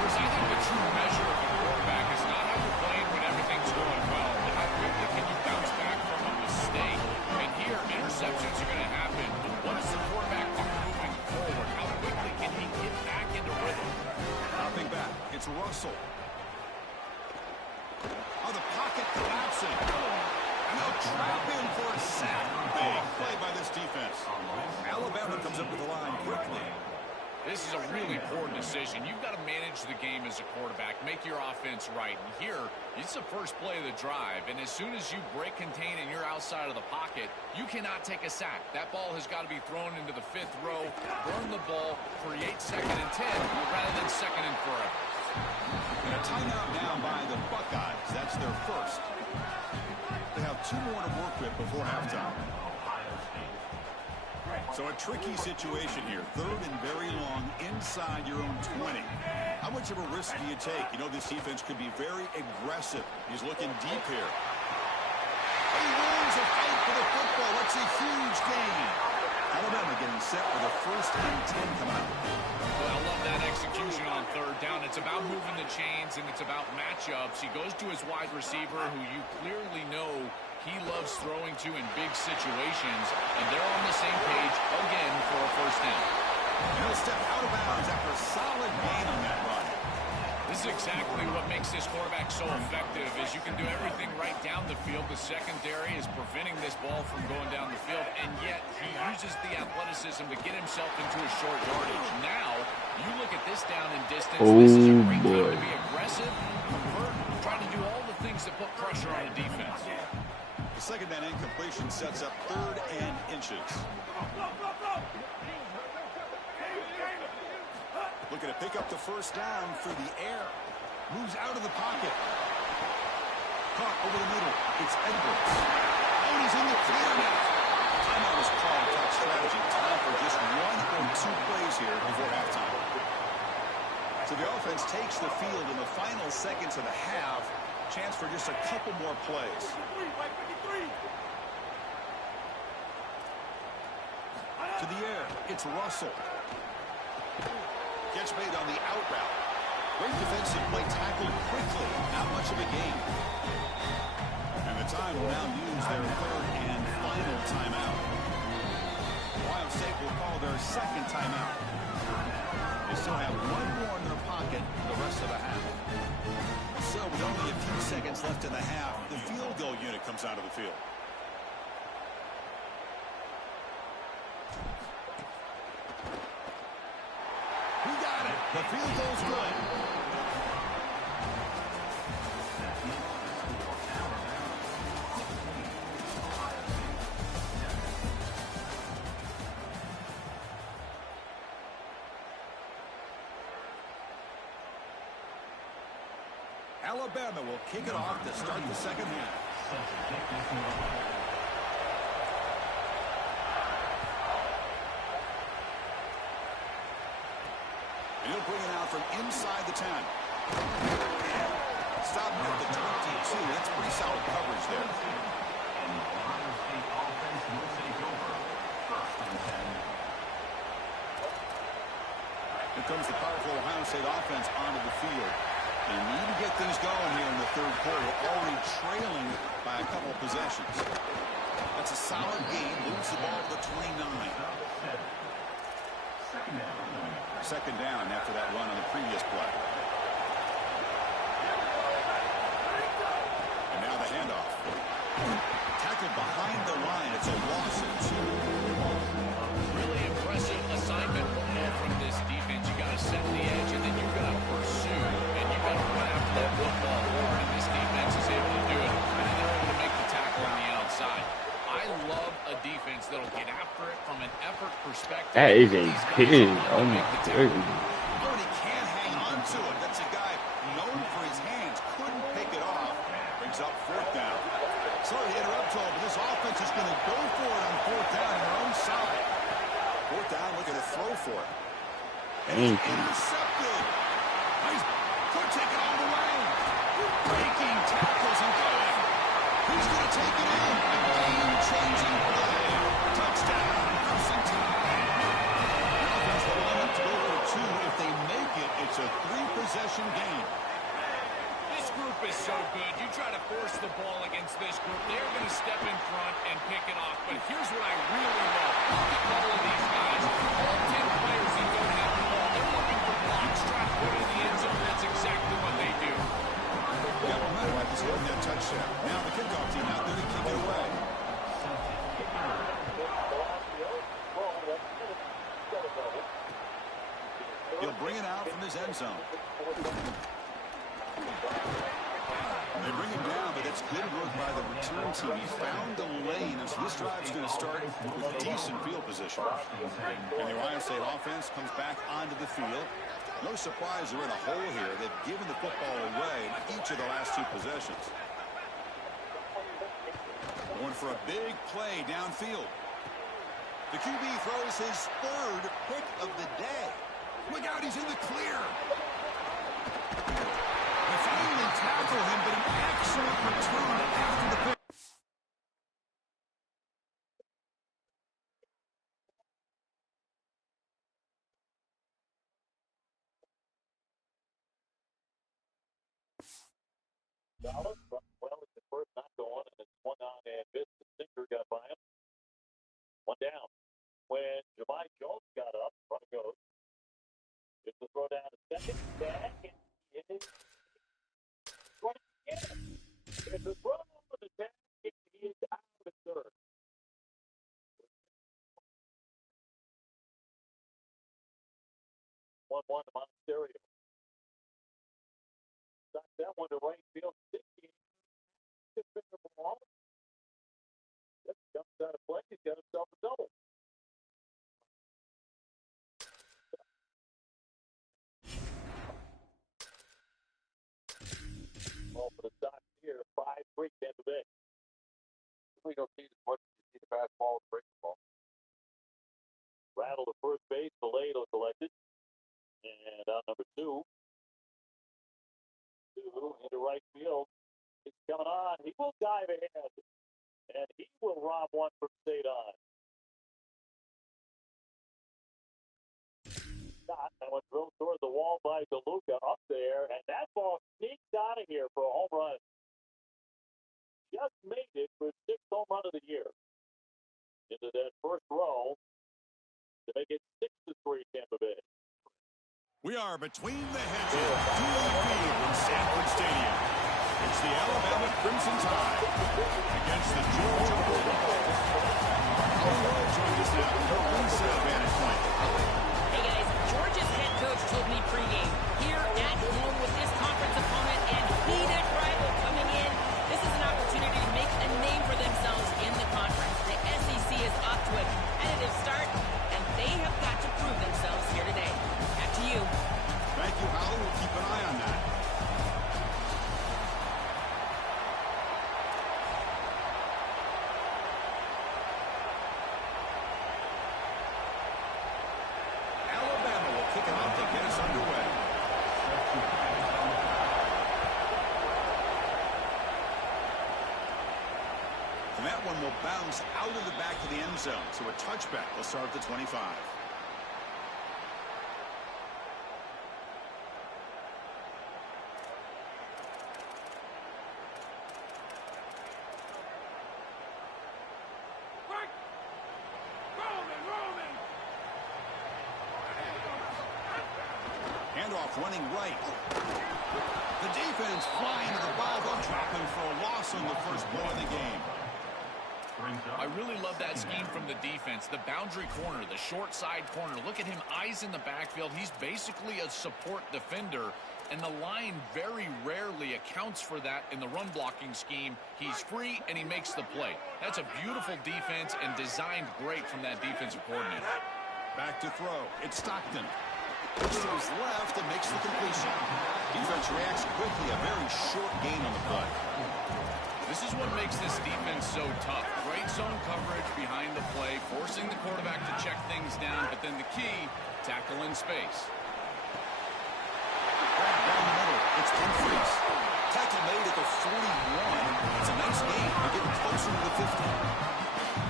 Chris, I think the true measure of a quarterback is not how you're playing when everything's going well, but how quickly can you bounce back from a mistake. And here, interceptions are going to happen. But what does the quarterback do moving forward? How quickly can he get back into rhythm? Dropping back, it's Russell. Oh, the pocket collapsing. And they'll trap him for a sack. Big play by this defense. Alabama comes up with the line quickly. This is a really poor decision. You've got to manage the game as a quarterback, make your offense right. And here, it's the first play of the drive. And as soon as you break contain and you're outside of the pocket, you cannot take a sack. That ball has got to be thrown into the 5th row, burn the ball, create 2nd and 10 rather than 2nd and forever. And a timeout now by the Buckeyes. That's their first. They have 2 more to work with before halftime. So a tricky situation here. 3rd and very long inside your own 20. How much of a risk do you take? You know, this defense could be very aggressive. He's looking deep here. He wins a fight for the football. That's a huge gain. Alabama getting set with a 1st and 10 coming up. Well, I love that execution on 3rd down. It's about moving the chains, and it's about matchups. He goes to his wide receiver, who you clearly know he loves throwing to in big situations, and they're on the same page again for a 1st down. And he'll step out of bounds after a solid gain on that run. This is exactly what makes this quarterback so effective, is you can do everything right down the field. The secondary is preventing this ball from going down the field, and yet he uses the athleticism to get himself into a short yardage. Now, you look at this down and distance. This is a great time to be aggressive, convert, trying to do all the things that put pressure on the defense. The 2nd down incompletion sets up 3rd and inches. Looking to pick up the 1st down through the air. Moves out of the pocket. Caught over the middle. It's Edwards. Oh, he's in the clear now. Timeout was called. Top strategy. Time for just 1 or 2 plays here before halftime. So the offense takes the field in the final seconds of the half. Chance for just a couple more plays. To the air. It's Russell. Catch made on the out route. Great defensive play, tackled quickly. Not much of a gain. And the time will now use their 3rd and final timeout. Ohio State will call their 2nd timeout. They still have 1 more in their pocket the rest of the half. So with only a few seconds left in the half, the field goal unit comes out of the field. He got it. The field goal's good. Alabama will kick it off to start the 2nd half. And he'll bring it out from inside the 10. Stop at the 22. That's pretty solid coverage there. And the Ohio State offense will take over. 1st and 10. Here comes the powerful Ohio State offense onto the field. They need to get things going here in the 3rd quarter. Already trailing by a couple possessions. That's a solid game. Moves the ball to the 29. 2nd down after that run on the previous play. And now the handoff. Tackled behind the line. It's a loss of 2. Really impressive assignment after it from an effort perspective. That is a These guys pig. want to Oh make my the tackle. goodness. Oh, and he can't hang on to it. That's a guy known for his hands. Couldn't pick it off. Brings up fourth down. Sorry to interrupt, Joel, but this offense is going to go for it on fourth down on their own side. Fourth down, looking to throw for it. Thank you. Intercepted. He's could take it all the way. Breaking tackles and going. He's going to take it in. A game-changing play. Touchdown, Crimson Tide. The offense will line up to go for two. If they make it, it's a three-possession game. This group is so good. You try to force the ball against this group, they're going to step in front and pick it off. But here's what I really love. Look at all of these guys. All 10 players that don't have the ball, they're looking for blocks, trying to put it in the end zone. That's exactly what they do. Yeah, momentum after scoring that touchdown. Now the kickoff team out there to kick it away. He'll bring it out from his end zone. They bring him down, but it's good work by the return team. He found the lane, and so this drive's going to start with decent field position. And the Ohio State offense comes back onto the field. No surprise they're in a hole here. They've given the football away in each of the last two possessions. Going for a big play downfield. The QB throws his third pick of the day. Look out, he's in the clear. They finally tackle him, but an excellent return after the pick. Well, it's the first not going, and it's one on and missed. The sinker got by him. One down. When Jemai Jones got up, front goes. Gets the throw down to second. Back, and it is going again. It's a throw over the tag. He is out of third. 1-1 to Monasterio. Got that one to right field. 60. Defender ball. Just jumps out of play. He's got himself a double. Ball for the Sox here. 5-3 Tampa Bay. We don't see as much as you see the fastball and breaking ball. Rattle to first base. Vallejo collected. And out number 2. Into right field. He's coming on. He will dive ahead. And he will rob one from State on. That one drilled toward the wall by DeLuca up there. And that ball sneaks out of here for a home run. Just made it for his 6th home run of the year. Into that first row to make it 6-3 Tampa Bay. We are between the hedges, Dooley Field in Sanford Stadium. It's the Alabama Crimson Tide against the Georgia Bulldogs. Holly Rowe joins us now from her ringside vantage point. Hey guys, Georgia's head coach told me pregame, here at home with this conference opponent and heated rival coming in, this is an opportunity to make a name for themselves in the conference. The SEC is off to a competitive start, and they have got to prove themselves here today. Back to you. Thank you, Holly. We'll keep an eye on that. Alabama will kick it off to get us underway. And that one will bounce out of the back of the end zone. So a touchback will start at the 25. Handoff running right. The defense flying to the ball. They'll drop him for a loss on the first play of the game. I really love that scheme from the defense. The boundary corner, the short side corner. Look at him, eyes in the backfield. He's basically a support defender. and the line very rarely accounts for that in the run blocking scheme. He's free, and he makes the play. That's a beautiful defense and designed great from that defensive coordinator. Back to throw. It's Stockton. Looks to his left and makes the completion. Defense reacts quickly. A very short gain on the play. This is what makes this defense so tough. Great zone coverage behind the play, forcing the quarterback to check things down, but then the key, tackle in space. Down the middle. It's Humphries. Tackle made at the 41. It's a nice gain. They're getting closer to the 50.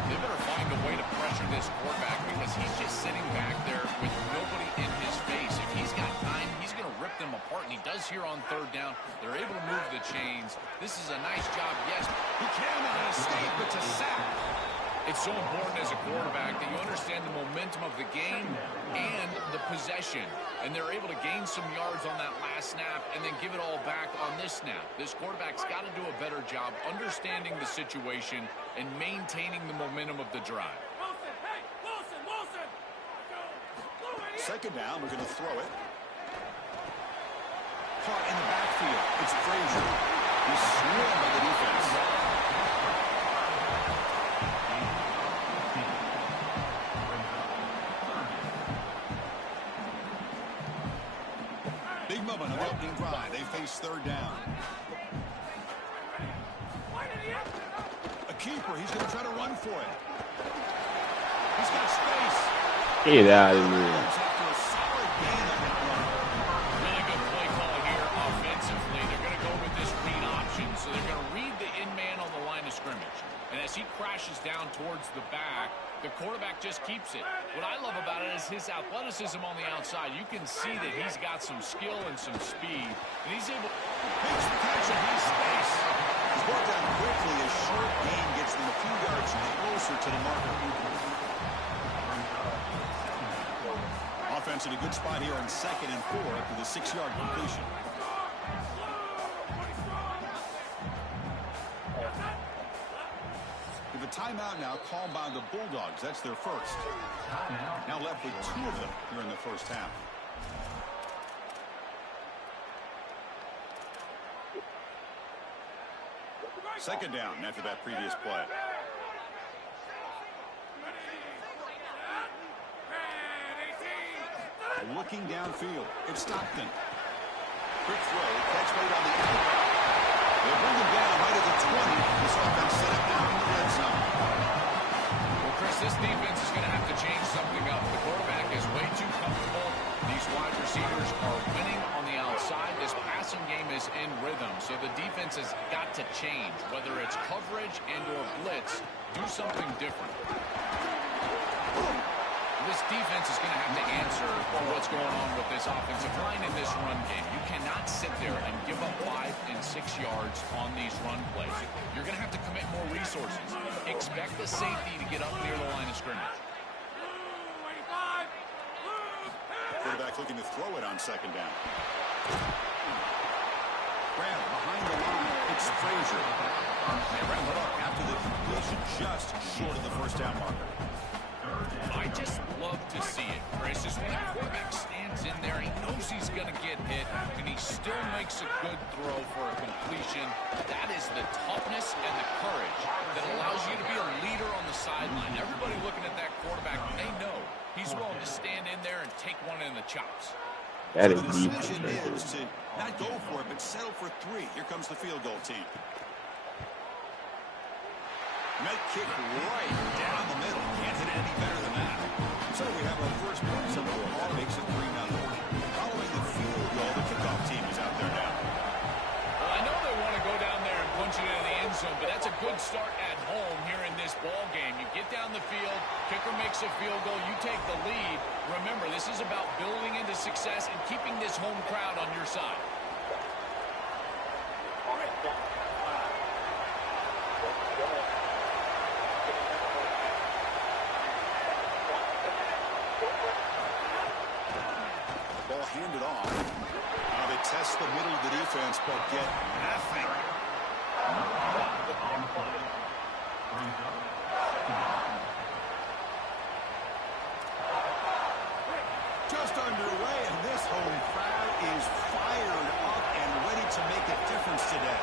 They better find a way to pressure this quarterback because he's just sitting back there with nobody in his face. If he's got time, he's going to rip them apart, and he does here on third down. They're able to move the chains. This is a nice job, yes. He came out of state, but to sack. It's so important as a quarterback that you understand the momentum of the game and the possession. And they're able to gain some yards on that last snap and then give it all back on this snap. This quarterback's got to do a better job understanding the situation and maintaining the momentum of the drive. Wilson, hey, Wilson, Wilson! Second down, we're going to throw it. Caught in the backfield. It's Frazier. He's swarmed by the defense. Big moment on the opening drive. They face third down. A keeper. He's going to try to run for it. He's got space. Get out of here. After a solid gain on that run. Really good play call here offensively. They're going to go with this read option, so they're going to read the in-man on the line of scrimmage. And as he crashes down towards the back, the quarterback just keeps it. What I love about it is his athleticism on the outside. You can see that he's got some skill and some speed, and he's able to Makes the catch and he's space. He's brought down quickly. A short gain gets them a few yards closer to the marker. Offense in a good spot here on 2nd and 4 after the 6-yard completion. With a timeout now called by the Bulldogs. That's their first. Now left with 2 of them here in the first half. Second down after that previous play. Looking downfield. It's Stockton. Quick throw. Catch made on the outside. They'll bring him down right at the 20. This offense set up down in the red zone. Well, Chris, this defense is going to have to change something up. The quarterback is way too comfortable. These wide receivers are winning on the outside. This passing game is in rhythm, so the defense has got to change. Whether it's coverage and or blitz, do something different. This defense is going to have to answer for what's going on with this offensive line in this run game. You cannot sit there and give up 5 and 6 yards on these run plays. You're going to have to commit more resources. Expect the safety to get up near the line of scrimmage. Quarterback looking to throw it on second down. Grab behind the line. It's Frazier. They wrap it up after the completion just short of the first down marker. I just love to see it, Chris. Just when a quarterback stands in there, he knows he's going to get hit, and he still makes a good throw for a completion. That is the toughness and the courage that allows you to be a leader on the sideline. Everybody looking at that quarterback, they know he's willing to stand in there and take one in the chops. That So is the deep. decision is to not go for it, but settle for 3. Here comes the field goal team. Net kick right down the middle. Can't hit it any better than that. So we have our first points on the board. That makes it 3-0. Following the field goal, the kickoff team is out there now. Well, I know they want to go down there and punch it into the end zone, but that's a good start at home here in this ball game. You get down the field, kicker makes a field goal, you take the lead. Remember, this is about building into success and keeping this home crowd on your side. Ball handed off. Now they test the middle of the defense, but get nothing. Just underway, and this home crowd is fired to make a difference today.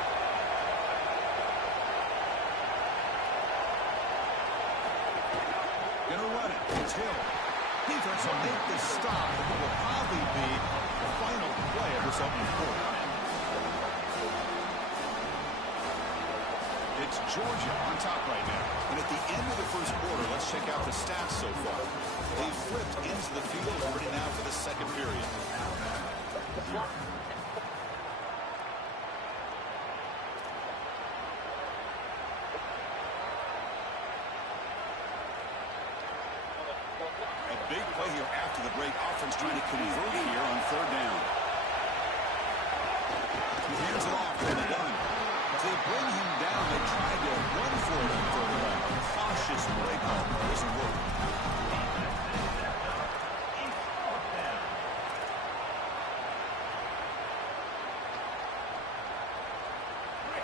Gonna run it. It's Hill. Defense will make this stop, and it will probably be the final play of this opening quarter. It's Georgia on top right now. And at the end of the first quarter, let's check out the stats so far. They've flipped into the field already now for the second period. A big play here after the break. Offense trying to convert here on third down. He hands it off and they're done. They bring him down. They tried to run for it on third down. Cautious play call. Doesn't work.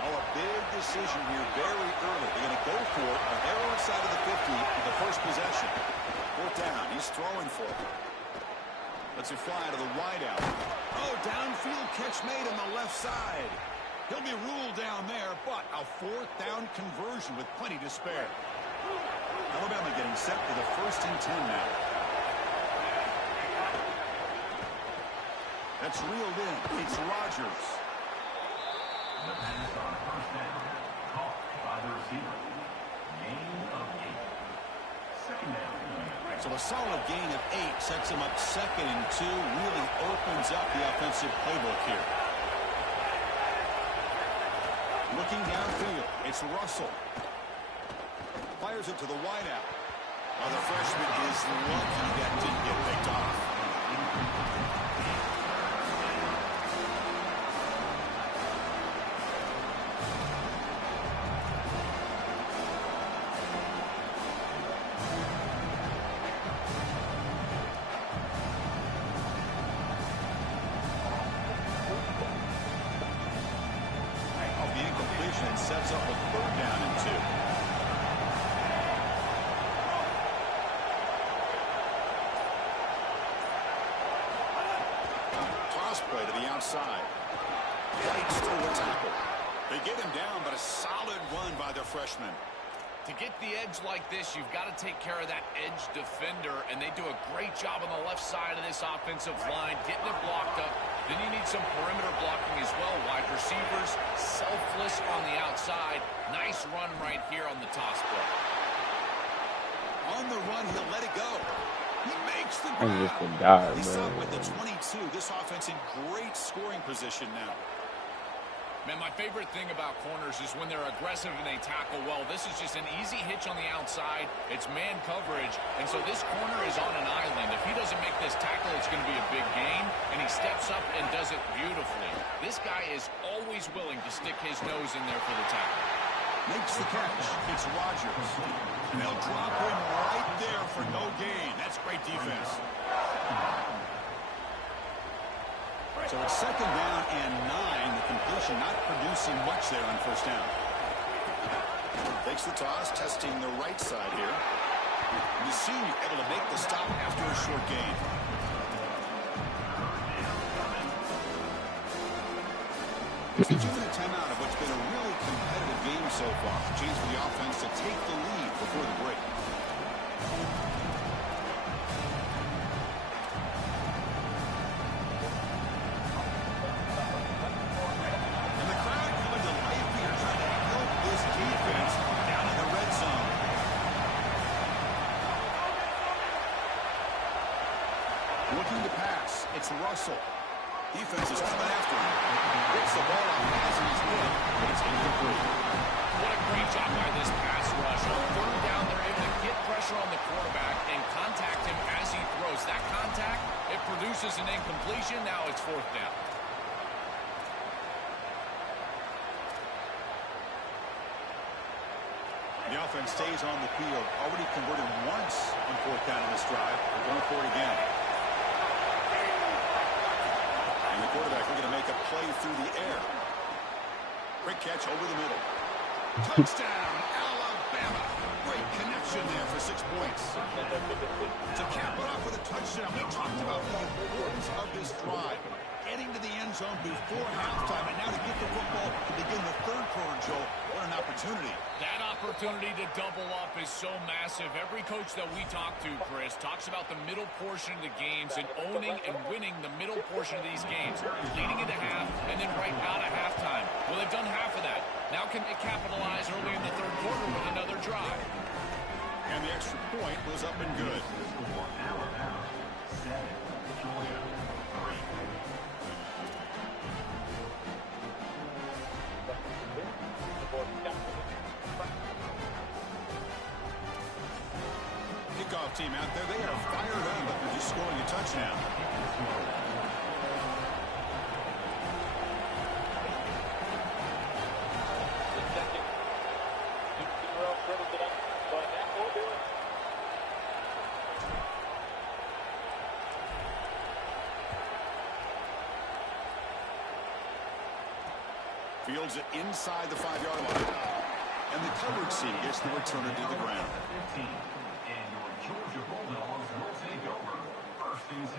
Oh, a big decision here very early. They're going to go for it, but they're outside of the 50 with the first possession. Fourth down. He's throwing for it. Lets it fly to the wideout. Oh, downfield catch made on the left side. He'll be ruled down there, but a fourth down conversion with plenty to spare. Alabama getting set for the 1st and 10 now. That's reeled in. It's Rodgers. The pass on first down, caught by the receiver. Gain of 8. Second down. So a solid gain of 8 sets him up 2nd and 2. Really opens up the offensive playbook here. Looking downfield, it's Russell. Fires it to the wideout. Oh, the freshman is lucky that didn't get picked off. Sets up a 3rd down and 2. Toss play to the outside. Fights through the tackle. They get him down, but a solid run by their freshman. To get the edge like this, you've got to take care of that edge defender, and they do a great job on the left side of this offensive line, getting it blocked up. Then you need some perimeter blocking as well. Wide receivers, selfless on the outside. Nice run right here on the toss play. On the run, he'll let it go. He makes the I'm just grab. a guy, He's up man. at the 22. This offense in great scoring position now. Man, my favorite thing about corners is when they're aggressive and they tackle well. This is just an easy hitch on the outside. It's man coverage, and so this corner is on an island. If he doesn't make this tackle, it's going to be a big gain, and he steps up and does it beautifully. This guy is always willing to stick his nose in there for the tackle. Makes the catch. It's Rodgers. And they'll drop him right there for no gain. That's great defense. So it's 2nd down and 9. The completion not producing much there on 1st down. Takes the toss, testing the right side here. The senior able to make the stop after a short gain. It's a 2-minute timeout of what's been a really competitive game so far. Chance for the offense to take the lead before the break. And the crowd coming to life here, trying to help this defense down in the red zone. Looking to pass. It's Russell. Defense is coming after him. Gets the ball off as he's hit, but it's incomplete. What a great job by this pass rush. On 3rd down, they're able to get pressure on the quarterback and contact him as he throws. That contact, it produces an incompletion. Now it's 4th down. The offense stays on the field. Already converted once on 4th down in this drive. They're going for it again. And the quarterback looking to make a play through the air. Quick catch over the middle. Touchdown, Alabama. Great connection there for 6 points. To cap it off with a touchdown, we talked about the importance of this drive. Getting to the end zone before halftime, and now to get the football to begin the third quarter, Joel. What an opportunity. That opportunity to double up is so massive. Every coach that we talk to, Chris, talks about the middle portion of the games and owning and winning the middle portion of these games, leading into half and then right out of halftime. Well, they've done half of that. Now can they capitalize early in the third quarter with another drive? And the extra point was up and good. Alabama 7, Georgia 3. Kickoff team out there, they are fired up after just scoring a touchdown. Fields it inside the 5-yard line. And the coverage team gets the returner to the ground. 15. And your Georgia Bulldogs will take over. 1st and 10.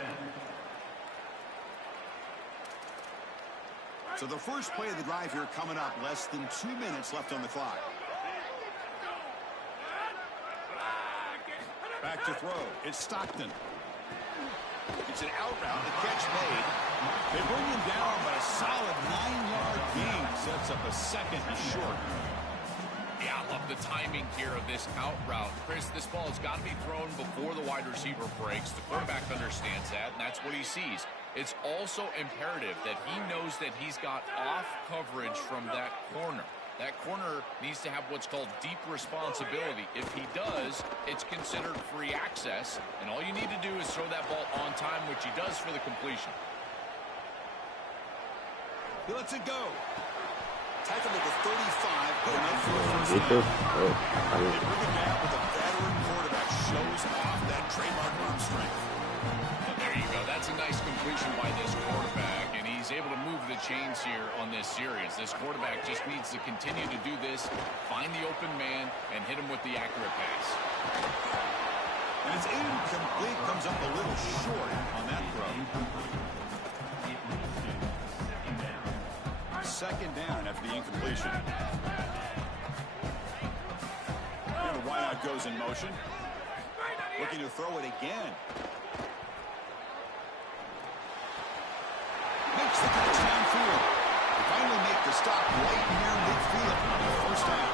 So the first play of the drive here coming up. Less than 2 minutes left on the clock. Back to throw. It's Stockton. It's an out route. The catch made. They bring him down, but a solid 9-yard gain sets up a second and short. Yeah, I love the timing here of this out route. Chris, this ball has got to be thrown before the wide receiver breaks. The quarterback understands that, and that's what he sees. It's also imperative that he knows that he's got off coverage from that corner. That corner needs to have what's called deep responsibility. If he does, it's considered free access, and all you need to do is throw that ball on time, which he does for the completion. He lets it go. Tackle at the 35, good enough for a first down. They bring it down with a veteran quarterback. Shows off that trademark arm strength. And there you go. That's a nice completion by this quarterback, and he's able to move the chains here on this series. This quarterback just needs to continue to do this, find the open man, and hit him with the accurate pass. And it's incomplete. Comes up a little short on that throw. Second down after the incompletion. And the wideout goes in motion. Looking to throw it again. Makes the catch downfield. They finally make the stop right near midfield. First down.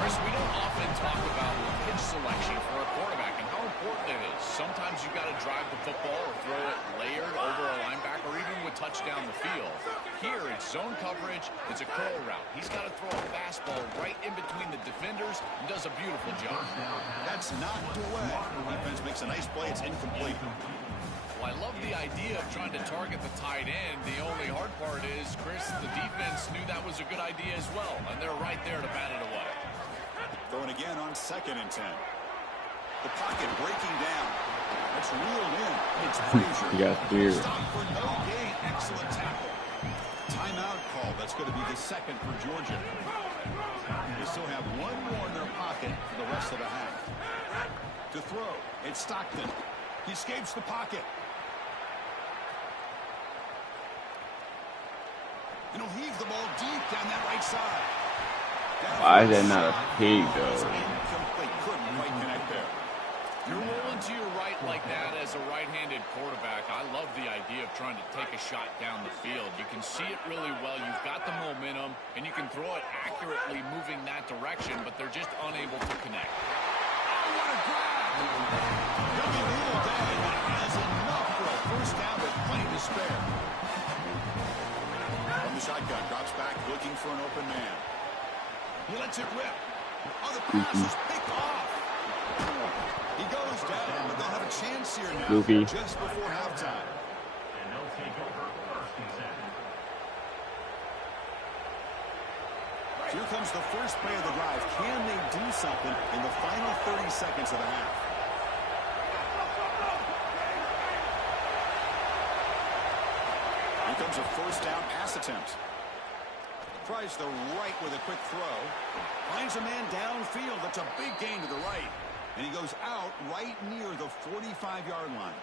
Chris, we don't often talk about pitch selection for a quarterback and how important it is. Sometimes you've got to drive the football or throw it layered over a linebacker or even with touch down the field. Here, it's zone coverage. It's a curl route. He's got to throw a fastball right in between the defenders and does a beautiful job. That's knocked away. The defense makes a nice play. It's incomplete. Well, I love the idea of trying to target the tight end. The only hard part is, Chris, the defense knew that was a good idea as well, and they're right there to bat it away. Throwing again on 2nd and 10. The pocket breaking down. That's reeled in. It's Frazier. You got clear. Stop for no gain. Excellent tackle. Timeout call. That's going to be the second for Georgia. They still have one more in their pocket for the rest of the half. To throw. It's Stockton. He escapes the pocket. And he'll heave the ball deep down that right side. Why is that not a pig, though? Incomplete. Couldn't quite connect there. You're rolling to your right like that as a right-handed quarterback. I love the idea of trying to take a shot down the field. You can see it really well. You've got the momentum, and you can throw it accurately moving that direction, but they're just unable to connect. Oh, what a grab! He'll be ruled down, but it has enough for a first down with plenty to spare. From the shotgun, drops back, looking for an open man. He lets it rip. Oh, the pass is picked off. He goes down, but they'll have a chance here now just before halftime. And they'll take over 1st and 10. Here comes the first play of the drive. Can they do something in the final 30 seconds of the half? Here comes a first down pass attempt. Tries the right with a quick throw. Finds a man downfield. That's a big gain to the right. And he goes out right near the 45-yard line.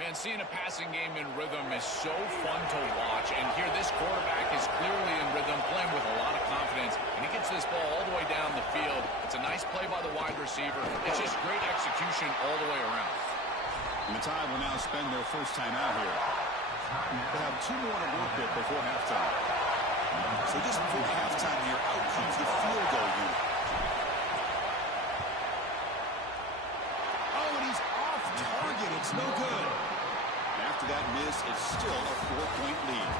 Man, seeing a passing game in rhythm is so fun to watch. And here, this quarterback is clearly in rhythm, playing with a lot of confidence. And he gets this ball all the way down the field. It's a nice play by the wide receiver. It's just great execution all the way around. And the Tide will now spend their first time out here. They'll have 2 more to work with before halftime. So just before halftime here, out comes the field goal unit. Oh, and he's off target. It's no good. After that miss, it's still a 4-point lead.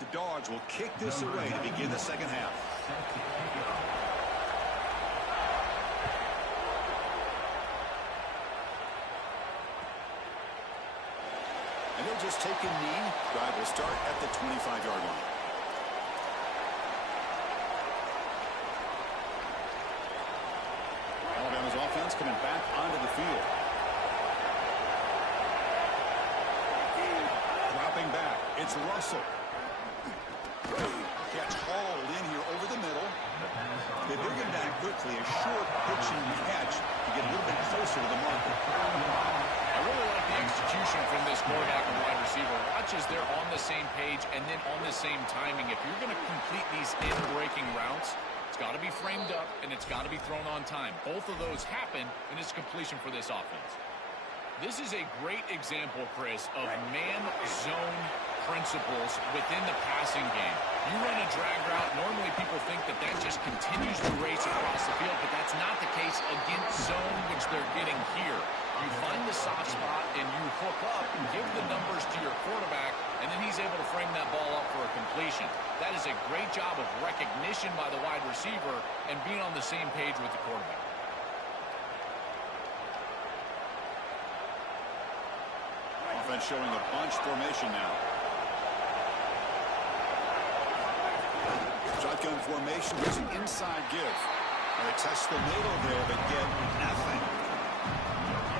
The Dogs will kick this away to begin the second half. And they'll just take a knee. Drive will start at the 25-yard line. Alabama's offense coming back onto the field. Dropping back, it's Russell. Catch hauled in here over the middle. They bring him down quickly. A short pitching catch to get a little bit closer to the marker. I really like the execution from this quarterback and wide receiver. Watch as they're on the same page and then on the same timing. If you're going to complete these in-breaking routes, it's got to be framed up and it's got to be thrown on time. Both of those happen, and it's completion for this offense. This is a great example, Chris, of man-zone principles within the passing game. You run a drag route, normally people think that that just continues to race across the field, but that's not the case against zone, which they're getting here. You find the soft spot and you hook up and give the numbers to your quarterback, and then he's able to frame that ball up for a completion. That is a great job of recognition by the wide receiver and being on the same page with the quarterback. Offense showing a bunch formation now. Shotgun formation, there's an inside give. They test the middle there, but get nothing.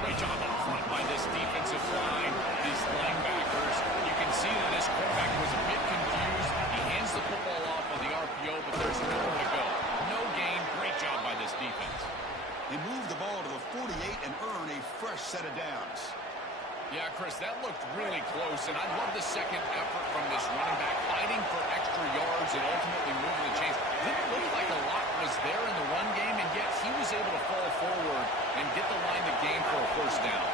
Great job up front by this defensive line, these linebackers. You can see that this quarterback was a bit confused. He hands the football off on the RPO, but there's nowhere to go. No gain. Great job by this defense. They move the ball to the 48 and earn a fresh set of downs. Yeah, Chris, that looked really close, and I love the second effort from this running back, fighting for extra yards and ultimately moving the chains. Didn't look like a lot was there in the run game, and yet he was able to fall forward and get the line to gain for a first down.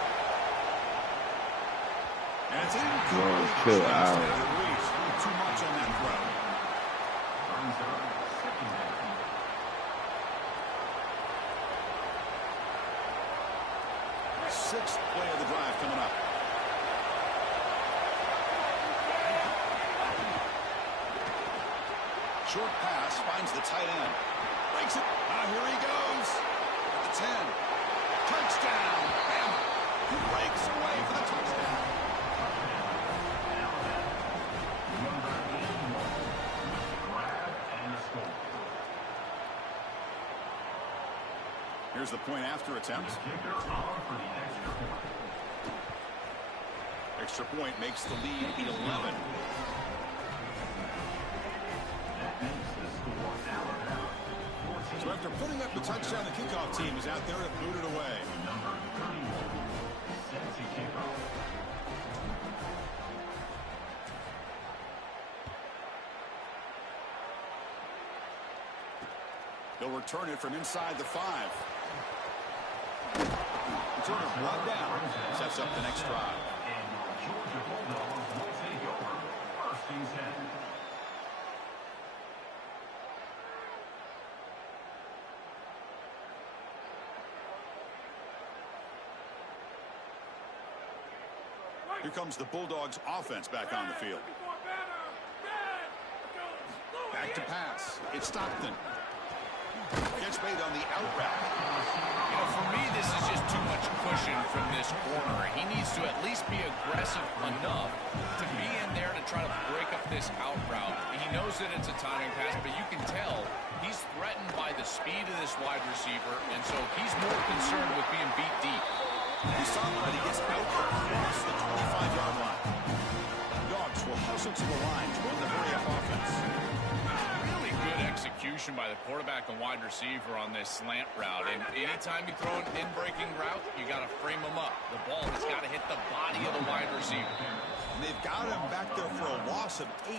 And it's incomplete. Chill out. Too much on that throw. Sixth play of the drive coming up. Short pass finds the tight end. Breaks it. Here he goes. At the 10. Touchdown. Bama. He breaks away for the touchdown. Here's the point after attempt. Extra point makes the lead 11. So after putting up the touchdown, the kickoff team is out there to boot it away. They'll return it from inside the 5. Returner brought down. Sets up the next drive. Here comes the Bulldogs offense back on the field. Back to pass. It's Stockton. Gets made on the out route. You know, for me, this is just too much cushion from this corner. He needs to at least be aggressive enough to be in there to try to break up this out route. He knows that it's a timing pass, but you can tell he's threatened by the speed of this wide receiver, and so he's more concerned with being beat deep. You saw him when he gets out across the 25-yard line. motion by the quarterback and wide receiver on this slant route. And anytime you throw an in-breaking route, you got to frame them up. The ball has got to hit the body of the wide receiver. And they've got him back there for a loss of 8.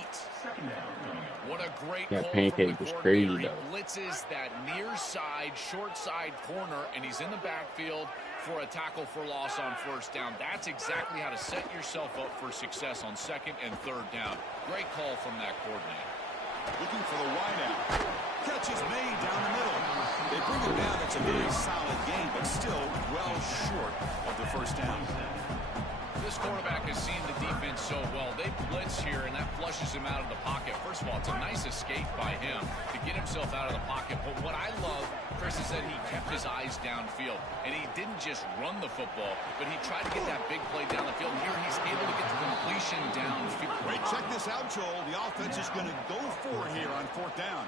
What a great That call pancake from the was coordinator. crazy, He though. blitzes that near side, short side corner, and he's in the backfield for a tackle for loss on first down. That's exactly how to set yourself up for success on second and third down. Great call from that coordinator. Looking for the wideout. Catch is made down the middle. They bring him down. It's a very solid game, but still well short of the first down. This quarterback has seen the defense so well. They blitz here, and that flushes him out of the pocket. First of all, it's a nice escape by him to get himself out of the pocket. But what I love, Chris, is that he kept his eyes downfield. And he didn't just run the football, but he tried to get that big play down the field. Here he's able to get the completion downfield. Wait, check this out, Joel. The offense is going to go for it here on 4th down.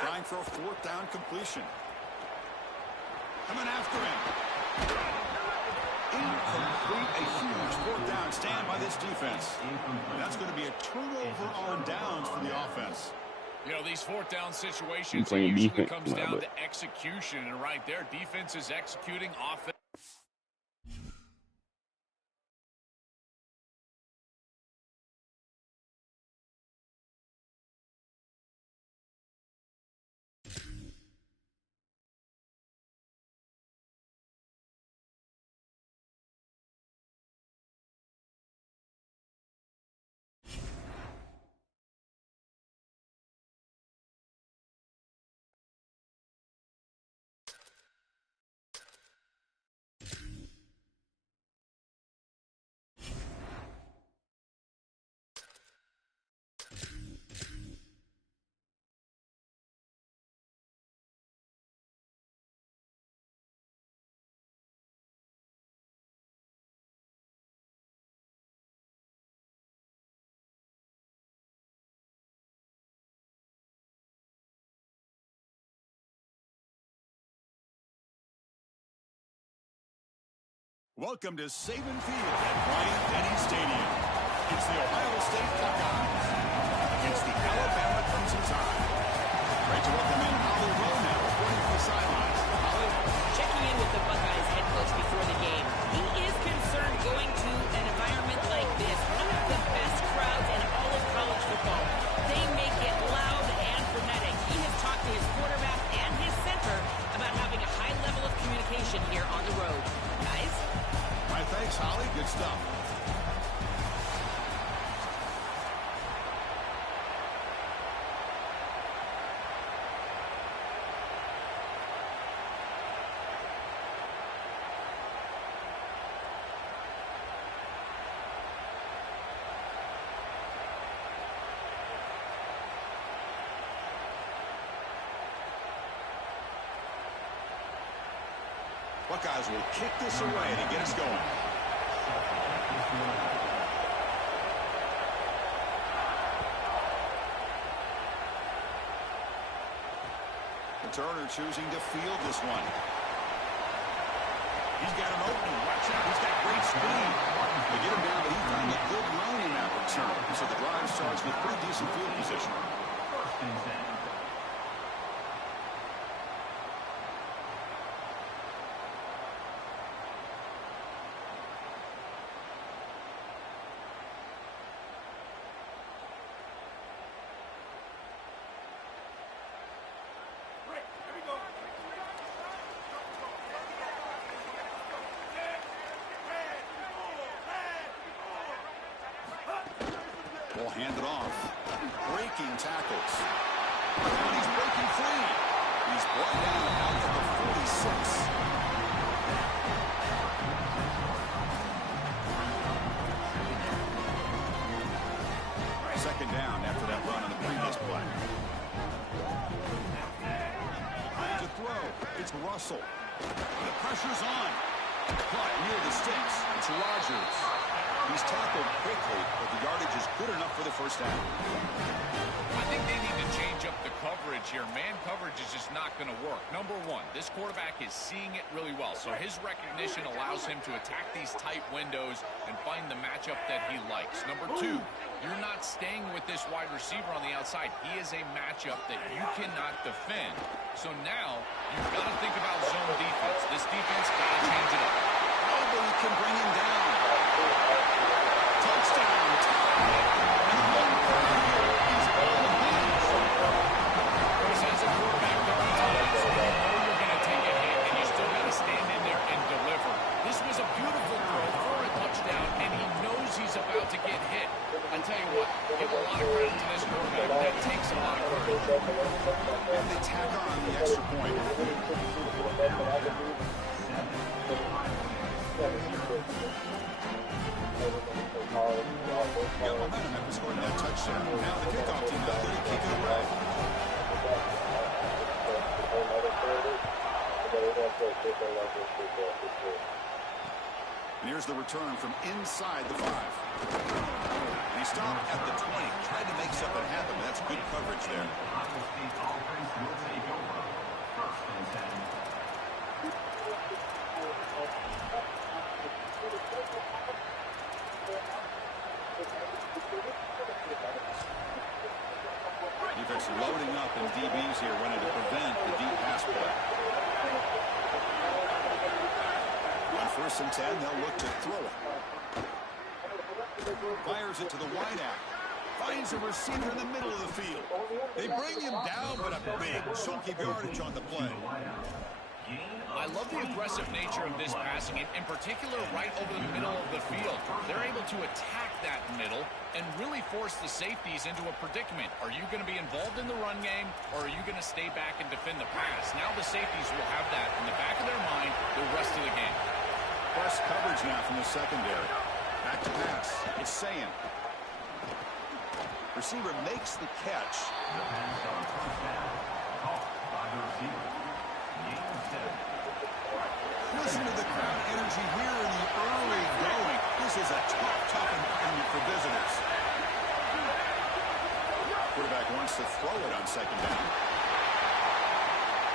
Trying for a 4th down completion. Coming after him. Incomplete, a huge 4th down stand by this defense. And that's going to be a turnover on downs for the offense. You know, these 4th down situations, it playing usually defense, comes down but to execution. And right there, defense is executing, offense. Welcome to Saban Field at Bryant-Denny Stadium. It's the Ohio State Buckeyes against the Alabama Crimson Tide. Great to welcome in Holly Rowe now, reporting from the sidelines. Holly. Checking in with the Buckeyes head coach before the game. He is concerned going to an environment like this, one of the best crowds in all of college football. They make it loud and frenetic. He has talked to his quarterback and his center about having a high level of communication here on the road. Guys? My thanks, Holly. Good stuff. Buckeyes will kick this away to get us going. Turner choosing to field this one. He's got an opening. Watch out. He's got great speed. They get him down, but he found a good run in that return. So the drive starts with pretty decent field position. First and 10. Ball handed off. Breaking tackles. And he's breaking free. He's brought down out at the 46. Second down after that run on the previous play. To throw, it's Russell. The pressure's on. But near the sticks, it's Rogers. He's tackled quickly, but the yardage is good enough for the first down. I think they need to change up the coverage here. Man coverage is just not going to work. Number one, this quarterback is seeing it really well, so his recognition allows him to attack these tight windows and find the matchup that he likes. Number two, you're not staying with this wide receiver on the outside. He is a matchup that you cannot defend. So now you've got to think about zone defense. This defense got to change it up. Nobody can bring him down. Touchdown, Tide. And the home crowd here is all hands. Chris, as a quarterback, there are times when you know you're going to take a hit, and you still got to stand in there and deliver. This was a beautiful throw for a touchdown, and he knows he's about to get hit. I tell you what, give a lot of credit to this quarterback. That takes a lot of courage. And they tack on the extra point. Got momentum after scoring that touchdown. Now the kickoff team out there to kick it away. And here's the return from inside the 5. And he stopped at the 20. Tried to make something happen, but that's good coverage there. Iowa State offense will take over. First and 10. Defense loading up in DBs here, wanting to prevent the deep pass play. On first and 10, they'll look to throw it. Fires it to the wideout. Finds a receiver in the middle of the field. They bring him down, but a big chunky yardage on the play. I love the aggressive nature of this passing, in particular right over the middle of the field. They're able to attack that middle and really force the safeties into a predicament. Are you going to be involved in the run game, or are you going to stay back and defend the pass? Now the safeties will have that in the back of their mind the rest of the game. Press coverage now from the secondary. Back to pass. It's Sayan. Receiver makes the catch. The pass on first down. Caught by the receiver. Game 7. Listen to the crowd energy here in the early going. This is a tough environment for visitors. Quarterback wants to throw it on second down.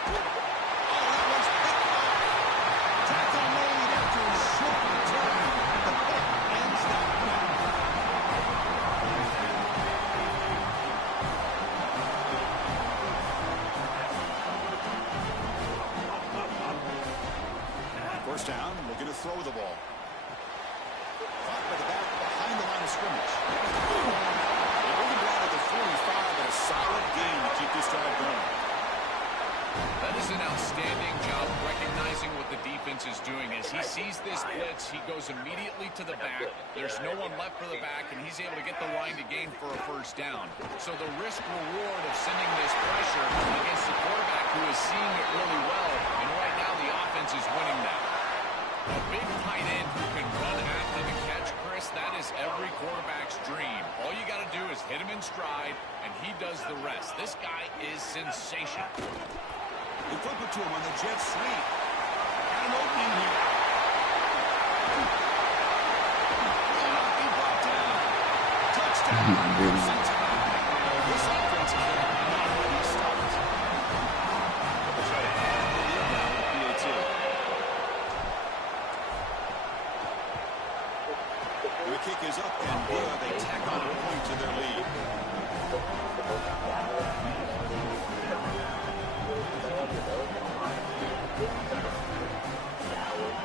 Oh, that was picked off. Tackle made after a short return. The pick ends that play. First down, looking to throw the ball. Caught by the back behind the line of scrimmage. They bring him down at the 45, and a solid game to keep this drive going. That is an outstanding job recognizing what the defense is doing. As he sees this blitz, he goes immediately to the back. There's no one left for the back, and he's able to get the line to gain for a first down. So the risk-reward of sending this pressure against the quarterback who is seeing it really well, and right now the offense is winning that. A big tight end who can run after the catch, Chris, that is every quarterback's dream. All you got to do is hit him in stride, and he does the rest. This guy is sensational. They flip it to him on the jet sweep. Got an opening here. He brought down. Touchdown. This offense cannot be stopped. They'll try to add it in now with PAT. The kick is up and good. They tack on a point to their lead.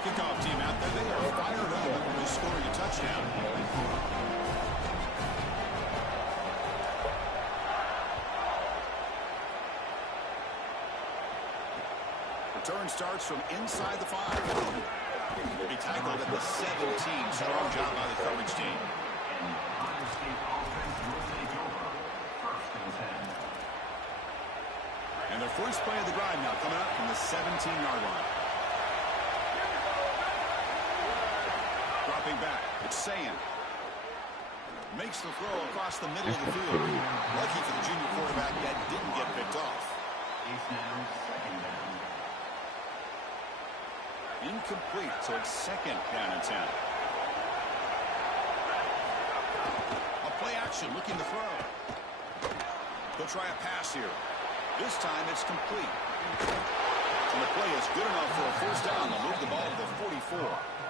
Kickoff team out there. They are fired up after scoring a touchdown. Return starts from inside the 5. Will be tackled at the 17. Strong job by the coverage team. And Iowa State offense will take over. First and 10. And their first play of the drive now coming up from the 17-yard line. Dropping back. It's Sayan. Makes the throw across the middle of the field. Lucky for the junior quarterback that didn't get picked off. It's now second down. Incomplete, so it's second down and 10. action, looking to throw. He'll try a pass here. This time it's complete. And the play is good enough for a first down. They'll move the ball to the 44.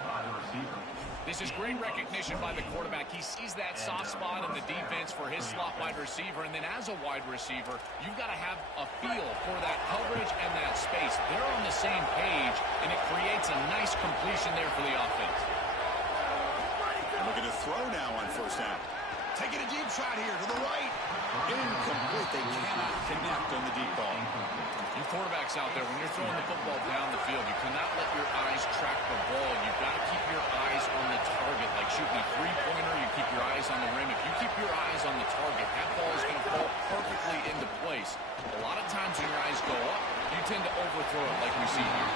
By the receiver. This is great recognition by the quarterback. He sees that soft spot in the defense for his slot wide receiver, and then as a wide receiver, you've got to have a feel for that coverage and that space. They're on the same page, and it creates a nice completion there for the offense. And looking to throw now on first down. Taking a deep shot here to the right. Incomplete. They cannot connect on the deep ball. You quarterbacks out there, when you're throwing the football down the field, you cannot let your eyes track the ball. You've got to keep your eyes on the target. Like shooting a three-pointer, you keep your eyes on the rim. If you keep your eyes on the target, that ball is going to fall perfectly into place. A lot of times when your eyes go up, you tend to overthrow it like we see here.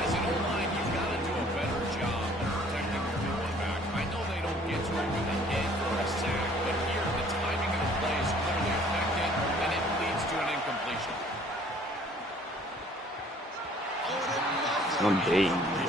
As an O-line, you've got to do a better job of protecting your quarterback. I know they don't get to it with a hit or a sack, but here the timing of the play is clearly affected, and it leads to an incompletion. I'm dating, bro.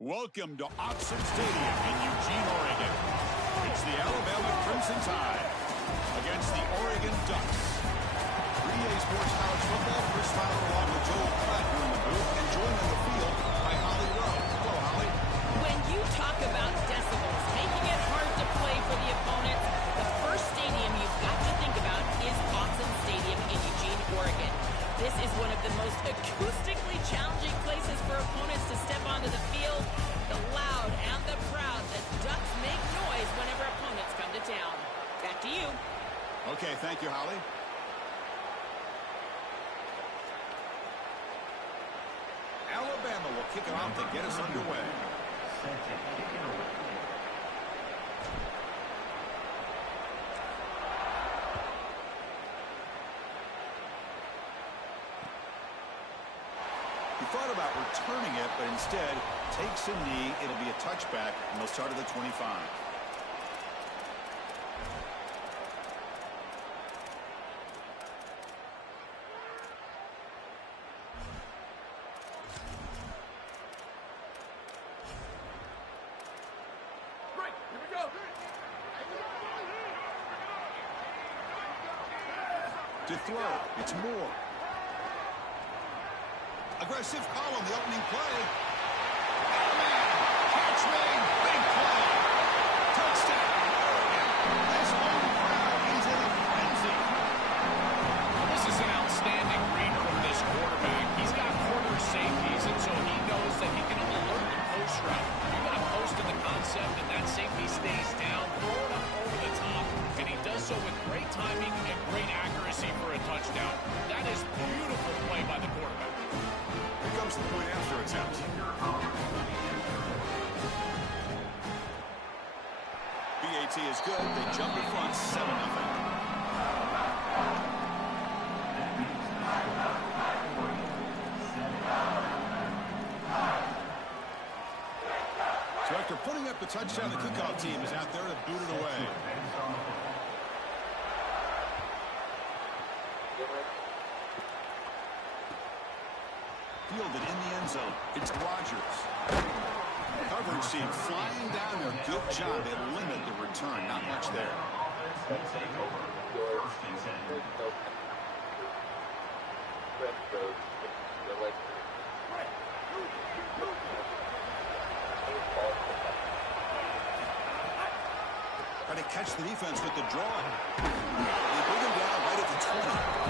Welcome to Autzen Stadium in Eugene, Oregon. It's the Alabama Crimson Tide against the Oregon Ducks. 3A Sports College Football, Chris Fowler along with Joel Klatt here in the booth, and joined on the field by Holly Rowe. Hello, Holly. When you talk about decibels, making it hard to play for the opponents, the first stadium you've got to think about is Autzen Stadium in Eugene, Oregon. This is one of the most acoustically challenging places for opponents to step onto the field. The loud and the proud, the Ducks make noise whenever opponents come to town. Back to you. Okay, thank you, Holly. Alabama will kick it off to get us underway. Set to kick it away. He thought about returning it, but instead takes a knee. It'll be a touchback, and they'll start at the 25. Right, here we go. To throw, it's Moore. Aggressive call on the opening play. And a man, catch made, big play. Touchdown, Oregon. This home crowd is in a frenzy. This is an outstanding read from this quarterback. He's got corner safeties, and so he knows that he can alert the post route. You got to post in the concept, and that safety stays down, throw it up over the top, and he does so with great timing and great accuracy for a touchdown. That is beautiful play by the quarterback. Here comes the point after attempt. BAT is good. They jump in front, 7-0. So after putting up the touchdown, the kickoff team is out there to boot it away. Fielded in the end zone. It's Rodgers. Coverage team flying down there. Good job. They limit the return. Not much there. Try to catch the defense with the draw. They bring him down right at the 20.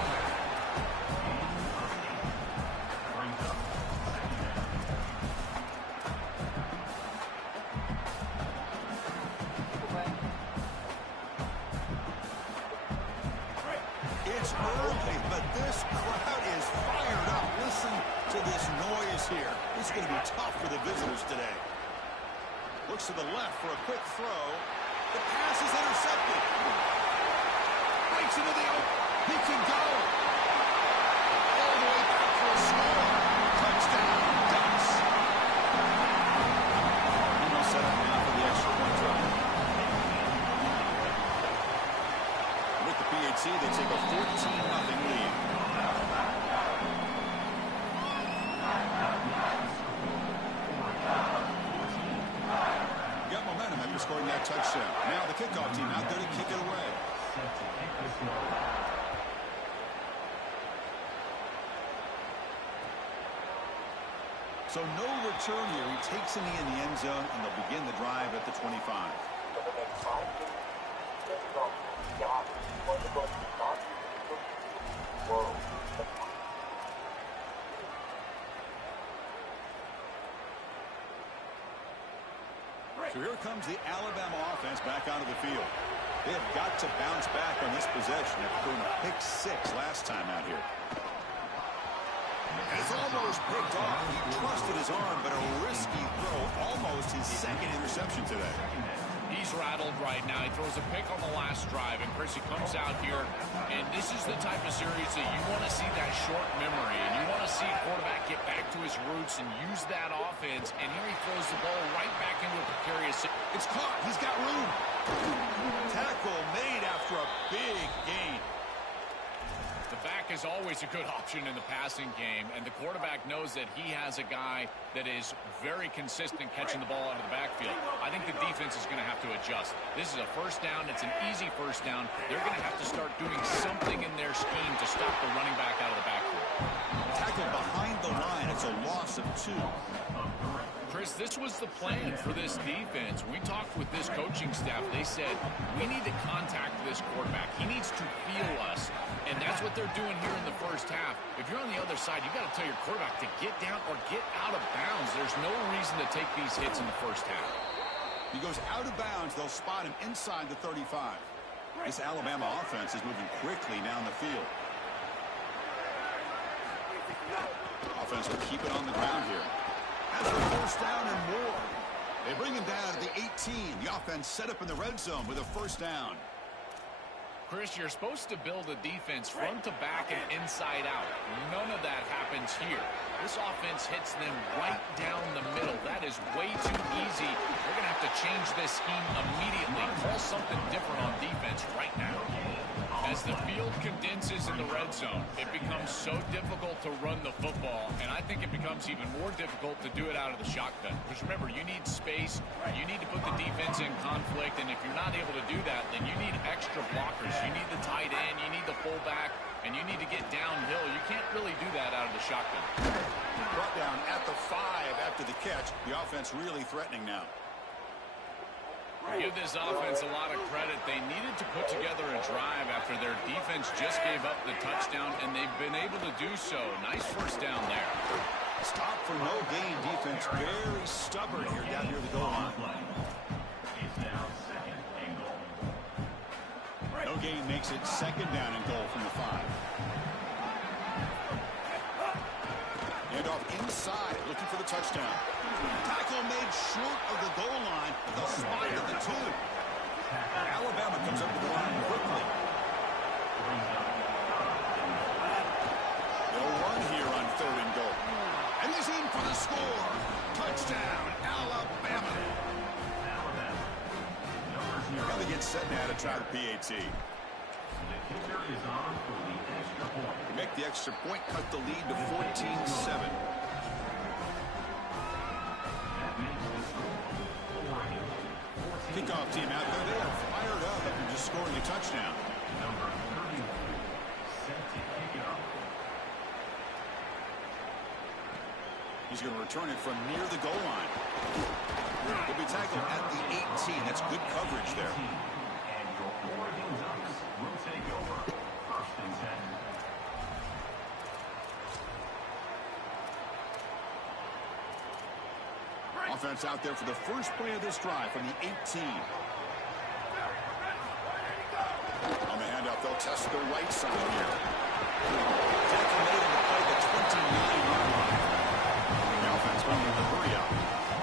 here. This is going to be tough for the visitors today. Looks to the left for a quick throw. The pass is intercepted. Breaks into the open. He can go. All the way back for a score. Touchdown, Ducks. And they'll set up now for the extra point try. With the PAT, they take a 14-0 lead. Got momentum after scoring that touchdown. Now the kickoff team out there to kick it away. So no return here. He takes a knee in the end zone, and they'll begin the drive at the 25. So here comes the Alabama offense back onto the field. They have got to bounce back on this possession after throwing a pick 6 last time out here. And it's almost picked off. He trusted his arm, but a risky throw. Almost his second interception today. He's rattled right now. He throws a pick on the last drive, and Chris, he comes out here, and this is the type of series that you want to see that short memory, and you want to see a quarterback get back to his roots and use that offense, and here he throws the ball right back into a precarious... It's caught. He's got room. Tackle made after a big gain. The back is always a good option in the passing game, and the quarterback knows that he has a guy that is very consistent catching the ball out of the backfield. I think the defense is going to have to adjust. This is a first down. It's an easy first down. They're going to have to start doing something in their scheme to stop the running back out of the backfield. Tackle behind the line. It's a loss of 2. Chris, this was the plan for this defense. When we talked with this coaching staff, they said, we need to contact this quarterback. He needs to feel us. And that's what they're doing here in the first half. If you're on the other side, you got to tell your quarterback to get down or get out of bounds. There's no reason to take these hits in the first half. He goes out of bounds. They'll spot him inside the 35. This Alabama offense is moving quickly down the field. Offense will keep it on the ground here. As for first down and more. They bring him down at the 18. The offense set up in the red zone with a first down. Chris, you're supposed to build a defense front to back and inside out. None of that happens here. This offense hits them right down the middle. That is way too easy. They're going to have to change this scheme immediately. Call something different on defense right now. As the field condenses in the red zone, it becomes so difficult to run the football, and I think it becomes even more difficult to do it out of the shotgun. Because remember, you need space, you need to put the defense in conflict, and if you're not able to do that, then you need extra blockers. You need the tight end, you need the fullback, and you need to get downhill. You can't really do that out of the shotgun. Brought down at the 5 after the catch. The offense really threatening now. Give this offense a lot of credit. They needed to put together a drive after their defense just gave up the touchdown, and they've been able to do so. Nice first down there. Stop for no gain defense. Very stubborn here down near the goal line. No gain makes it second down and goal from the 5. And off inside, looking for the touchdown. Tackle made short of the goal line, but they'll spot it at the 2. Alabama comes up to the line quickly. They'll run here on 3rd and goal. And he's in for the score. Touchdown, Alabama. Now they get set now to try the PAT. To make the extra point, cut the lead to 14-7. Kickoff team out there. They are fired up after just scoring a touchdown. He's going to return it from near the goal line. He'll be tackled at the 18. That's good coverage there. And your Oregon Ducks will take over 1st and 10. Offense out there for the first play of this drive from the 18. On the handoff, they'll test the right side here. Tackle made on the play, the 29-yard line. swing with the hurry out.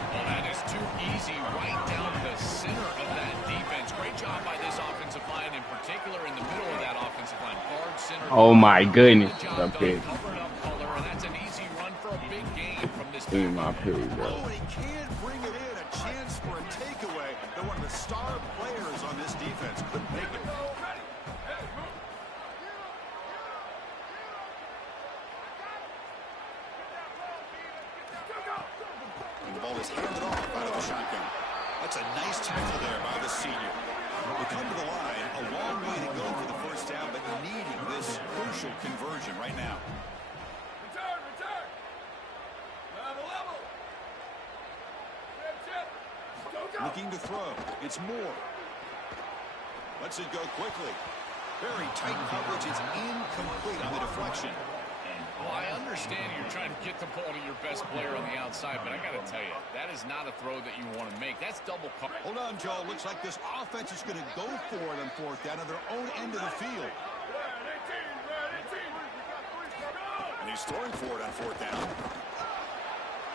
Well, that is too easy right down the center of that defense. Great job by this offensive line, in particular in the middle of that offensive line. Guard, center. Oh my goodness. Good job Okay. done covering up color, and that's an easy run for a big gain from this In back. my pig, bro. Oh, and he can bring it in. A chance for a takeaway. They're one of the star players on this defense. Couldn't make it. And the ball is handed off out of the shotgun. That's a nice tackle there by the senior. We come to the line, a long way to go for the first down, but needing this crucial conversion right now. Return, return. Level. Chip. Go. Looking to throw. It's Moore. Lets it go quickly. Very tight coverage. It's incomplete on the deflection. Well, I understand you're trying to get the ball to your best player on the outside, but I got to tell you, that is not a throw that you want to make. That's double cover. Hold on, Joe. Looks like this offense is going to go for it on fourth down on their own end of the field. And he's throwing for it on fourth down.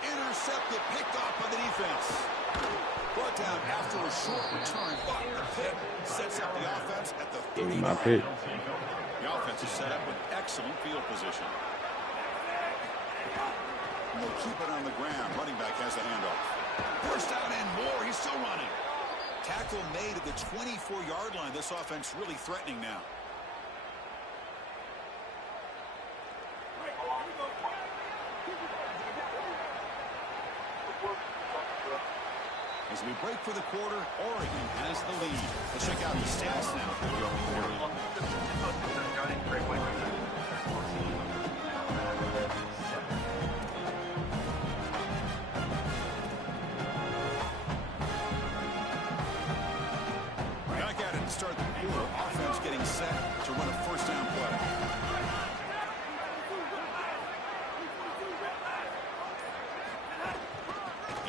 Intercepted, picked off by the defense. Brought down after a short return, but the pick sets up the offense at the 39. My pick. The offense is set up with excellent field position. And they'll keep it on the ground. Running back has the handoff. First down and more. He's still running. Tackle made at the 24-yard line. This offense really threatening now. As we break for the quarter, Oregon has the lead. Let's check out the stats now for the opening period. Back at it to start the quarter. Offense getting set to run a first down play.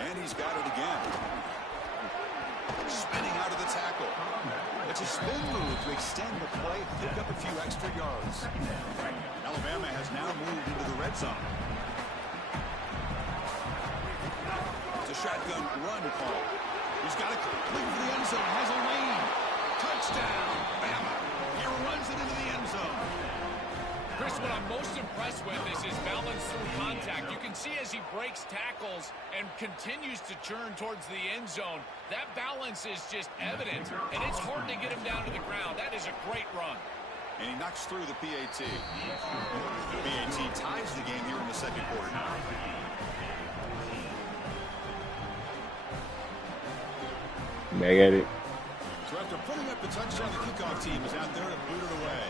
And he's got it again. Spinning out of the tackle. It's a spin move to extend the play, pick up a few extra yards. Alabama has now moved into the red zone. It's a shotgun run call. He's got it looking for the end zone. Has a lane. Touchdown, Bama. He runs it into the end zone. Chris, what I'm most impressed with is his balance through contact. You can see as he breaks tackles and continues to churn towards the end zone, that balance is just evident, and it's hard to get him down to the ground. That is a great run. And he knocks through the PAT. The PAT ties the game here in the second quarter now. Back at it. So after putting up the touchdown, the kickoff team is out there to boot it away.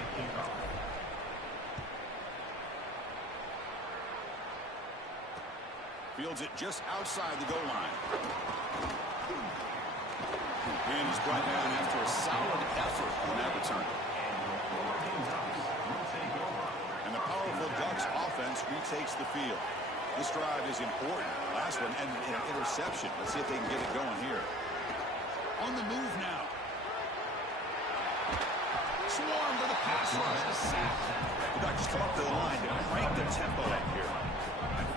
Fields it just outside the goal line. And he's brought down after a solid effort on that return. And the powerful Ducks offense retakes the field. This drive is important. Last one, and an interception. Let's see if they can get it going here. On the move now. Swarm to the pass rush. The sack. The Ducks talk to the line to crank the tempo up here.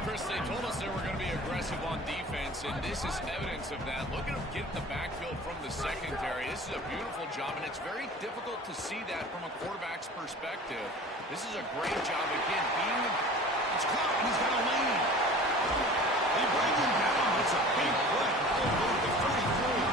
Chris, they told us they were going to be aggressive on defense, and this is evidence of that. Look at them get in the backfield from the secondary. This is a beautiful job, and it's very difficult to see that from a quarterback's perspective. This is a great job, again, it's caught, and he's got a lane. They bring him down. It's a big play. All the way to the 33.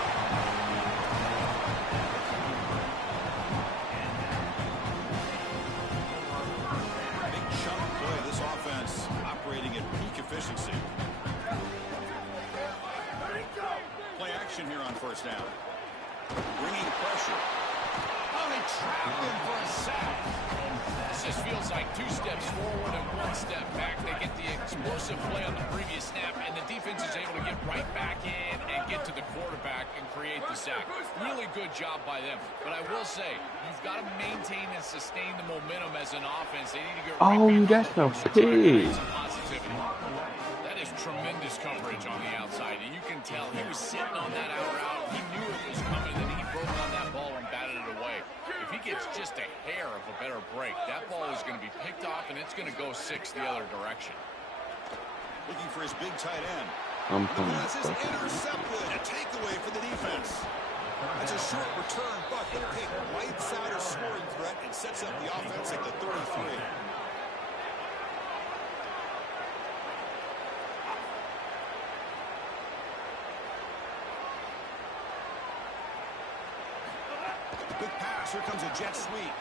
Big chunk play. This offense operating at peak efficiency. Play action here on first down. Bringing pressure. Oh, they trap him for a sack. This just feels like 2 steps forward and 1 step back. They get the explosive play on the previous snap, and the defense is able to get right back in and get to the quarterback and create the sack. Really good job by them. But I will say, you've got to maintain and sustain the momentum as an offense. They need to get right back that's on a pig. some positivity. That is tremendous coverage on the outside, and you can tell he was sitting on that out route. He knew it was coming, and he broke on that ball and batted it away. If he gets just a hair of a better break, that ball is going to be picked off, and it's going to go 6 the other direction. Looking for his big tight end. I'm The coming. pass is intercepted. A takeaway for the defense. That's a short return, but the pick wipes out a scoring threat and sets up the offense at the 33. Quick pass. Here comes a jet sweep.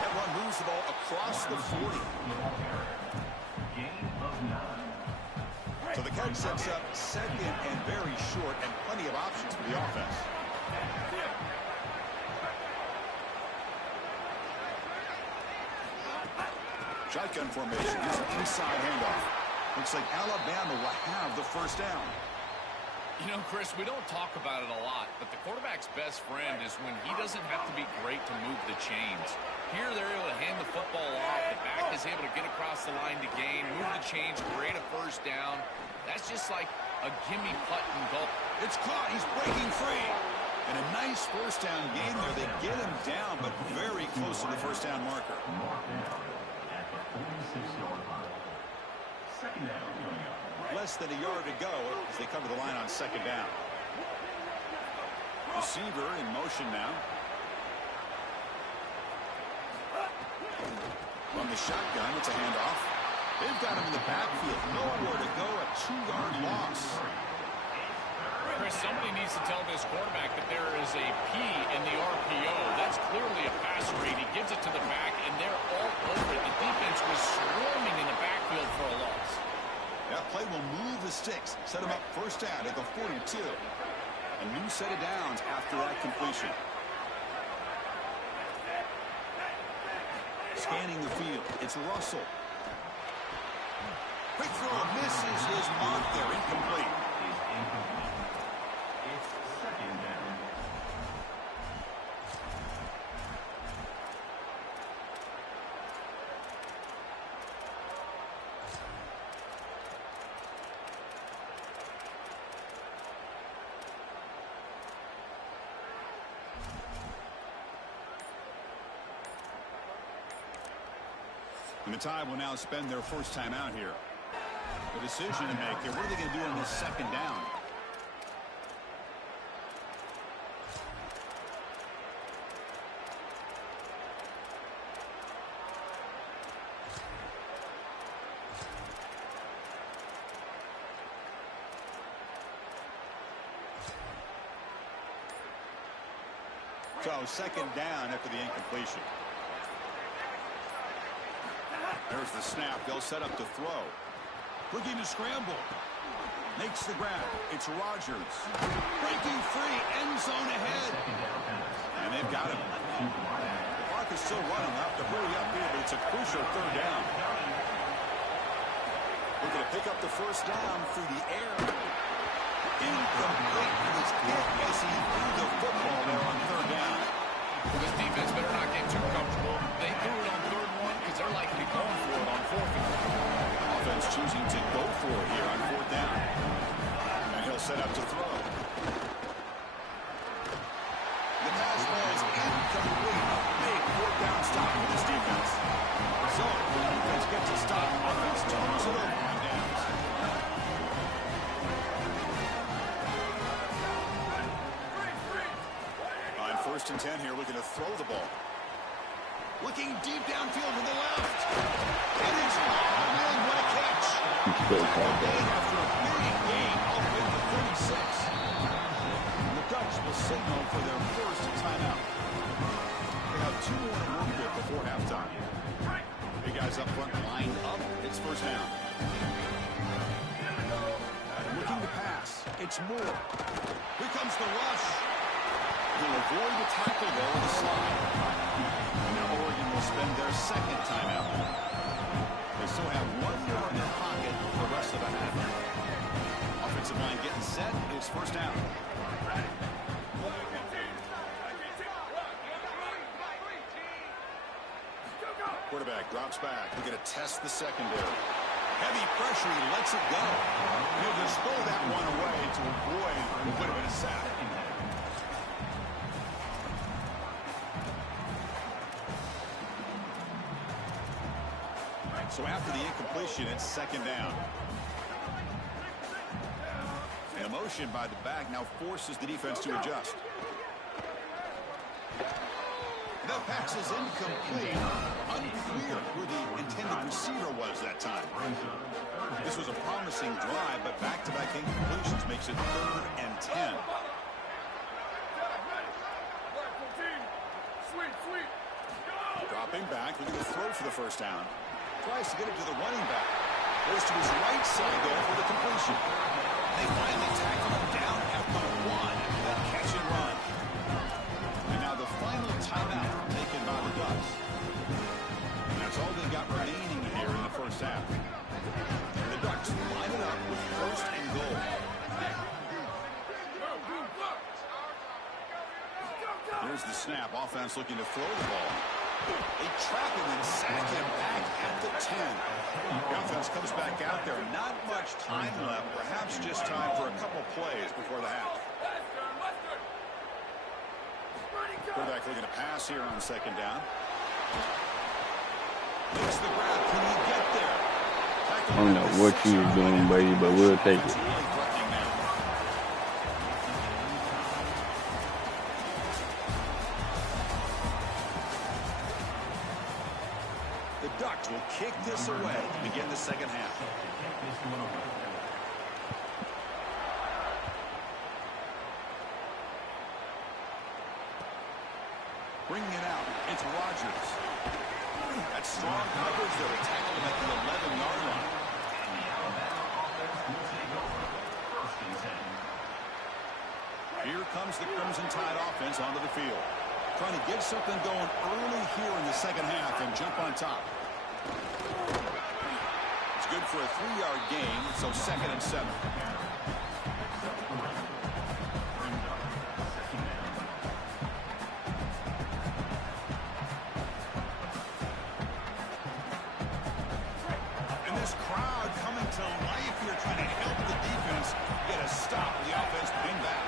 That one moves the ball across the 40. Gain of 9. So the catch sets up second and very short and plenty of options for the offense. Shotgun formation. Here's an inside handoff. Looks like Alabama will have the first down. You know, Chris, we don't talk about it a lot, but the quarterback's best friend is when he doesn't have to be great to move the chains. Here, they're able to hand the football off. The back is able to get across the line to gain, move the chains, create a first down. That's just like a gimme putt and goal. It's caught. He's breaking free. And a nice first down game there. They get him down, but very close to the first down marker. Marked down at the 46-yard line. Second down coming up. Less than a yard to go as they cover the line on second down. Receiver in motion now. From the shotgun, it's a handoff. They've got him in the backfield. Nowhere to go, a 2-yard loss. Chris, somebody needs to tell this quarterback that there is a P in the RPO. That's clearly a pass read. He gives it to the back, and they're all over it. The defense was swarming in the backfield for a loss. That play will move the sticks. Set him up first down at the 42. A new set of downs after that completion. Scanning the field. It's Russell. Quick throw. Misses his mark there. Incomplete. It's second down. And the Tide will now spend their first time out here. The decision to make here. What are they going to do on this second down? So second down after the incompletion. There's the snap. They'll set up to throw. Looking to scramble. Makes the grab. It's Rodgers. Breaking free. End zone ahead. And they've got him. The clock is still running. They'll have to hurry up here, but it's a crucial third down. Looking to pick up the first down through the air. Incomplete. He's hit as he threw the football there on third down. This defense better not get too comfortable. They threw it on third and 1 because they're likely going for it on fourth and 1. Offense choosing to go for it here on fourth down. And he'll set up to throw. The pass was incomplete. Big fourth down stop for this defense. So, the defense gets a stop. Offense turns it over on downs. On first and 10 here, looking to throw the ball. Looking deep downfield to the left. It is all in. What a catch. After a big gain, all the way to the 36. And the Ducks will signal for their first timeout. They have 2 more to work with before halftime. Big guys up front, lined up. It's first down. Looking to pass. It's Moore. Here comes the rush. He'll avoid the tackle there with a slide. And now Oregon will spend their second timeout. They still have 1 more in their pocket for the rest of the half. Offensive line getting set. It's first down. Quarterback drops back. We're going to test the secondary. Heavy pressure. He lets it go. He'll just throw that one away to avoid what would have been a sack. So after the incompletion, it's second down. And a motion by the back now forces the defense to adjust. That pass is incomplete. Unclear who the intended receiver was that time. This was a promising drive, but back-to-back incompletions makes it 3rd and 10. Dropping back, looking to throw for the first down. Tries to get it to the running back. Goes to his right side there for the completion. They finally tackle him down at the 1. That catch and run. And now the final timeout taken by the Ducks. And that's all they've got remaining here in the first half. The Ducks line it up with 1st and goal. Here's the snap. Offense looking to throw the ball. They trap him and sack him back at the 10. The offense comes back out there. Not much time left. Perhaps just time for a couple plays before the half. Quarterback looking to pass here on second down. Makes the grab. Can he get there? I don't know what you were doing, buddy, but we'll take it. The Ducks will kick this away to begin the second half. Bringing it out, it's Rodgers. That's strong coverage there. He tackled him at the 11-yard line. Here comes the Crimson Tide offense onto the field. Trying to get something going early here in the second half and jump on top. It's good for a 3-yard gain, so 2nd and 7. And this crowd coming to life here, trying to help the defense get a stop. The offense bring back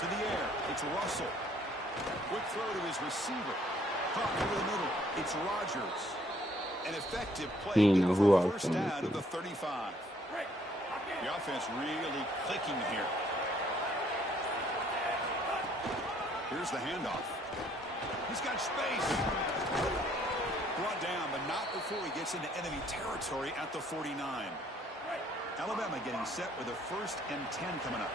to the air. It's Russell. Quick throw to his receiver. Caught over the middle. It's Rodgers. An effective play for a first down of the 35. The offense really clicking here. Here's the handoff. He's got space. Brought down, but not before he gets into enemy territory at the 49. Alabama getting set with a 1st and 10 coming up.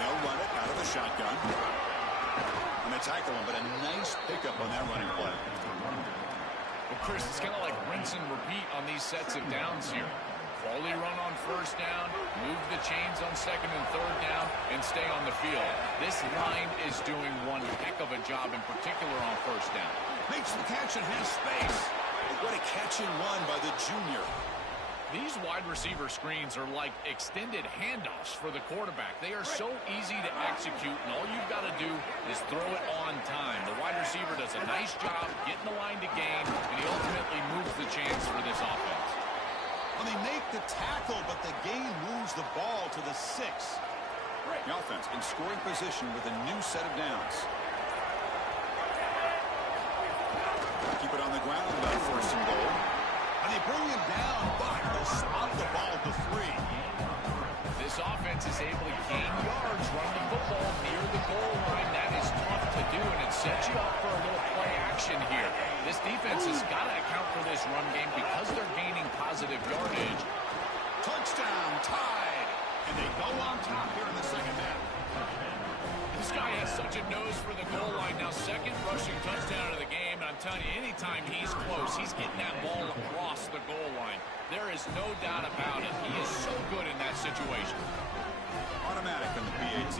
They'll run it out of the shotgun. And they tackle him, but a nice pickup on that running play. Well, Chris, it's kind of like rinse and repeat on these sets of downs here. Quality run on first down, move the chains on 2nd and 3rd down, and stay on the field. This line is doing one heck of a job, in particular on first down. Makes the catch and has space. What a catch and run by the junior. These wide receiver screens are like extended handoffs for the quarterback. They are so easy to execute, and all you've got to do is throw it on time. The wide receiver does a nice job getting the line to gain, and he ultimately moves the chains for this offense. Well, they make the tackle, but the game moves the ball to the 6. The offense in scoring position with a new set of downs. Keep it on the ground about 1st and goal. And they bring him down, but they'll spot the ball at the 3. This offense is able to gain yards, run the football near the goal line. That is tough to do, and it sets you up for a little play action here. This defense has got to account for this run game because they're gaining positive yardage. Touchdown, Tide. And they go on top here in the second half. This guy has such a nose for the goal line. Now, 2nd rushing touchdown of the game. And I'm telling you, anytime he's close, he's getting that ball across the goal line. There is no doubt about it. He is so good in that situation. Automatic on the PAT.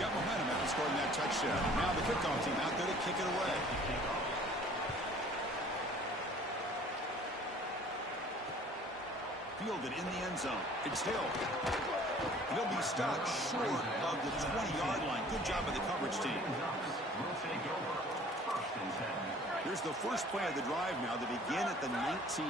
Got momentum after scoring that touchdown. Now the kickoff team out there to kick it away. Fielded in the end zone. It's Hill. He'll be stopped short of the 20-yard line. Good job by the coverage team. Here's the first play of the drive now. They begin at the 19.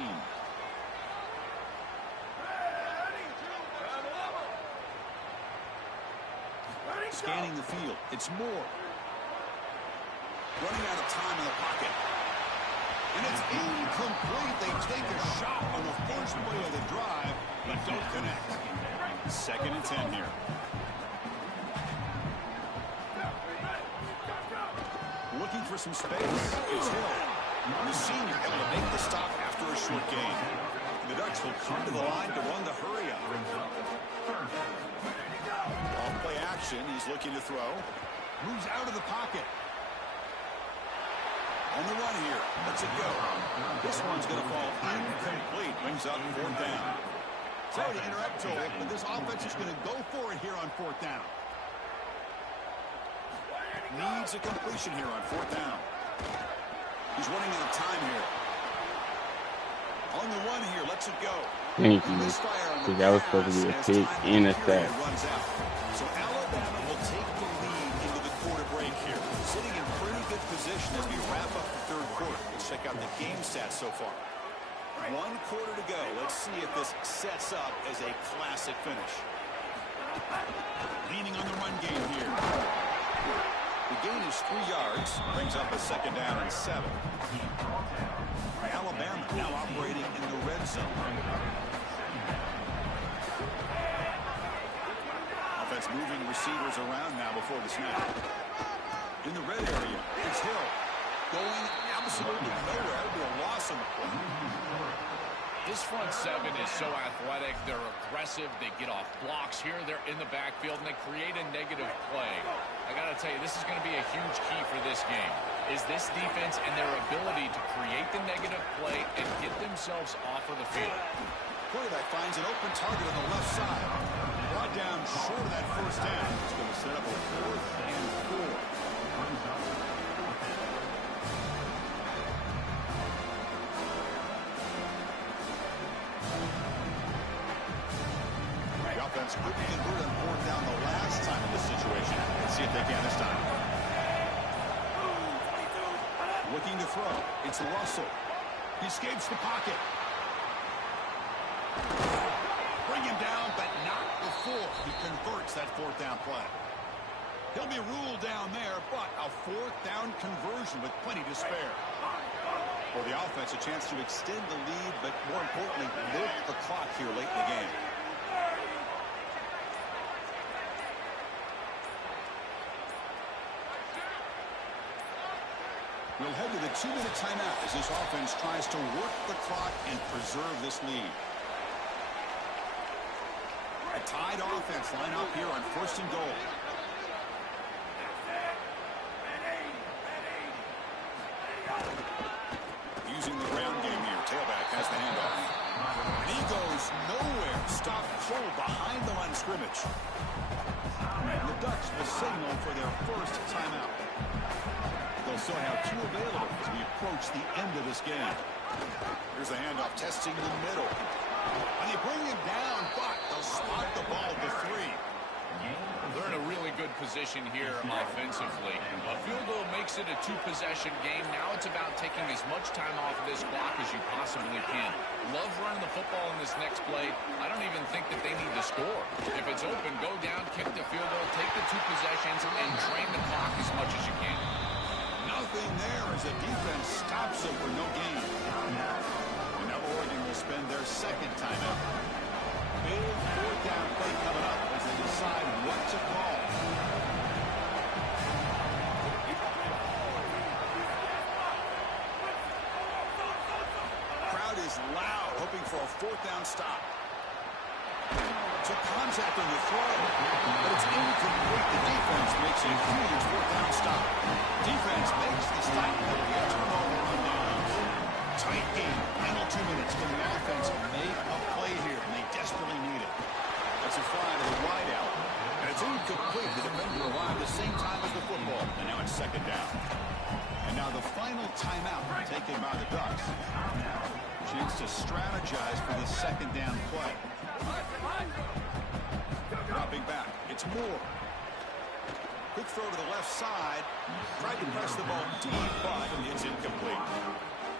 Scanning the field. It's Moore. Running out of time in the pocket. And it's incomplete. They take a shot on the first play of the drive, but don't connect. 2nd and 10 here. Looking for some space. It's Hill. The senior able to make the stop after a short gain. The Ducks will come to the line to run the hurry up. Off play action. He's looking to throw. Moves out of the pocket. On the run here. Lets it go. This one's going to fall incomplete. Brings up 4th down. Sorry to interrupt, Joel, but this offense is going to go for it here on 4th down. Needs a completion here on 4th down. He's running out of time here. On the run here, lets it go. Thank you. Because that was supposed to be a pick and a sack. So Alabama will take the lead into the quarter break here. Sitting in pretty good position as we wrap up the 3rd quarter. Let's check out the game stats so far. 1 quarter to go. Let's see if this sets up as a classic finish. Leaning on the run game here. The gain is 3 yards. Brings up a 2nd down and 7. Alabama now operating in the red zone. Offense moving receivers around now before the snap. In the red area, it's Hill. Going absolutely nowhere. It'll be a loss on the play. This front 7 is so athletic. They're aggressive. They get off blocks here. They're in the backfield, and they create a negative play. I got to tell you, this is going to be a huge key for this game, is this defense and their ability to create the negative play and get themselves off of the field. Quarterback finds an open target on the left side. Brought down short of that 1st down. It's going to set up a 4th and 4. Offense couldn't convert on 4th down the last time in this situation. Let's see if they can this time. Looking to throw. It's Russell. He escapes the pocket. Bring him down, but not before he converts that 4th down play. He'll be ruled down there, but a 4th down conversion with plenty to spare. For the offense, a chance to extend the lead, but more importantly, milk the clock here late in the game. We'll head to the 2-minute timeout as this offense tries to work the clock and preserve this lead. A tied offense line up here on 1st and goal. Using the ground game here. Tailback has the handoff. And he goes nowhere. Stop cold behind the line of scrimmage. And the Ducks will signal for their 1st timeout. They'll still have 2 available as we approach the end of this game. Here's the handoff, testing the middle. And they bring him down, but they'll spot the ball to 3. They're in a really good position here offensively. A field goal makes it a 2-possession game. Now it's about taking as much time off of this clock as you possibly can. Love running the football in this next play. I don't even think that they need to score. If it's open, go down, kick the field goal, take the 2 possessions, and drain the clock as much as you can. Nothing there as the defense stops it for no gain. And now Oregon will spend their 2nd timeout. Big 4th down play coming up as they decide what to call. Crowd is loud, hoping for a 4th down stop. Took contact on the throw, but it's incomplete. The defense makes a huge 4th down stop. Defense makes the stop, but we have turnover on downs. Tight game, final 2 minutes. Can the offense make a play here? And they desperately need it. That's a fly to the wide out. And it's incomplete. The defender arrived the same time as the football. And now it's 2nd down. And now the final timeout taken by the Ducks. Chance to strategize for the 2nd down play. Dropping back. It's Moore. Quick throw to the left side. Tried to press the ball deep, but it's incomplete.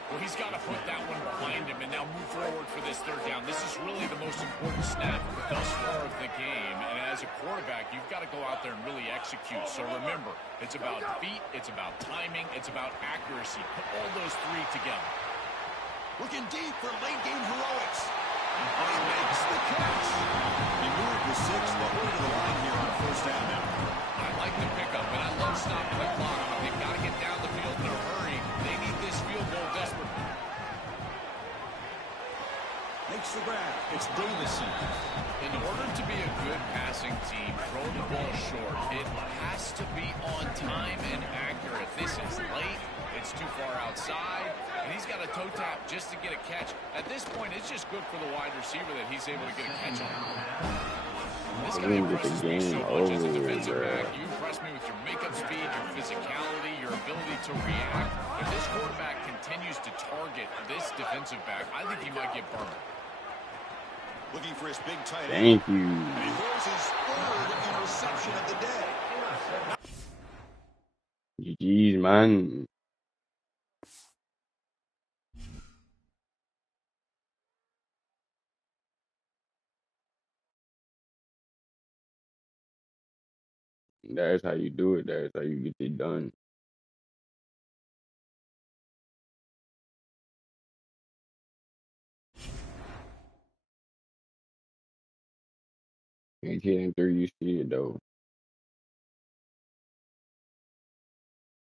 Well, he's got to put that one behind him and now move forward for this third down. This is really the most important snap thus far of the game. And as a quarterback, you've got to go out there and really execute. So remember, it's about feet, it's about timing, it's about accuracy. Put all those three together. Looking deep for late game heroics. And he makes the catch. He moved the 6, but we're to the line here on a first down now. I like the pickup, and I love stopping the clock. But they've got to get down the field in a hurry. They need this field goal desperately. Makes the grab. It's Davison. In order to be a good passing team, throw the ball short. It has to be on time and accurate. This is late. It's too far outside. And he's got a toe tap just to get a catch. At this point, it's just good for the wide receiver that he's able to get a catch on. This guy impresses me so much as a defensive back. You impress me with your makeup speed, your physicality, your ability to react. If this quarterback continues to target this defensive back, I think he might get burned. Looking for his big tight end. Thank you. And he throws his third interception of the day. GG's, man. That's how you do it. That's how you get it done. And 10 and 3, you see it though.